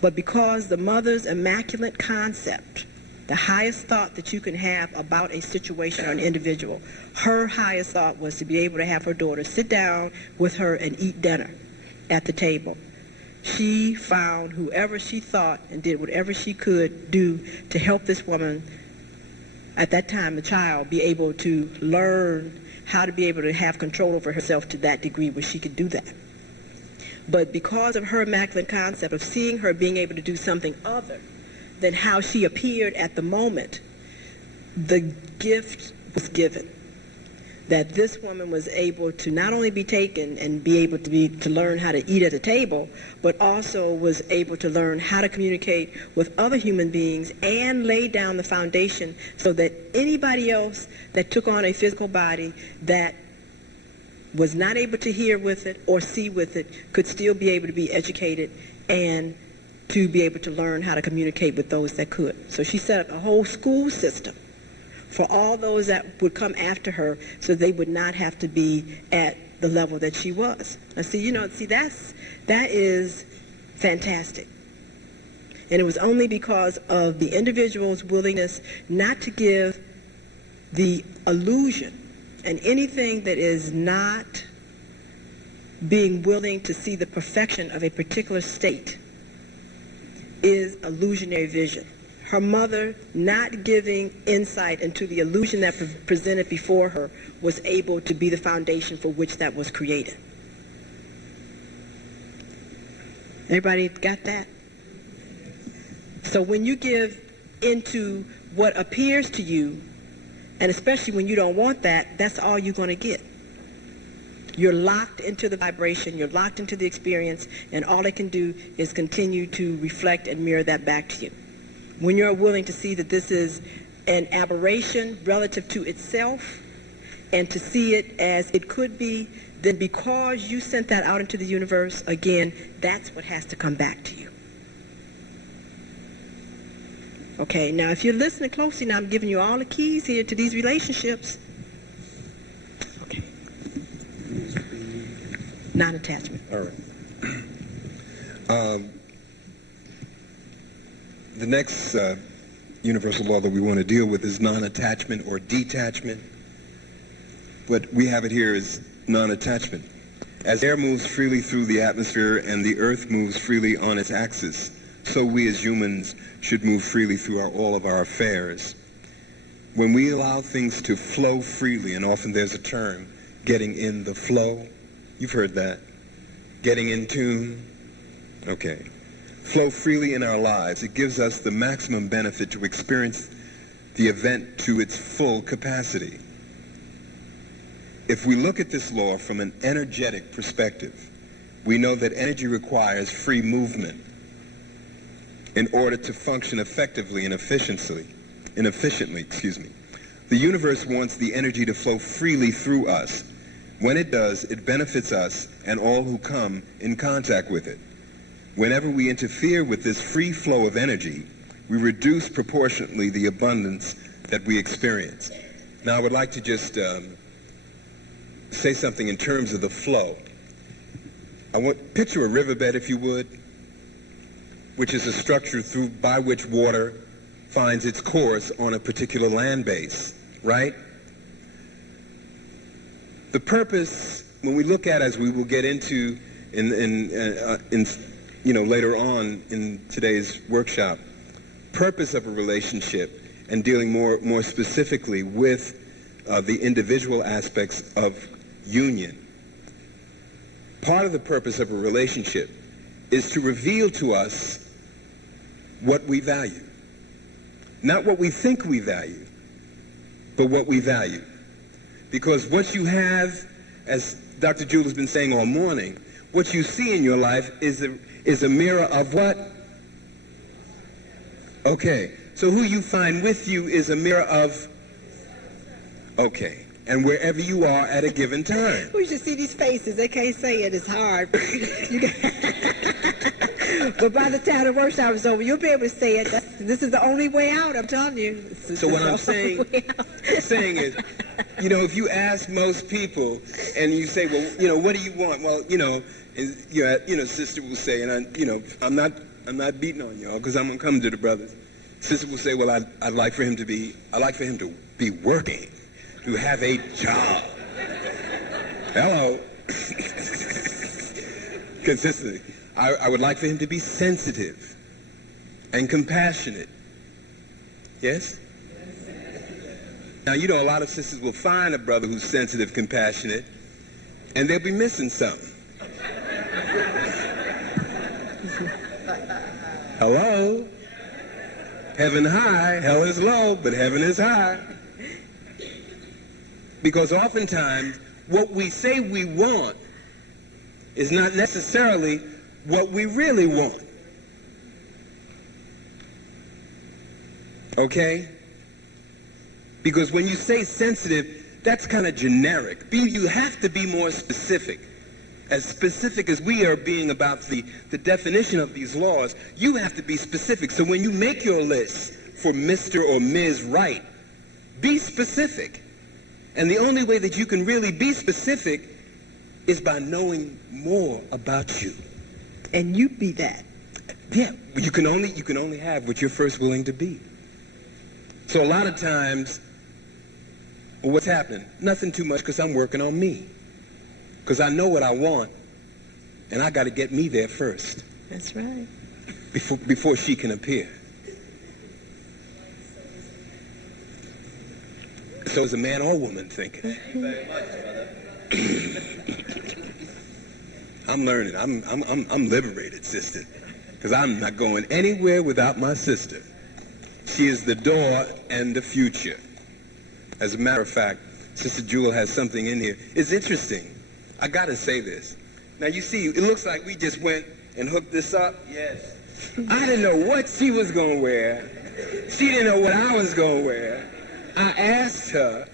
But because the mother's immaculate concept, the highest thought that you can have about a situation or an individual, her highest thought was to be able to have her daughter sit down with her and eat dinner at the table. She found whoever she thought and did whatever she could do to help this woman, at that time the child, be able to learn how to be able to have control over herself to that degree where she could do that. But because of her immaculate concept of seeing her being able to do something other than how she appeared at the moment, the gift was given. That this woman was able to not only be taken and be able to learn how to eat at the table, but also was able to learn how to communicate with other human beings and lay down the foundation so that anybody else that took on a physical body that was not able to hear with it or see with it could still be able to be educated and to be able to learn how to communicate with those that could. So she set up a whole school system for all those that would come after her so they would not have to be at the level that she was. And that is fantastic. And it was only because of the individual's willingness not to give the illusion and anything that is not being willing to see the perfection of a particular state is illusionary vision. Her mother not giving insight into the illusion that presented before her was able to be the foundation for which that was created. Everybody got that? So when you give into what appears to you, and especially when you don't want that, that's all you're going to get. You're locked into the vibration, you're locked into the experience, and all it can do is continue to reflect and mirror that back to you. When you're willing to see that this is an aberration relative to itself and to see it as it could be, then because you sent that out into the universe, again, that's what has to come back to you. Okay, now if you're listening closely, now I'm giving you all the keys here to these relationships. Okay. Non-attachment. All right. The next universal law that we want to deal with is non-attachment or detachment. What we have it here is non-attachment. As air moves freely through the atmosphere and the earth moves freely on its axis, so we as humans should move freely through all of our affairs. When we allow things to flow freely, and often there's a term, getting in the flow, you've heard that, getting in tune, okay. Flow freely in our lives, it gives us the maximum benefit to experience the event to its full capacity. If we look at this law from an energetic perspective, we know that energy requires free movement in order to function effectively and efficiently. The universe wants the energy to flow freely through us. When it does, it benefits us and all who come in contact with it. Whenever we interfere with this free flow of energy, we reduce proportionately the abundance that we experience. Now, I would like to just say something in terms of the flow. Picture a riverbed, if you would, which is a structure by which water finds its course on a particular land base, right? The purpose, when we look at, as we will get into in later on in today's workshop, purpose of a relationship and dealing more specifically with the individual aspects of union. Part of the purpose of a relationship is to reveal to us what we value. Not what we think we value, but what we value. Because what you have, as Dr. Jewell has been saying all morning, what you see in your life is a mirror of what? Okay. So who you find with you is a mirror of? Okay. And wherever you are at a given time. We should see these faces. They can't say it. It's hard. But by the time the workshop is over, you'll be able to say it. This is the only way out, I'm telling you. So what I'm saying is, if you ask most people and you say, well, what do you want? Well, sister will say, and I'm not beating on y'all because I'm gonna come to the brothers. Sister will say, well, I'd like for him to be working, to have a job. Hello. Consistently. I would like for him to be sensitive and compassionate. Yes? Now, a lot of sisters will find a brother who's sensitive, compassionate, and they'll be missing something. Hello? Heaven high, hell is low, but heaven is high. Because oftentimes, what we say we want is not necessarily what we really want. Okay? Because when you say sensitive, that's kind of generic. You have to be more specific. As specific as we are being about the definition of these laws, you have to be specific. So when you make your list for Mr. or Ms. Right, be specific. And the only way that you can really be specific is by knowing more about you. And you be that. Yeah, you can only have what you're first willing to be. So a lot of times, what's happening? Nothing too much because I'm working on me. Because I know what I want, and I got to get me there first. That's right. Before she can appear. So is a man or woman thinking. Thank you very much, brother. I'm learning. I'm liberated, sister, because I'm not going anywhere without my sister. She is the door and the future. As a matter of fact, Sister Jewell has something in here. It's interesting. I got to say this. Now, you see, it looks like we just went and hooked this up. Yes. I didn't know what she was going to wear. She didn't know what I was going to wear. I asked her,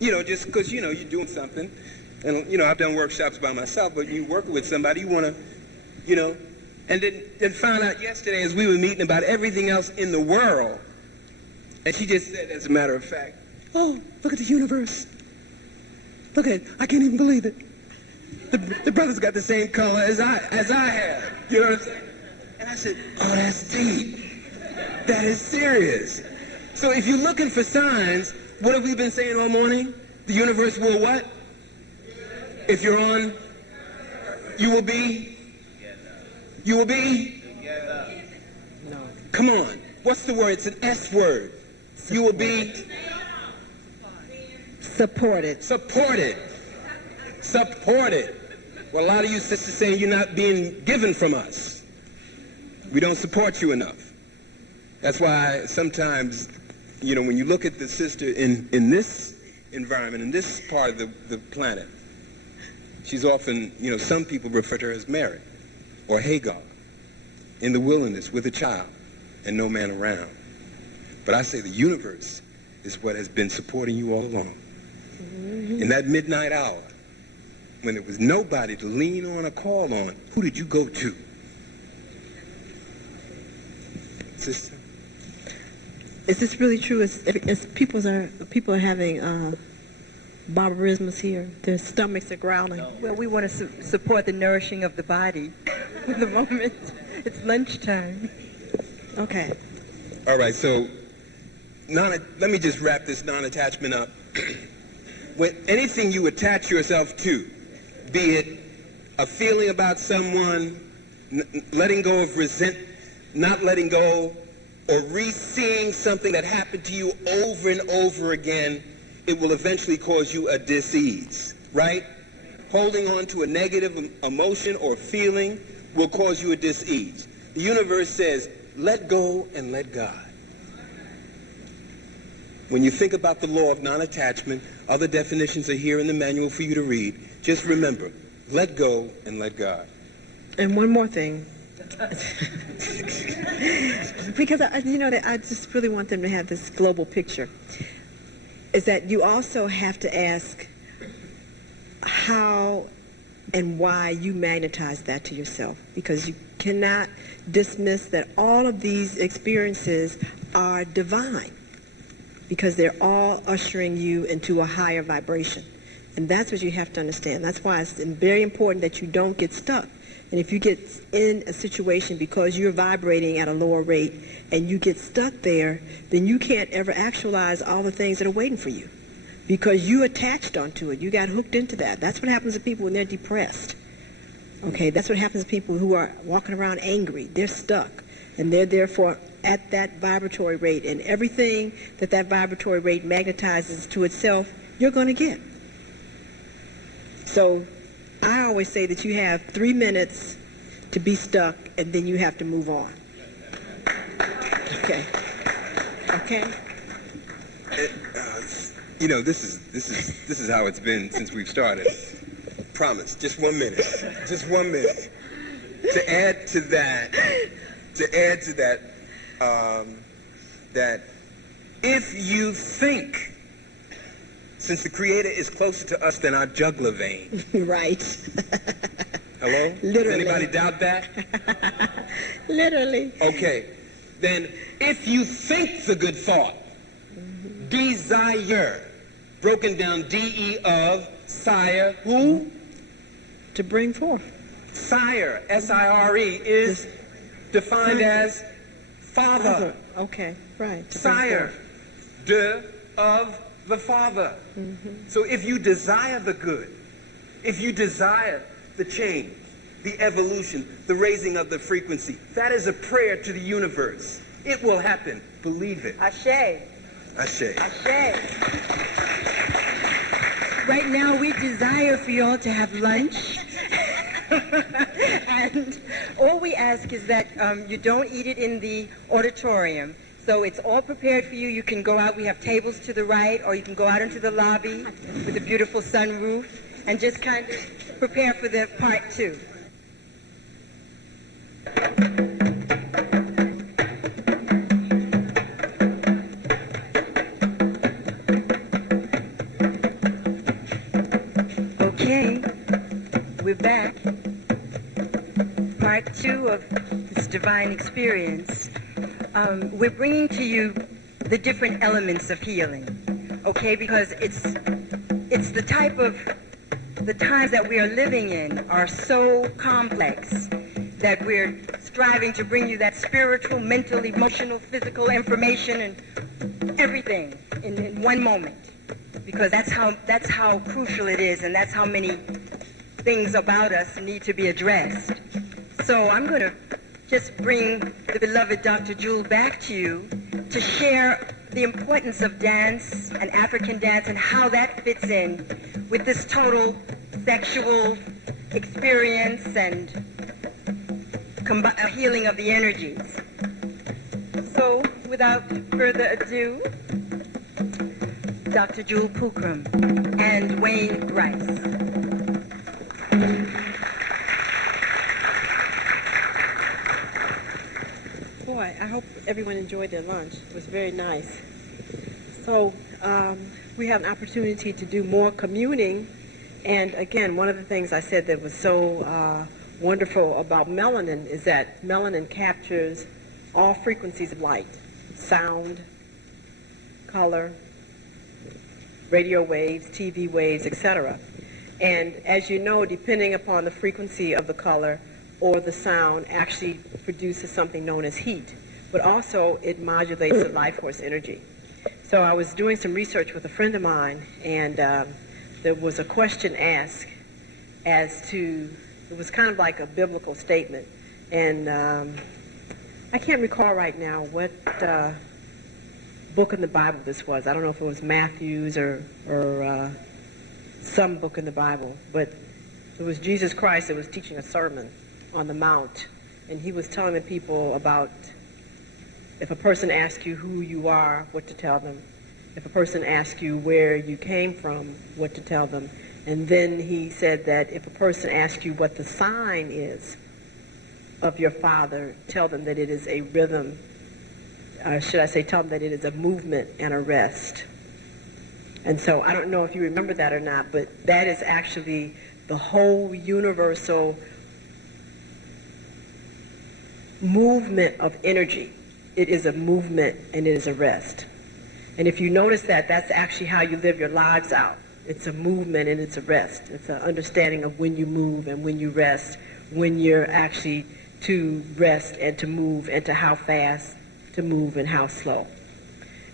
just because, you're doing something. And, I've done workshops by myself, but you work with somebody, you want to, and then found out yesterday as we were meeting about everything else in the world. And she just said, as a matter of fact, oh, look at the universe. Look at it. I can't even believe it. The brother's got the same color as I have. You know what I'm saying? And I said, oh, that's deep. That is serious. So if you're looking for signs, what have we been saying all morning? The universe will what? If you're on, you will be? You will be? No. Come on. What's the word? It's an S word. You will be? Supported. Supported. Supported. Well, a lot of you sisters saying you're not being given from us. We don't support you enough. That's why sometimes, when you look at the sister in this environment, in this part of the planet, she's often, some people refer to her as Mary or Hagar in the wilderness with a child and no man around. But I say the universe is what has been supporting you all along. In that midnight hour, when there was nobody to lean on or call on, who did you go to? Sister? Is this really true? Is people are having barbarisms here? Their stomachs are growling. Well, we want to support the nourishing of the body. For the moment, it's lunchtime. Okay. All right, so let me just wrap this non-attachment up. When anything you attach yourself to, be it a feeling about someone, letting go of not letting go, or re-seeing something that happened to you over and over again, it will eventually cause you a dis-ease, right? Holding on to a negative emotion or feeling will cause you a dis-ease. The universe says, let go and let God. When you think about the law of non-attachment, other definitions are here in the manual for you to read. Just remember, let go and let God. And one more thing. Because, I just really want them to have this global picture, is that you also have to ask how and why you magnetize that to yourself, because you cannot dismiss that all of these experiences are divine, because they're all ushering you into a higher vibration. And that's what you have to understand. That's why it's very important that you don't get stuck. And if you get in a situation because you're vibrating at a lower rate and you get stuck there, then you can't ever actualize all the things that are waiting for you, because you attached onto it. You got hooked into that. That's what happens to people when they're depressed. Okay, that's what happens to people who are walking around angry. They're stuck, and they're therefore at that vibratory rate, and everything that vibratory rate magnetizes to itself, you're going to get. So I always say that you have 3 minutes to be stuck, and then you have to move on. Okay. Okay. This is how it's been since we've started. Promise, just 1 minute. Just 1 minute. To add to that, that if you think, since the Creator is closer to us than our jugular vein. Right. Hello? Literally. Does anybody doubt that? Literally. Okay. Then if you think the good thought, desire, broken down D-E of sire, who? To bring forth. Sire, S-I-R-E, is defined as father. Okay, right. Sire, de, of the Father. So if you desire the good, if you desire the change, the evolution, the raising of the frequency, that is a prayer to the universe. It will happen. Believe it. Ashe. Ashe. Ashe. Right now we desire for you all to have lunch. And all we ask is that you don't eat it in the auditorium. So it's all prepared for you. You can go out. We have tables to the right, or you can go out into the lobby with a beautiful sunroof and just kind of prepare for the part 2. Okay, we're back. Part 2 of this divine experience. We're bringing to you the different elements of healing, okay? Because it's the times that we are living in are so complex that we're striving to bring you that spiritual, mental, emotional, physical information and everything in one moment, because that's how crucial it is, and that's how many things about us need to be addressed. So I'm going to just bring the beloved Dr. Jewel back to you to share the importance of dance and African dance and how that fits in with this total sexual experience and healing of the energies. So without further ado, Dr. Jewel Pookrum and Wayne Grace. Boy, I hope everyone enjoyed their lunch. It was very nice. So we have an opportunity to do more communing. And again, one of the things I said that was so wonderful about melanin is that melanin captures all frequencies of light, sound, color, radio waves, TV waves, etc. And as you know, depending upon the frequency of the color or the sound, actually produces something known as heat, but also it modulates the life force energy. So I was doing some research with a friend of mine, and there was a question asked as to, it was kind of like a biblical statement, And I can't recall right now what book in the Bible this was. I don't know if it was Matthew's or some book in the Bible, but it was Jesus Christ that was teaching a sermon on the Mount, and he was telling the people about if a person asks you who you are, what to tell them. If a person asks you where you came from, what to tell them. And then he said that if a person asks you what the sign is of your Father, tell them that it is a rhythm, tell them that it is a movement and a rest. And so I don't know if you remember that or not, but that is actually the whole universal movement of energy. It is a movement and it is a rest. And if you notice that, that's actually how you live your lives out. It's a movement and it's a rest. It's an understanding of when you move and when you rest, when you're actually to rest and to move, and to how fast to move and how slow.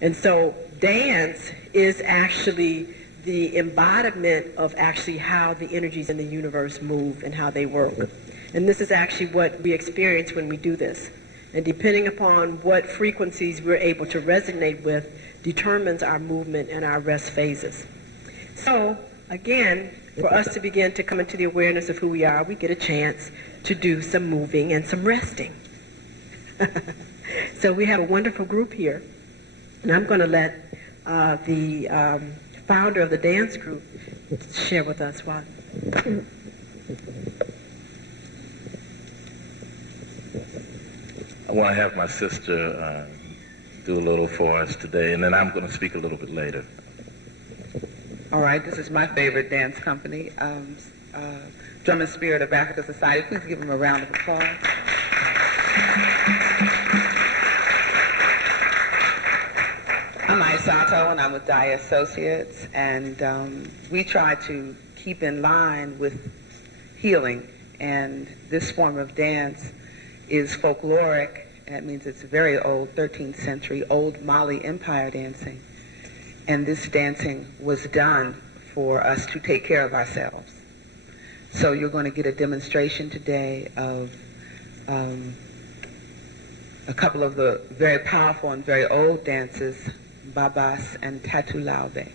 And so dance is actually the embodiment of actually how the energies in the universe move and how they work. And this is actually what we experience when we do this. And depending upon what frequencies we're able to resonate with determines our movement and our rest phases. So, again, for us to begin to come into the awareness of who we are, we get a chance to do some moving and some resting. So we have a wonderful group here. And I'm going to let the founder of the dance group share with us what. I want to have my sister do a little for us today, and then I'm going to speak a little bit later. All right, this is my favorite dance company, Drum and Spirit of Africa Society. Please give them a round of applause. I'm Isato, and I'm with Dye Associates, and we try to keep in line with healing, and this form of dance is folkloric. That means it's very old, 13th century, old Mali Empire dancing. And this dancing was done for us to take care of ourselves. So you're going to get a demonstration today of a couple of the very powerful and very old dances, Babas and Tatulaube.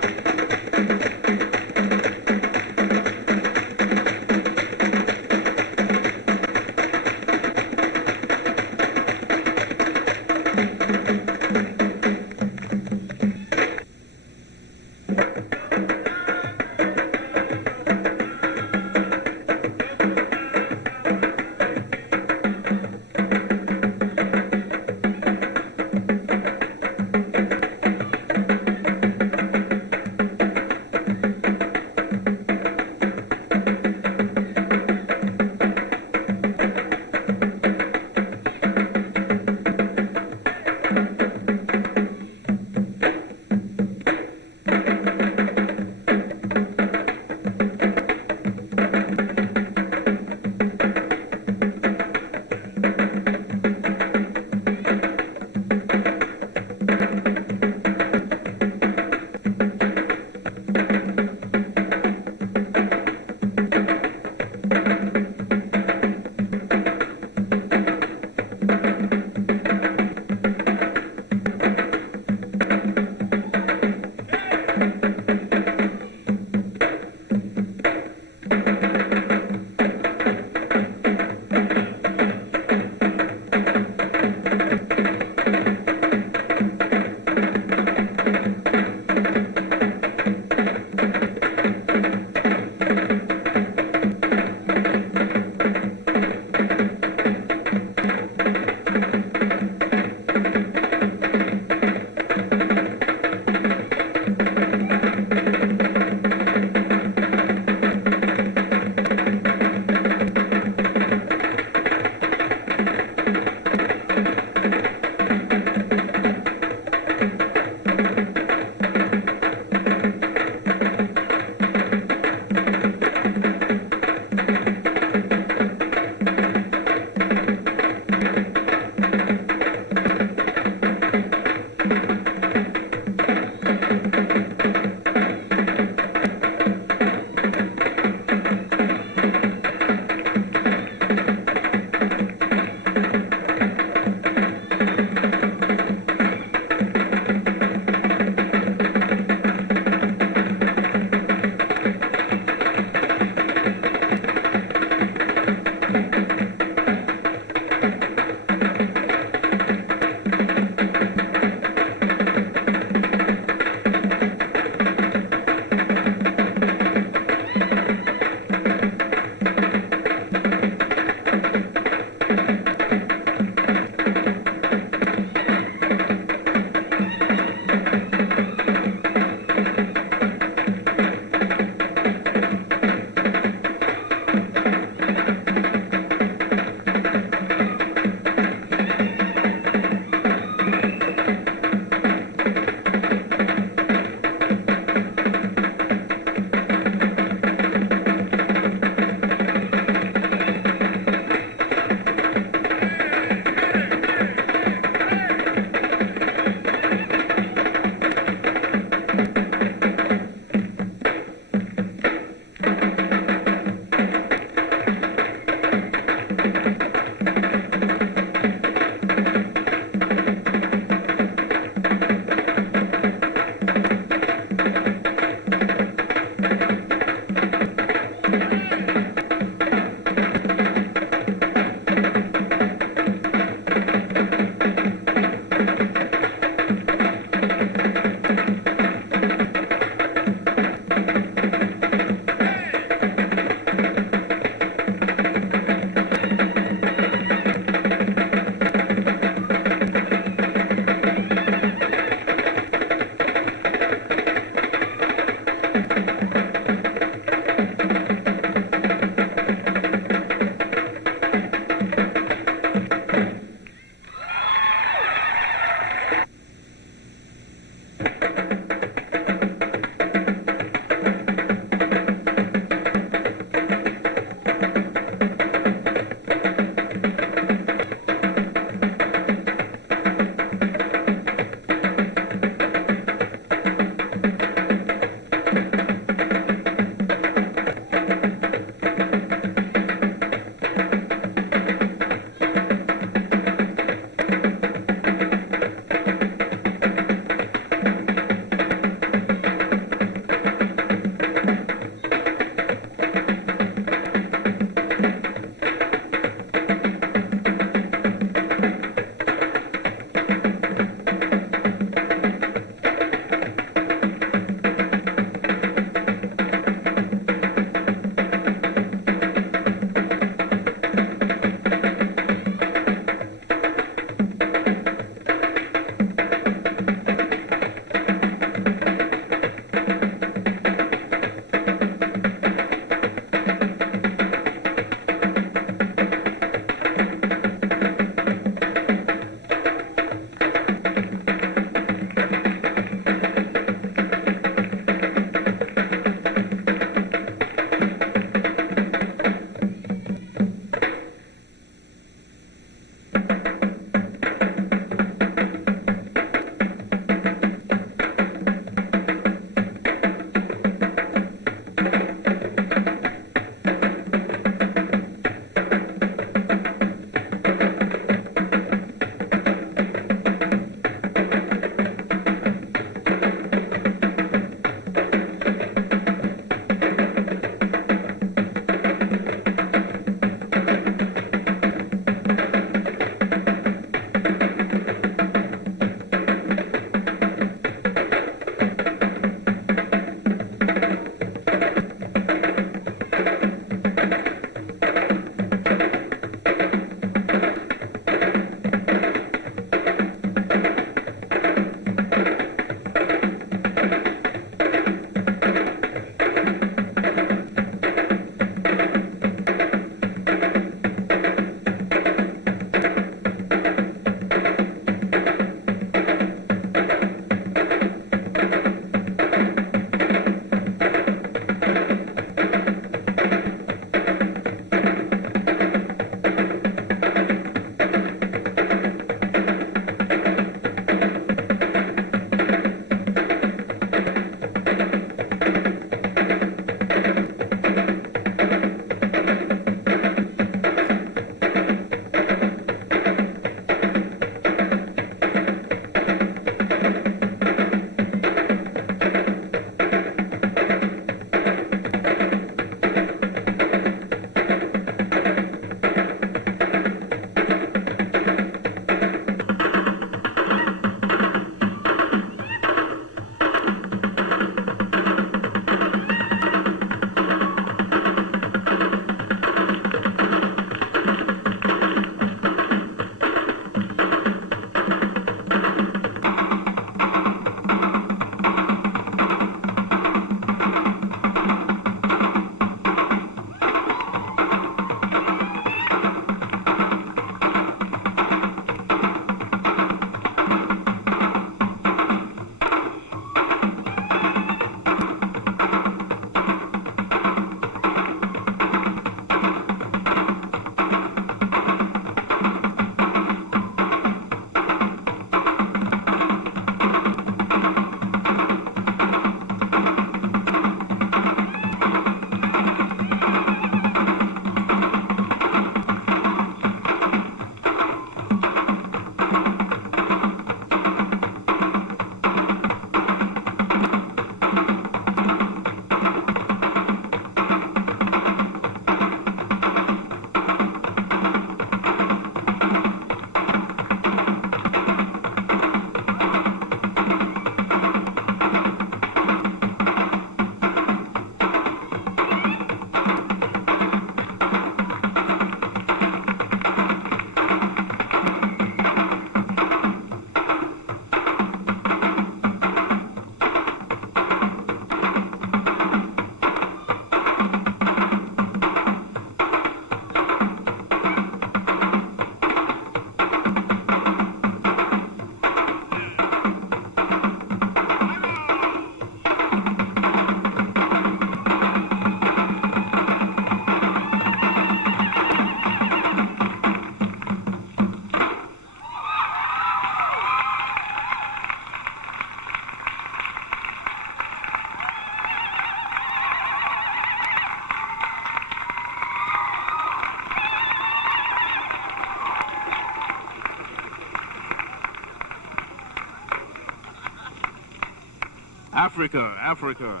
Africa, Africa.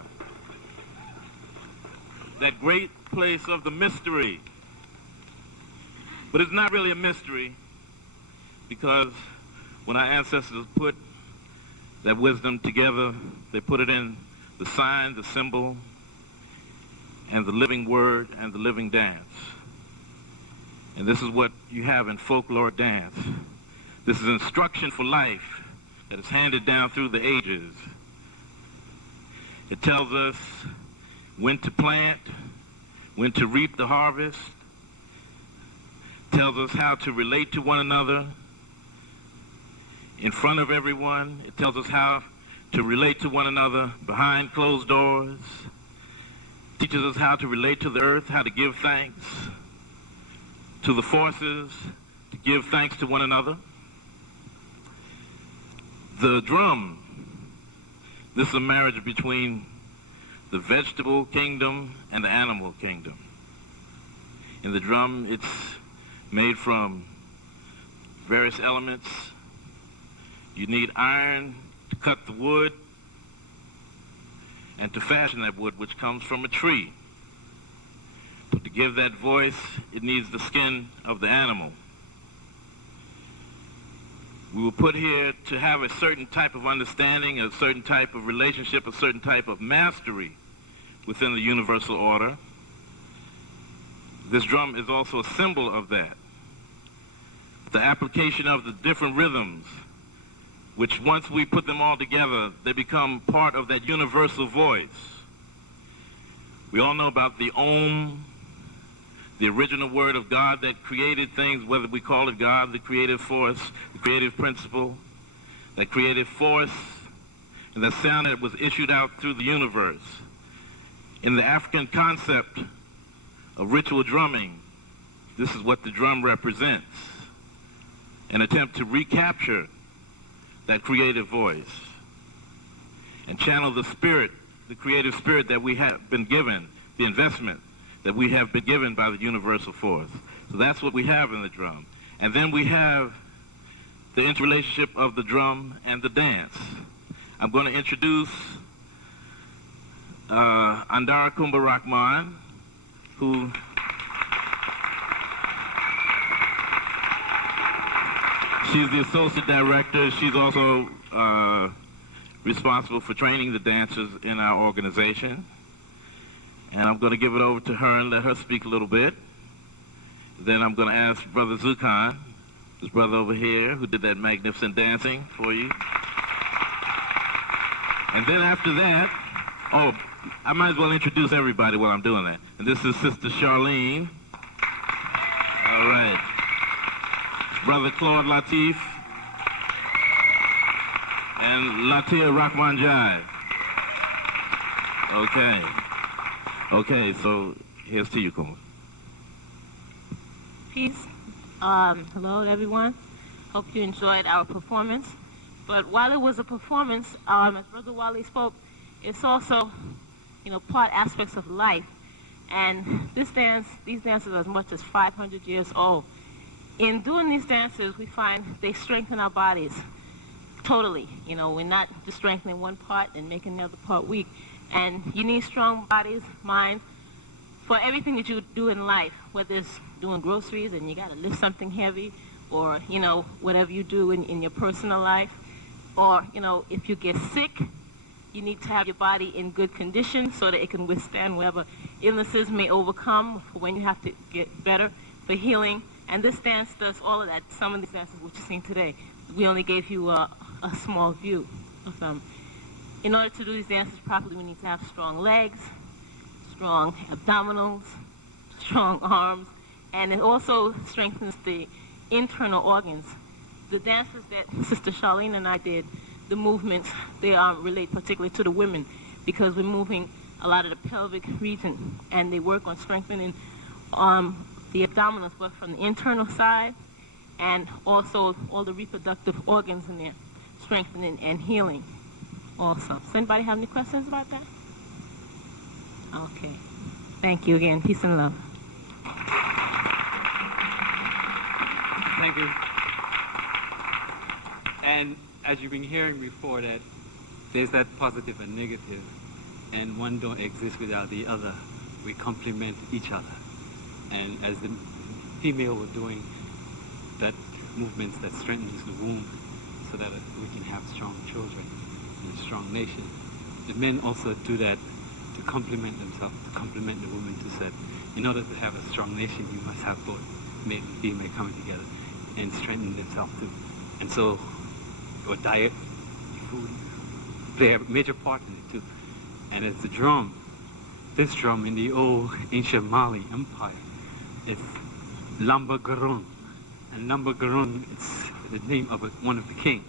That great place of the mystery. But it's not really a mystery, because when our ancestors put that wisdom together, they put it in the sign, the symbol, and the living word and the living dance. And this is what you have in folklore dance. This is instruction for life that is handed down through the ages. It tells us when to plant, when to reap the harvest, tells us how to relate to one another in front of everyone. It tells us how to relate to one another behind closed doors. It teaches us how to relate to the earth, how to give thanks to the forces, to give thanks to one another. The drum, this is a marriage between the vegetable kingdom and the animal kingdom. In the drum, it's made from various elements. You need iron to cut the wood and to fashion that wood, which comes from a tree. But to give that voice, it needs the skin of the animal. We were put here to have a certain type of understanding, a certain type of relationship, a certain type of mastery within the universal order. This drum is also a symbol of that. The application of the different rhythms, which once we put them all together, they become part of that universal voice. We all know about the Om, the original word of God that created things, whether we call it God, the creative force, the creative principle, that creative force, and the sound that was issued out through the universe. In the African concept of ritual drumming, this is what the drum represents. An attempt to recapture that creative voice and channel the spirit, the creative spirit that we have been given, the investment that we have been given by the universal force. So that's what we have in the drum. And then we have the interrelationship of the drum and the dance. I'm going to introduce Andara Kumba Rahman, who she's the associate director. She's also responsible for training the dancers in our organization. And I'm going to give it over to her and let her speak a little bit. Then I'm going to ask Brother Zukan, this brother over here, who did that magnificent dancing for you. And then after that, oh, I might as well introduce everybody while I'm doing that. And this is Sister Charlene. All right. Brother Claude Latif. And Latia Rahman Jai. Okay. Okay, so here's to you, Kumba. Peace. Hello, everyone. Hope you enjoyed our performance. But while it was a performance, as Brother Wally spoke, it's also, part aspects of life. And these dances are as much as 500 years old. In doing these dances, we find they strengthen our bodies totally. We're not just strengthening one part and making the other part weak. And you need strong bodies, mind, for everything that you do in life, whether it's doing groceries and you got to lift something heavy, or, whatever you do in your personal life, or, if you get sick, you need to have your body in good condition so that it can withstand whatever illnesses may overcome for when you have to get better, for healing. And this dance does all of that. Some of these dances which you've seen today, we only gave you a small view of them. In order to do these dances properly, we need to have strong legs, strong abdominals, strong arms, and it also strengthens the internal organs. The dances that Sister Charlene and I did, the movements, they relate particularly to the women because we're moving a lot of the pelvic region, and they work on strengthening the abdominals, both from the internal side and also all the reproductive organs in there, strengthening and healing. Also. Does anybody have any questions about that? Okay. Thank you again. Peace and love. Thank you. And as you've been hearing before, that there's that positive and negative, and one don't exist without the other. We complement each other. And as the female were doing that movements that strengthens the womb so that we can have strong children and a strong nation, the men also do that to complement themselves, to complement the woman, to say, in order to have a strong nation, you must have both male and female coming together and strengthen themselves too. And so your diet, your food, play a major part in it too. And it's the drum, this drum in the old ancient Mali Empire, it's Lamba Garun. And Lamba Garun is the name of one of the king.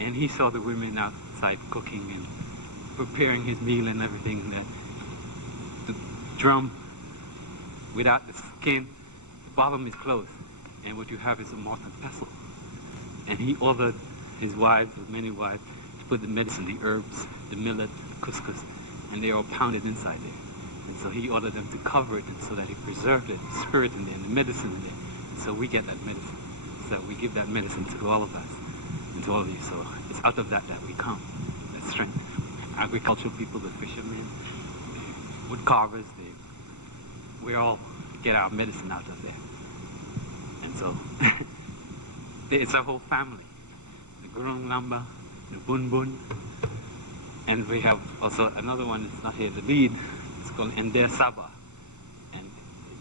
And he saw the women outside cooking and preparing his meal and everything. That the drum, without the skin, the bottom is closed. And what you have is a mortar pestle. And he ordered his wives, or many wives, to put the medicine, the herbs, the millet, the couscous, and they are pounded inside there. And so he ordered them to cover it so that he preserved it, the spirit in there, and the medicine in there. And so we get that medicine. So we give that medicine to all of us and to all of you. So it's out of that we come, that strength. Agricultural people, the fishermen, the wood carvers, we all get our medicine out of there. And so it's a whole family. The Gurung Lamba, the Bun Bun, and we have also another one that's not here, the lead. It's called Ender Saba, and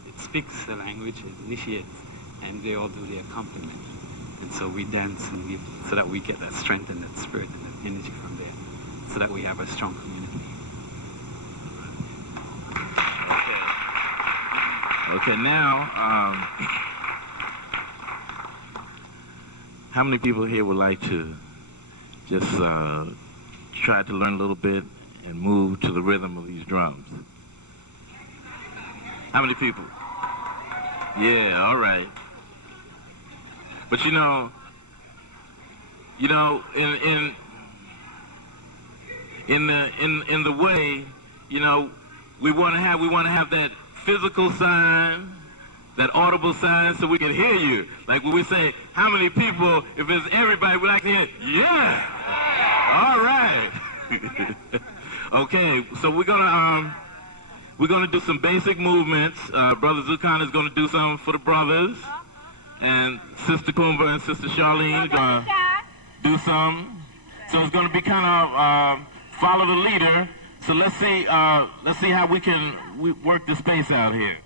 it speaks the language, it initiates, and they all do their accompaniment. And so we dance and so that we get that strength and that spirit and that energy from there, so that we have a strong community. Okay, now, how many people here would like to just try to learn a little bit and move to the rhythm of these drums? How many people? Yeah, all right. But you know, in the way, you know, we want to have that physical sign, that audible sign, so we can hear you. Like when we say, how many people? If it's everybody, we like to hear, yeah. All right. Okay, so we're gonna do some basic movements. Brother Zukan is gonna do something for the brothers, and Sister Kumba and Sister Charlene gonna do something. So it's gonna be kind of follow the leader. So let's see how we can work the space out here.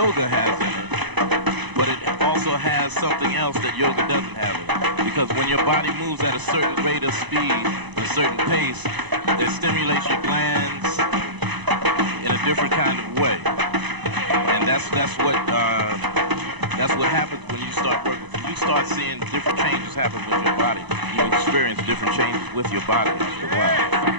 yoga has it, but it also has something else that yoga doesn't have it. Because when your body moves at a certain rate of speed, a certain pace, it stimulates your glands in a different kind of way. And that's what happens when you start working. When you start seeing different changes happen with your body, you experience different changes with your body after a while.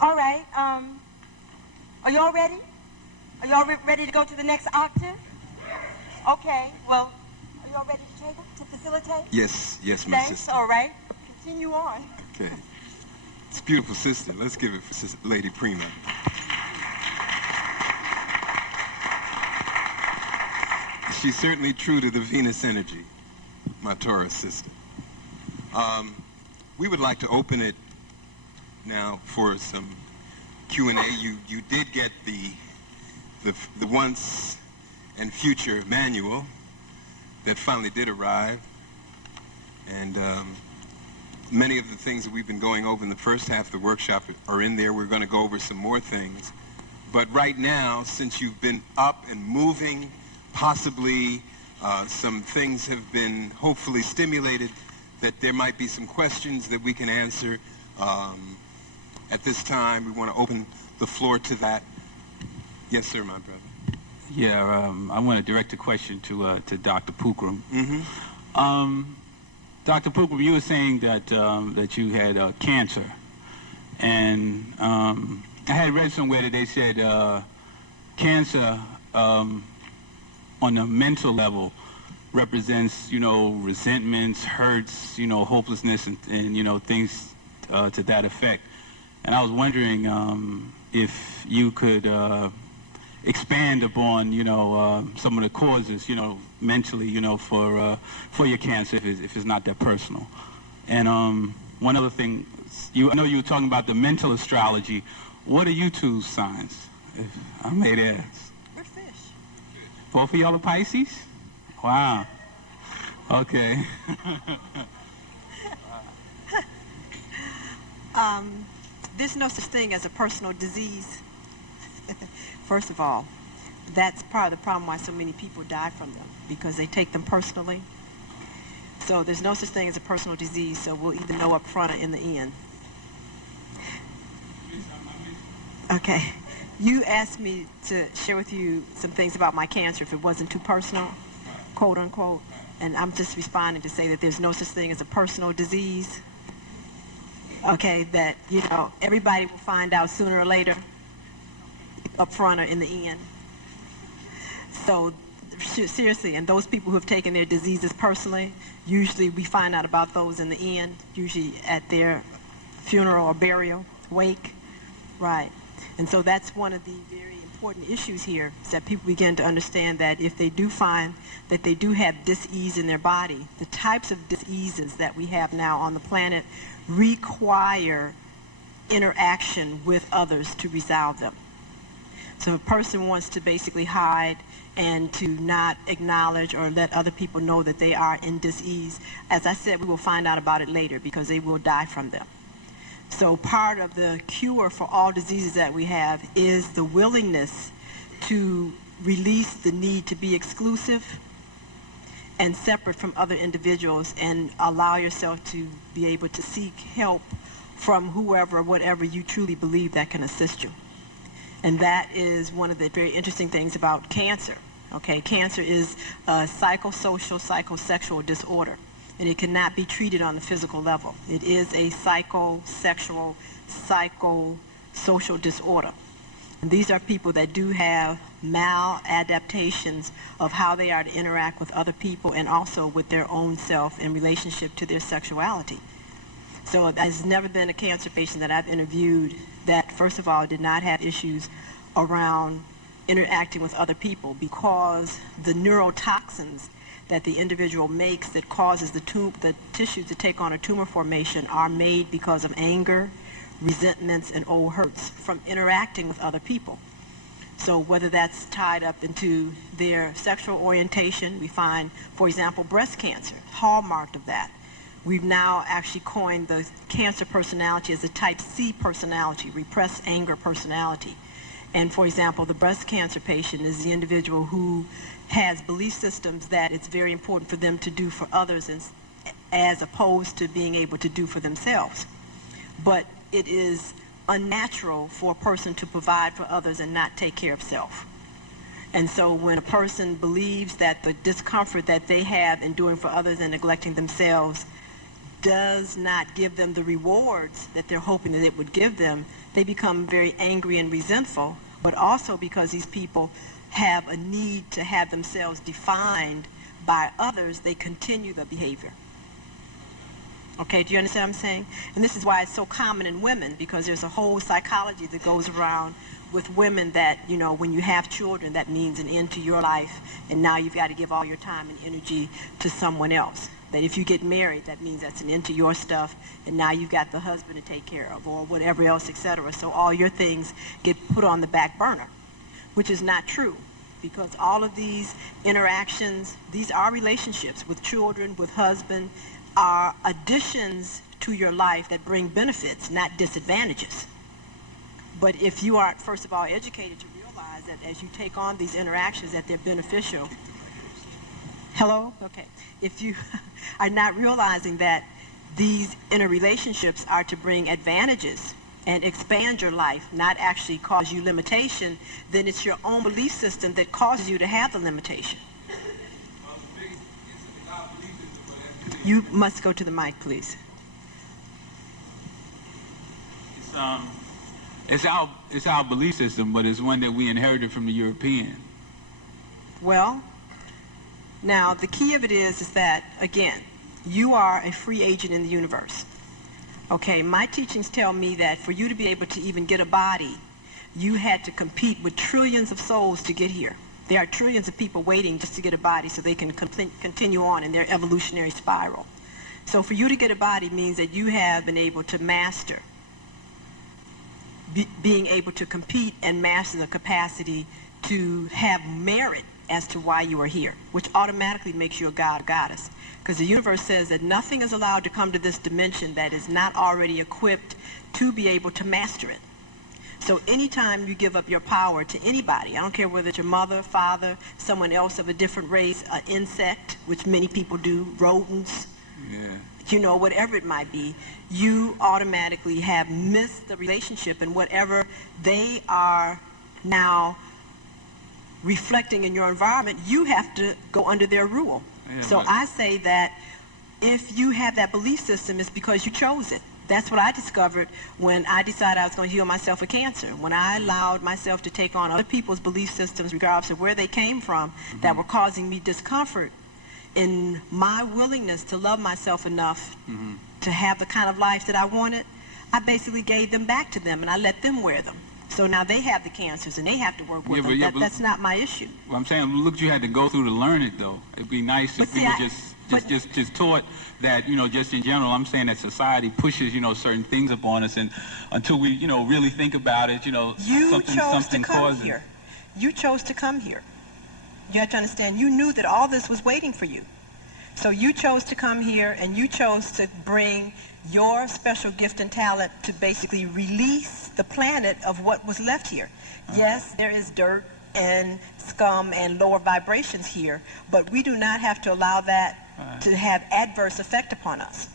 All right. Are y'all ready? Are y'all ready to go to the next octave? Okay. Well, are y'all ready to facilitate? Yes, my Thanks. sister. All right. Continue on. Okay. It's a beautiful sister. Let's give it for Lady Prima. She's certainly true to the Venus energy, my Taurus sister. We would like to open it now for some Q&A. You did get the once and future manual that finally did arrive, and many of the things that we've been going over in the first half of the workshop are in there. We're going to go over some more things, but right now, since you've been up and moving, possibly some things have been hopefully stimulated, that there might be some questions that we can answer. At this time, we want to open the floor to that. Yes, sir, my brother. Yeah, I want to direct a question to Dr. Pookrum. Mm-hmm. Dr. Pookrum, you were saying that that you had cancer, and I had read somewhere that they said cancer on a mental level represents, resentments, hurts, hopelessness, and things to that effect. And I was wondering if you could expand upon, some of the causes, mentally, for your cancer, if it's not that personal. And one other thing, I know you were talking about the mental astrology. What are you two's signs, if I may ask? We're fish. Both of y'all are Pisces? Wow. Okay. There's no such thing as a personal disease. First of all, that's part of the problem why so many people die from them, because they take them personally. So there's no such thing as a personal disease, so we'll either know up front or in the end. Okay. You asked me to share with you some things about my cancer if it wasn't too personal, quote unquote, and I'm just responding to say that there's no such thing as a personal disease. Okay, that, everybody will find out sooner or later, up front or in the end. So, seriously, and those people who have taken their diseases personally, usually we find out about those in the end, usually at their funeral or burial, wake, right. And so that's one of the very important issues here, is that people begin to understand that if they do find that they do have dis-ease in their body, the types of dis-eases that we have now on the planet require interaction with others to resolve them. So a person wants to basically hide and to not acknowledge or let other people know that they are in dis-ease. As I said, we will find out about it later because they will die from them. So part of the cure for all diseases that we have is the willingness to release the need to be exclusive and separate from other individuals, and allow yourself to be able to seek help from whoever, whatever you truly believe that can assist you. And that is one of the very interesting things about cancer. Okay, cancer is a psychosocial, psychosexual disorder, and it cannot be treated on the physical level. It is a psychosexual, psychosocial disorder. And these are people that do have maladaptations of how they are to interact with other people and also with their own self in relationship to their sexuality. So there's never been a cancer patient that I've interviewed that, first of all, did not have issues around interacting with other people, because the neurotoxins that the individual makes that causes the tissues to take on a tumor formation are made because of anger, resentments, and old hurts from interacting with other people. So whether that's tied up into their sexual orientation, we find, for example, breast cancer, hallmarked of that. We've now actually coined the cancer personality as a type C personality, repressed anger personality. And for example, the breast cancer patient is the individual who has belief systems that it's very important for them to do for others as opposed to being able to do for themselves. But it is unnatural for a person to provide for others and not take care of self. And so when a person believes that the discomfort that they have in doing for others and neglecting themselves does not give them the rewards that they're hoping that it would give them, they become very angry and resentful, but also because these people have a need to have themselves defined by others, they continue the behavior. Okay, do you understand what I'm saying? And this is why it's so common in women, because there's a whole psychology that goes around with women that, you know, when you have children, that means an end to your life, and now you've got to give all your time and energy to someone else. That if you get married, that means that's an end to your stuff, and now you've got the husband to take care of, or whatever else, etc. So all your things get put on the back burner, which is not true, because all of these interactions, these are relationships with children, with husband, are additions to your life that bring benefits, not disadvantages. But if you aren't, first of all, educated to realize that as you take on these interactions that they're beneficial. Hello? Okay. If you are not realizing that these interrelationships are to bring advantages and expand your life, not actually cause you limitation, then it's your own belief system that causes you to have the limitation. You must go to the mic, please. It's our belief system, but it's one that we inherited from the European. Well, now the key of it is that, again, you are a free agent in the universe. Okay, my teachings tell me that for you to be able to even get a body, you had to compete with trillions of souls to get here. There are trillions of people waiting just to get a body so they can continue on in their evolutionary spiral. So for you to get a body means that you have been able to master, being able to compete and master the capacity to have merit as to why you are here, which automatically makes you a god or goddess. Because the universe says that nothing is allowed to come to this dimension that is not already equipped to be able to master it. So anytime you give up your power to anybody, I don't care whether it's your mother, father, someone else of a different race, an insect, which many people do, rodents, you know, whatever it might be, you automatically have missed the relationship, and whatever they are now reflecting in your environment, you have to go under their rule. So I say that if you have that belief system, it's because you chose it. That's what I discovered when I decided I was going to heal myself of cancer. When I allowed myself to take on other people's belief systems, regardless of where they came from, that were causing me discomfort, in my willingness to love myself enough to have the kind of life that I wanted, I basically gave them back to them, and I let them wear them. So now they have the cancers, and they have to work with them. That's not my issue. Well, I'm saying, look, you had to go through to learn it, though. It'd be nice if we were just taught that, you know, just in general. I'm saying that society pushes, you know, certain things upon us, and until we, you know, really think about it, you know, something causes. Here. You chose to come here. You have to understand, you knew that all this was waiting for you. So you chose to come here and you chose to bring your special gift and talent to basically release the planet of what was left here. Yes, there is dirt and scum and lower vibrations here, but we do not have to allow that to have adverse effect upon us.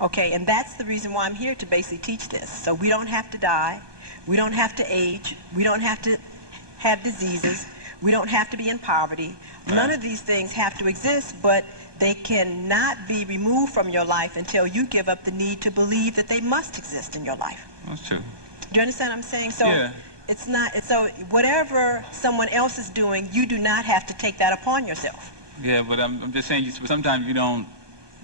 Okay, and that's the reason why I'm here, to basically teach this. So we don't have to die, we don't have to age, we don't have to have diseases, we don't have to be in poverty. None of these things have to exist, but they cannot be removed from your life until you give up the need to believe that they must exist in your life. That's true. Do you understand what I'm saying? So Yeah. it's not, so whatever someone else is doing, you do not have to take that upon yourself. Yeah, but I'm just saying, sometimes you don't,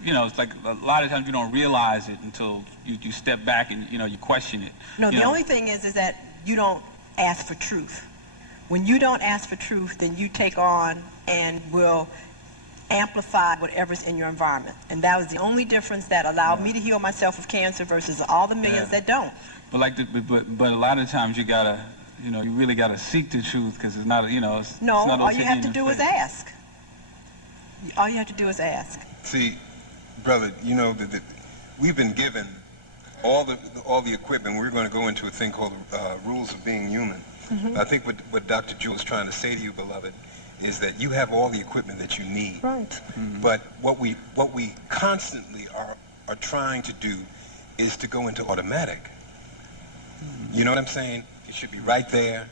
it's like a lot of times you don't realize it until you step back and, you question it. No, the only thing is that you don't ask for truth. When you don't ask for truth, then you take on and will amplify whatever's in your environment. And that was the only difference that allowed me to heal myself of cancer versus all the millions that don't. But but a lot of times you gotta, you really gotta seek the truth, because it's not, it's No, not all you have to do is ask. All you have to do is ask. See, brother, that we've been given all the equipment. We're going to go into a thing called rules of being human. I think what Dr. Jewell is trying to say to you, beloved, is that you have all the equipment that you need. Right. But what we constantly are trying to do is to go into automatic. You know what I'm saying? It should be right there.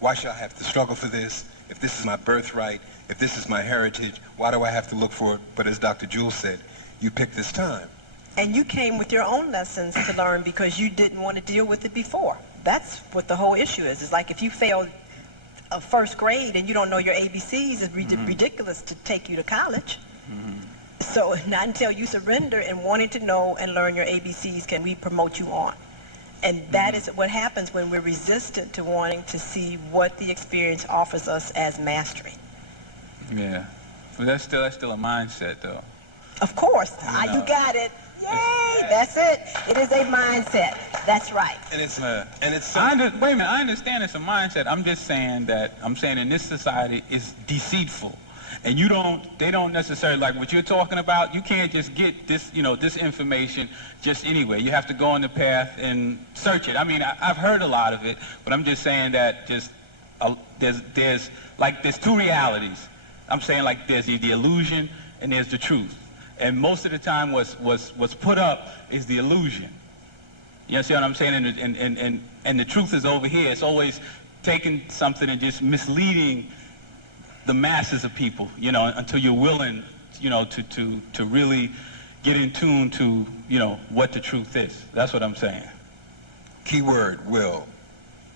Why should I have to struggle for this? If this is my birthright, if this is my heritage, why do I have to look for it? But as Dr. Jewell said, you picked this time. And you came with your own lessons to learn because you didn't want to deal with it before. That's what the whole issue is. It's like if you failed first grade and you don't know your ABCs, it's ridiculous to take you to college. So not until you surrender and wanting to know and learn your ABCs can we promote you on. And that is what happens when we're resistant to wanting to see what the experience offers us as mastery. Yeah, but that's still a mindset, though. Of course, you got it. Yay, that's it. It is a mindset. That's right. And it's wait a minute, I understand it's a mindset. I'm just saying in this society it's deceitful. And they don't necessarily, like what you're talking about, you can't just get this, this information just anyway. You have to go on the path and search it. I mean, I've heard a lot of it, but I'm just saying that there's two realities. I'm saying like there's the illusion and there's the truth. And most of the time what's put up is the illusion. You see what I'm saying? And the truth is over here. It's always taking something and just misleading the masses of people, until you're willing, to really get in tune to, what the truth is. That's what I'm saying. Key word, will.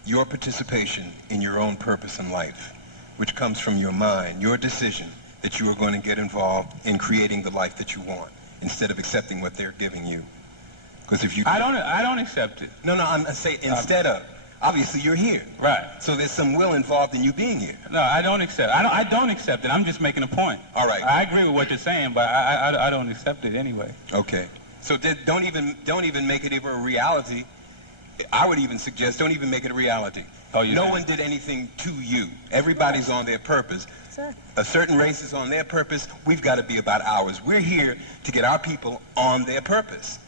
Your participation in your own purpose in life, which comes from your mind, your decision that you are going to get involved in creating the life that you want, instead of accepting what they're giving you. Because if you... I don't accept it. No, I'm saying instead of. Obviously, you're here. Right. So there's some will involved in you being here. No, I don't accept. I don't accept it. I'm just making a point. All right. I agree with what you're saying, but I don't accept it anyway. Okay. So don't even make it even a reality. I would even suggest don't even make it a reality. Oh, no one did anything to you. Everybody's on their purpose. Sure. A certain race is on their purpose. We've got to be about ours. We're here to get our people on their purpose,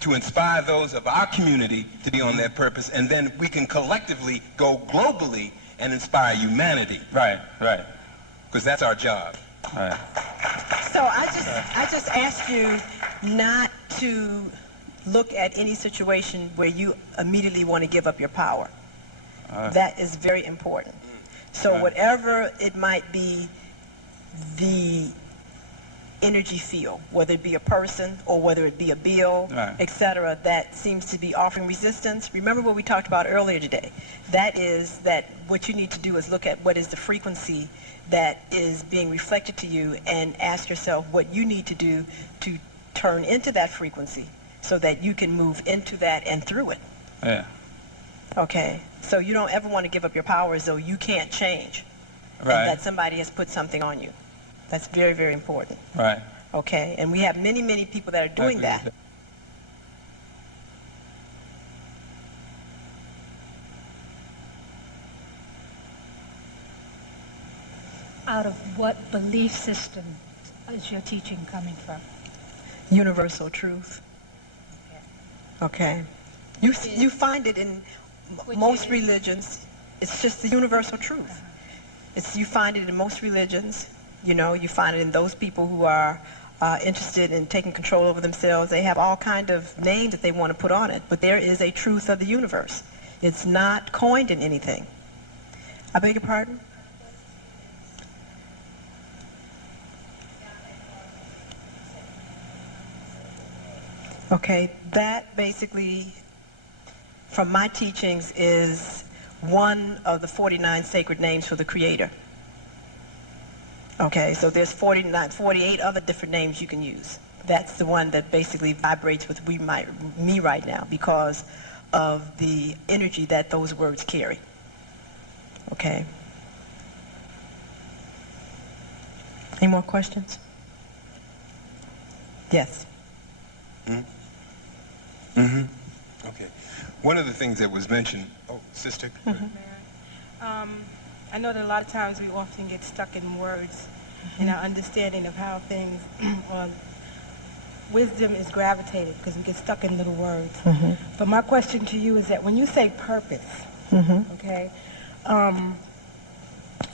to inspire those of our community to be on their purpose, and then we can collectively go globally and inspire humanity. Right. Because that's our job. Right. So I just asked you not to look at any situation where you immediately want to give up your power. That is very important. So whatever it might be, the energy field, whether it be a person or whether it be a bill, etc., that seems to be offering resistance. Remember what we talked about earlier today. That is that what you need to do is look at what is the frequency that is being reflected to you and ask yourself what you need to do to turn into that frequency so that you can move into that and through it. Yeah. Okay. So you don't ever want to give up your power as though you can't change. Right. And that somebody has put something on you. That's very, very important. Right. Okay, and we have many, many people that are doing that. Out of what belief system is your teaching coming from? Universal truth. Okay. You find it in most religions. It's just the universal truth. You find it in most religions. You know, you find it in those people who are interested in taking control over themselves. They have all kind of names that they want to put on it, but there is a truth of the universe. It's not coined in anything. I beg your pardon? Okay, that basically, from my teachings, is one of the 49 sacred names for the Creator. Okay, so there's 48 other different names you can use. That's the one that basically vibrates with me right now because of the energy that those words carry. Okay. Any more questions? Yes. Okay. One of the things that was mentioned, sister. I know that a lot of times we often get stuck in words in our understanding of how things, wisdom is gravitated because we get stuck in little words. But my question to you is that when you say purpose, okay,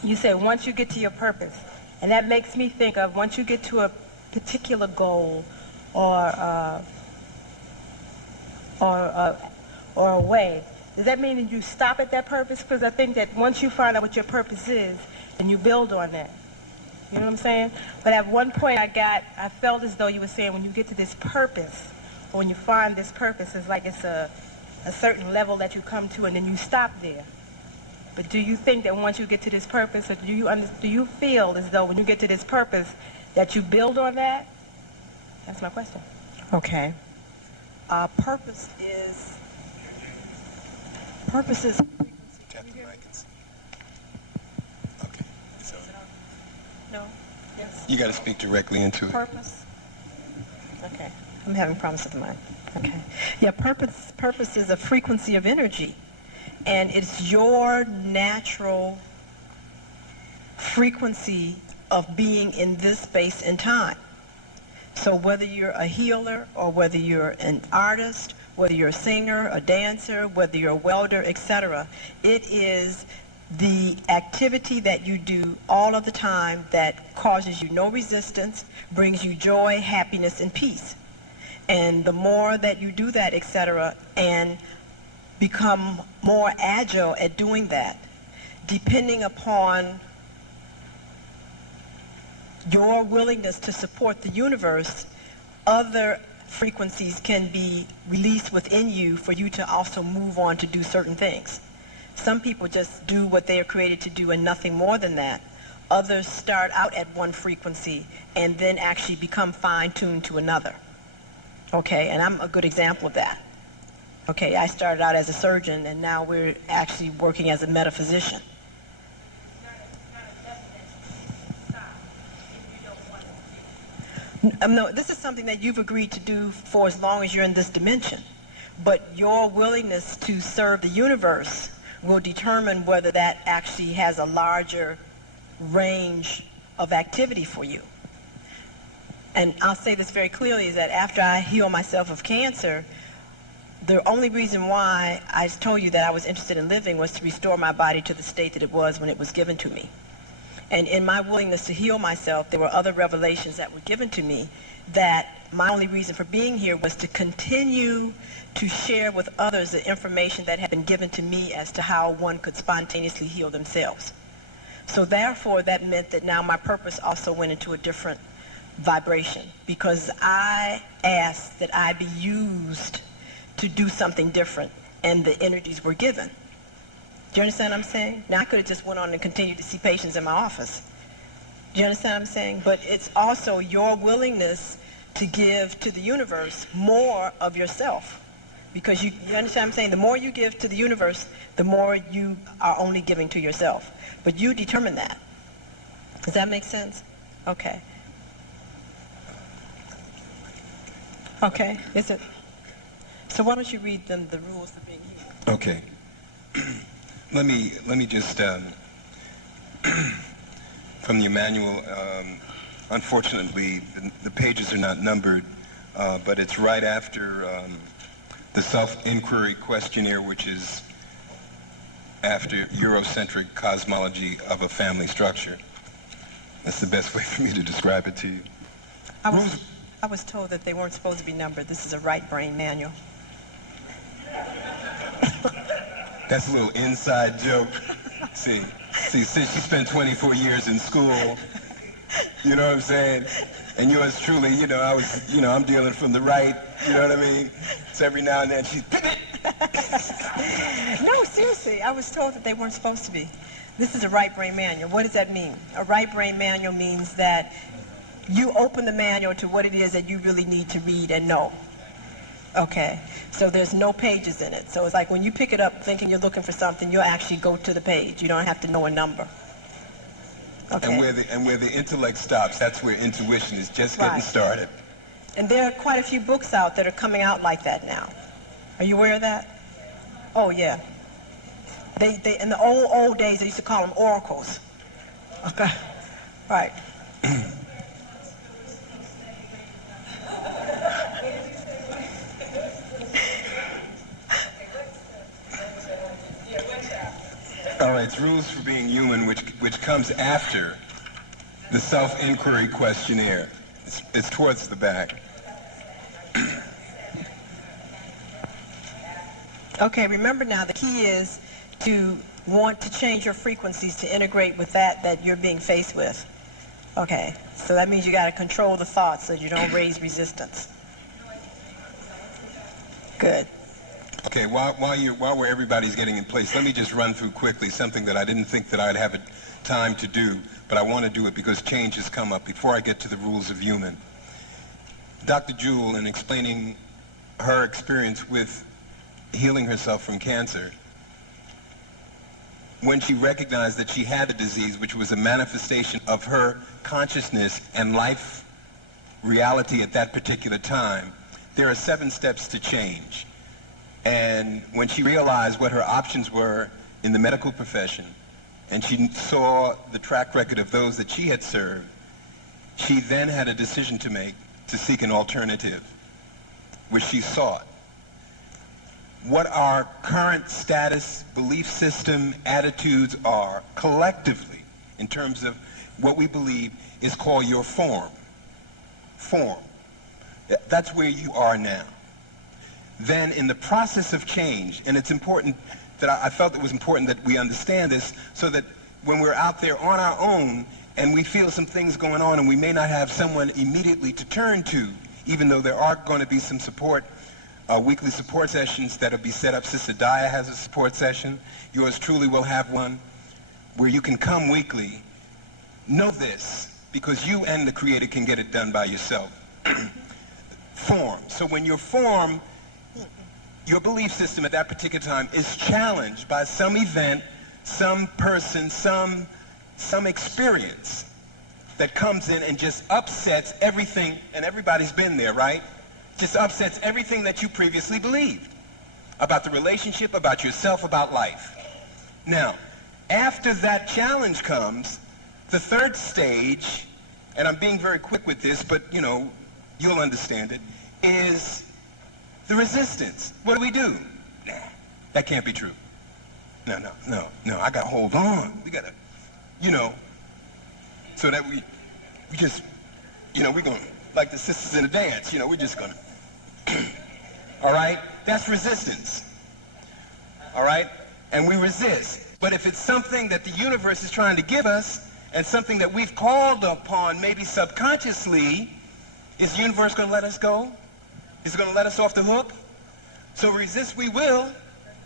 you say once you get to your purpose, and that makes me think of once you get to a particular goal or a way, does that mean that you stop at that purpose? Because I think that once you find out what your purpose is, then you build on that. You know what I'm saying? But at one point I felt as though you were saying when you get to this purpose, or when you find this purpose, it's like it's a certain level that you come to and then you stop there. But do you think that once you get to this purpose, or do you feel as though when you get to this purpose that you build on that? That's my question. Okay. Purpose is no. Yes. You got to speak directly into it. Purpose. Okay. I'm having problems with the mic. Okay. Yeah, purpose is a frequency of energy, and it's your natural frequency of being in this space and time. So whether you're a healer or whether you're an artist, whether you're a singer, a dancer, whether you're a welder, etc., it is the activity that you do all of the time that causes you no resistance, brings you joy, happiness, and peace. And the more that you do that, etc., and become more agile at doing that, depending upon your willingness to support the universe, other frequencies can be released within you for you to also move on to do certain things. Some people just do what they are created to do and nothing more than that. Others start out at one frequency and then actually become fine-tuned to another. Okay, and I'm a good example of that. Okay, I started out as a surgeon and now we're actually working as a metaphysician. No, this is something that you've agreed to do for as long as you're in this dimension. But your willingness to serve the universe will determine whether that actually has a larger range of activity for you. And I'll say this very clearly, is that after I heal myself of cancer, the only reason why I told you that I was interested in living was to restore my body to the state that it was when it was given to me. And in my willingness to heal myself, there were other revelations that were given to me that my only reason for being here was to continue to share with others the information that had been given to me as to how one could spontaneously heal themselves. So therefore, that meant that now my purpose also went into a different vibration, because I asked that I be used to do something different, and the energies were given. Do you understand what I'm saying? Now, I could have just went on and continued to see patients in my office. Do you understand what I'm saying? But it's also your willingness to give to the universe more of yourself. Because you understand what I'm saying? The more you give to the universe, the more you are only giving to yourself. But you determine that. Does that make sense? Okay. Okay, is it? So why don't you read them the rules of being here? Okay. Let me just, from the manual, unfortunately, the pages are not numbered, but it's right after the self-inquiry questionnaire, which is after Eurocentric cosmology of a family structure. That's the best way for me to describe it to you. I was told that they weren't supposed to be numbered. This is a right brain manual. That's a little inside joke. See, since she spent 24 years in school, you know what I'm saying? And yours truly, I'm dealing from the right, you know what I mean? So every now and then she's... No, seriously, I was told that they weren't supposed to be. This is a right brain manual. What does that mean? A right brain manual means that you open the manual to what it is that you really need to read and know. Okay, so there's no pages in it. So it's like when you pick it up thinking you're looking for something, you'll actually go to the page. You don't have to know a number. Okay. And where the intellect stops, that's where intuition is just getting started. And there are quite a few books out that are coming out like that now. Are you aware of that? Oh, yeah. They in the old days, they used to call them oracles. Okay, right. All right, it's Rules for Being Human, which comes after the self-inquiry questionnaire. It's towards the back. Okay, remember now, the key is to want to change your frequencies to integrate with that you're being faced with. Okay, so that means you got to control the thoughts so you don't raise resistance. Good. Okay, while everybody's getting in place, let me just run through quickly something that I didn't think that I'd have time to do, but I want to do it because change has come up before I get to the rules of human. Dr. Jewel, in explaining her experience with healing herself from cancer, when she recognized that she had a disease which was a manifestation of her consciousness and life reality at that particular time, there are 7 steps to change. And when she realized what her options were in the medical profession, and she saw the track record of those that she had served, she then had a decision to make to seek an alternative, which she sought. What our current status, belief system, attitudes are collectively, in terms of what we believe, is called your form. Form. That's where you are now. Then in the process of change, and it's important that I felt it was important that we understand this so that when we're out there on our own and we feel some things going on and we may not have someone immediately to turn to, even though there are going to be some support, weekly support sessions that will be set up. Sister Daya has a support session. Yours truly will have one where you can come weekly. Know this, because you and the Creator can get it done by yourself. Form. So when your form, your belief system at that particular time is challenged by some event, some person, some experience that comes in and just upsets everything, and everybody's been there, right? Just upsets everything that you previously believed about the relationship, about yourself, about life. Now, after that challenge comes, the third stage, and I'm being very quick with this, but you'll understand it, is the resistance. What do? Nah, that can't be true. No, I gotta hold on. We gotta, so that we just, we're gonna, like the sisters in the dance, we're just gonna, all right? That's resistance, all right? And we resist. But if it's something that the universe is trying to give us, and something that we've called upon maybe subconsciously, is the universe gonna let us go? Is it gonna let us off the hook? So resist we will.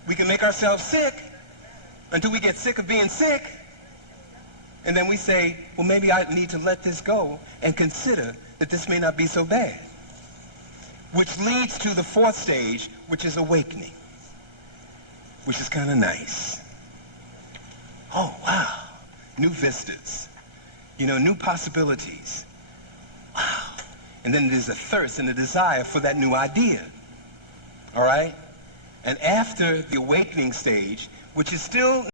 We can make ourselves sick until we get sick of being sick. And then we say, well, maybe I need to let this go and consider that this may not be so bad. Which leads to the fourth stage, which is awakening, which is kind of nice. Oh, wow. New vistas, new possibilities. Wow. And then there's a thirst and a desire for that new idea. All right? And after the awakening stage, which is still